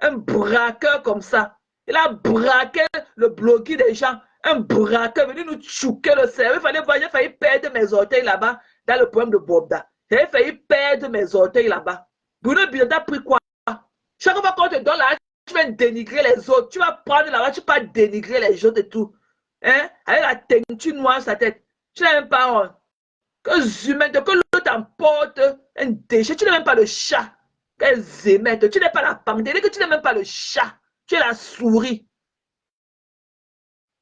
Un braqueur comme ça. Il a braqué le bloqué des gens. Un braqueur venu nous chouquer le cerveau. Il fallait voir, j'ai failli perdre mes orteils là-bas dans le poème de Bobda. J'ai failli perdre mes orteils là-bas. Bruno Bianda a pris quoi? Chaque fois qu'on te donne là, tu vas dénigrer les autres. Tu vas prendre là-bas, tu vas dénigrer les autres et tout. Hein? Avec la teinture noire sur sa tête. Tu n'as même pas honte. Que humain, que l'autre emporte un déchet. Tu n'as même pas le chat. Quels émettes. Tu n'es pas la panthère. Que tu n'es même pas le chat. Tu es la souris.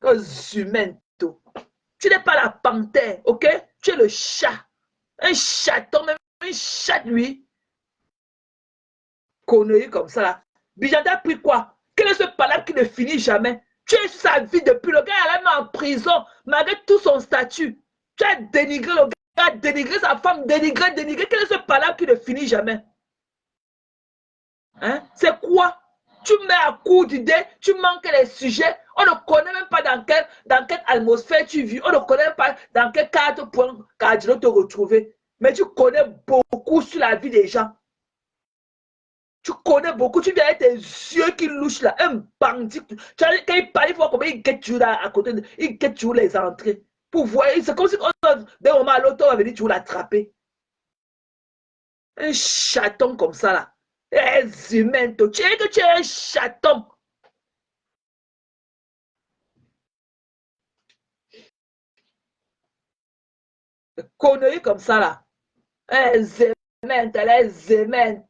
Que humain. Tu n'es pas la panthère. Ok? Tu es le chat. Un chaton, même un chat, lui. Connerie comme ça là. Bijanda a pris quoi? Quel est ce palabre qui ne finit jamais? Tu es sur sa vie depuis. Le gars est là en prison, malgré tout son statut. Tu as dénigré le gars, dénigré sa femme, dénigré. Quel est ce palabre qui ne finit jamais? Hein? C'est quoi? Tu mets à court d'idées, tu manques les sujets. On ne connaît même pas dans quelle atmosphère tu vis. On ne connaît pas dans quel 4 points cardinaux te retrouver. Mais tu connais beaucoup sur la vie des gens. Tu connais beaucoup, tu viens avec tes yeux qui louchent là, un bandit. Quand il parle, il faut combien il guette tu là à côté, il guette tu les entrées. Pour voir, c'est comme si d'un moment à l'autre, on va venir tu l'attraper. Un chaton comme ça là. Les humains, tu es que tu es un chaton. Conneries comme ça là. Les humains, les humains.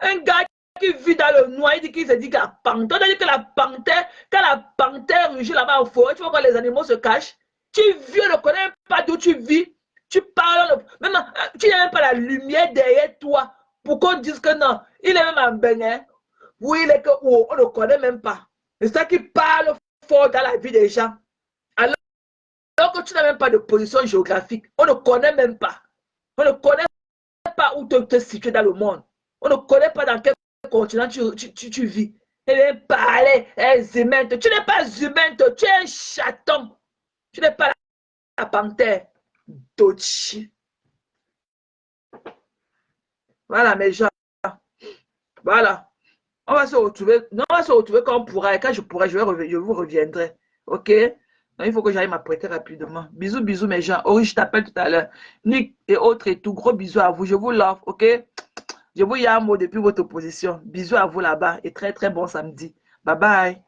Un gars qui vit dans le noir, il dit qu'il se dit que la panthère, on dit que la panthère, quand la panthère rugit là-bas en forêt, tu vois quand les animaux se cachent. Tu vis, on ne connaît pas d'où tu vis. Tu parles, même, tu n'as même pas la lumière derrière toi pour qu'on dise que non, il est même en Bénin. Oui, il est que oh, on ne connaît même pas. C'est ça qui parle fort dans la vie des gens. Alors que tu n'as même pas de position géographique, on ne connaît même pas. On ne connaît pas où te situer dans le monde. On ne connaît pas dans quel continent tu vis. Et bien parler, humain. Tu n'es pas humain, tu es un chaton. Tu n'es pas la panthère. Dochi. Voilà mes gens. Voilà. On va se retrouver. Non, on va se retrouver quand on pourra. Et quand je pourrai, je vous reviendrai. Ok? Donc, il faut que j'aille m'apprêter rapidement. Bisous, bisous mes gens. Ori, je t'appelle tout à l'heure. Nick et autres et tout. Gros bisous à vous. Je vous love. Ok? Je vous y a un mot depuis votre position. Bisous à vous là-bas et très très bon samedi. Bye bye.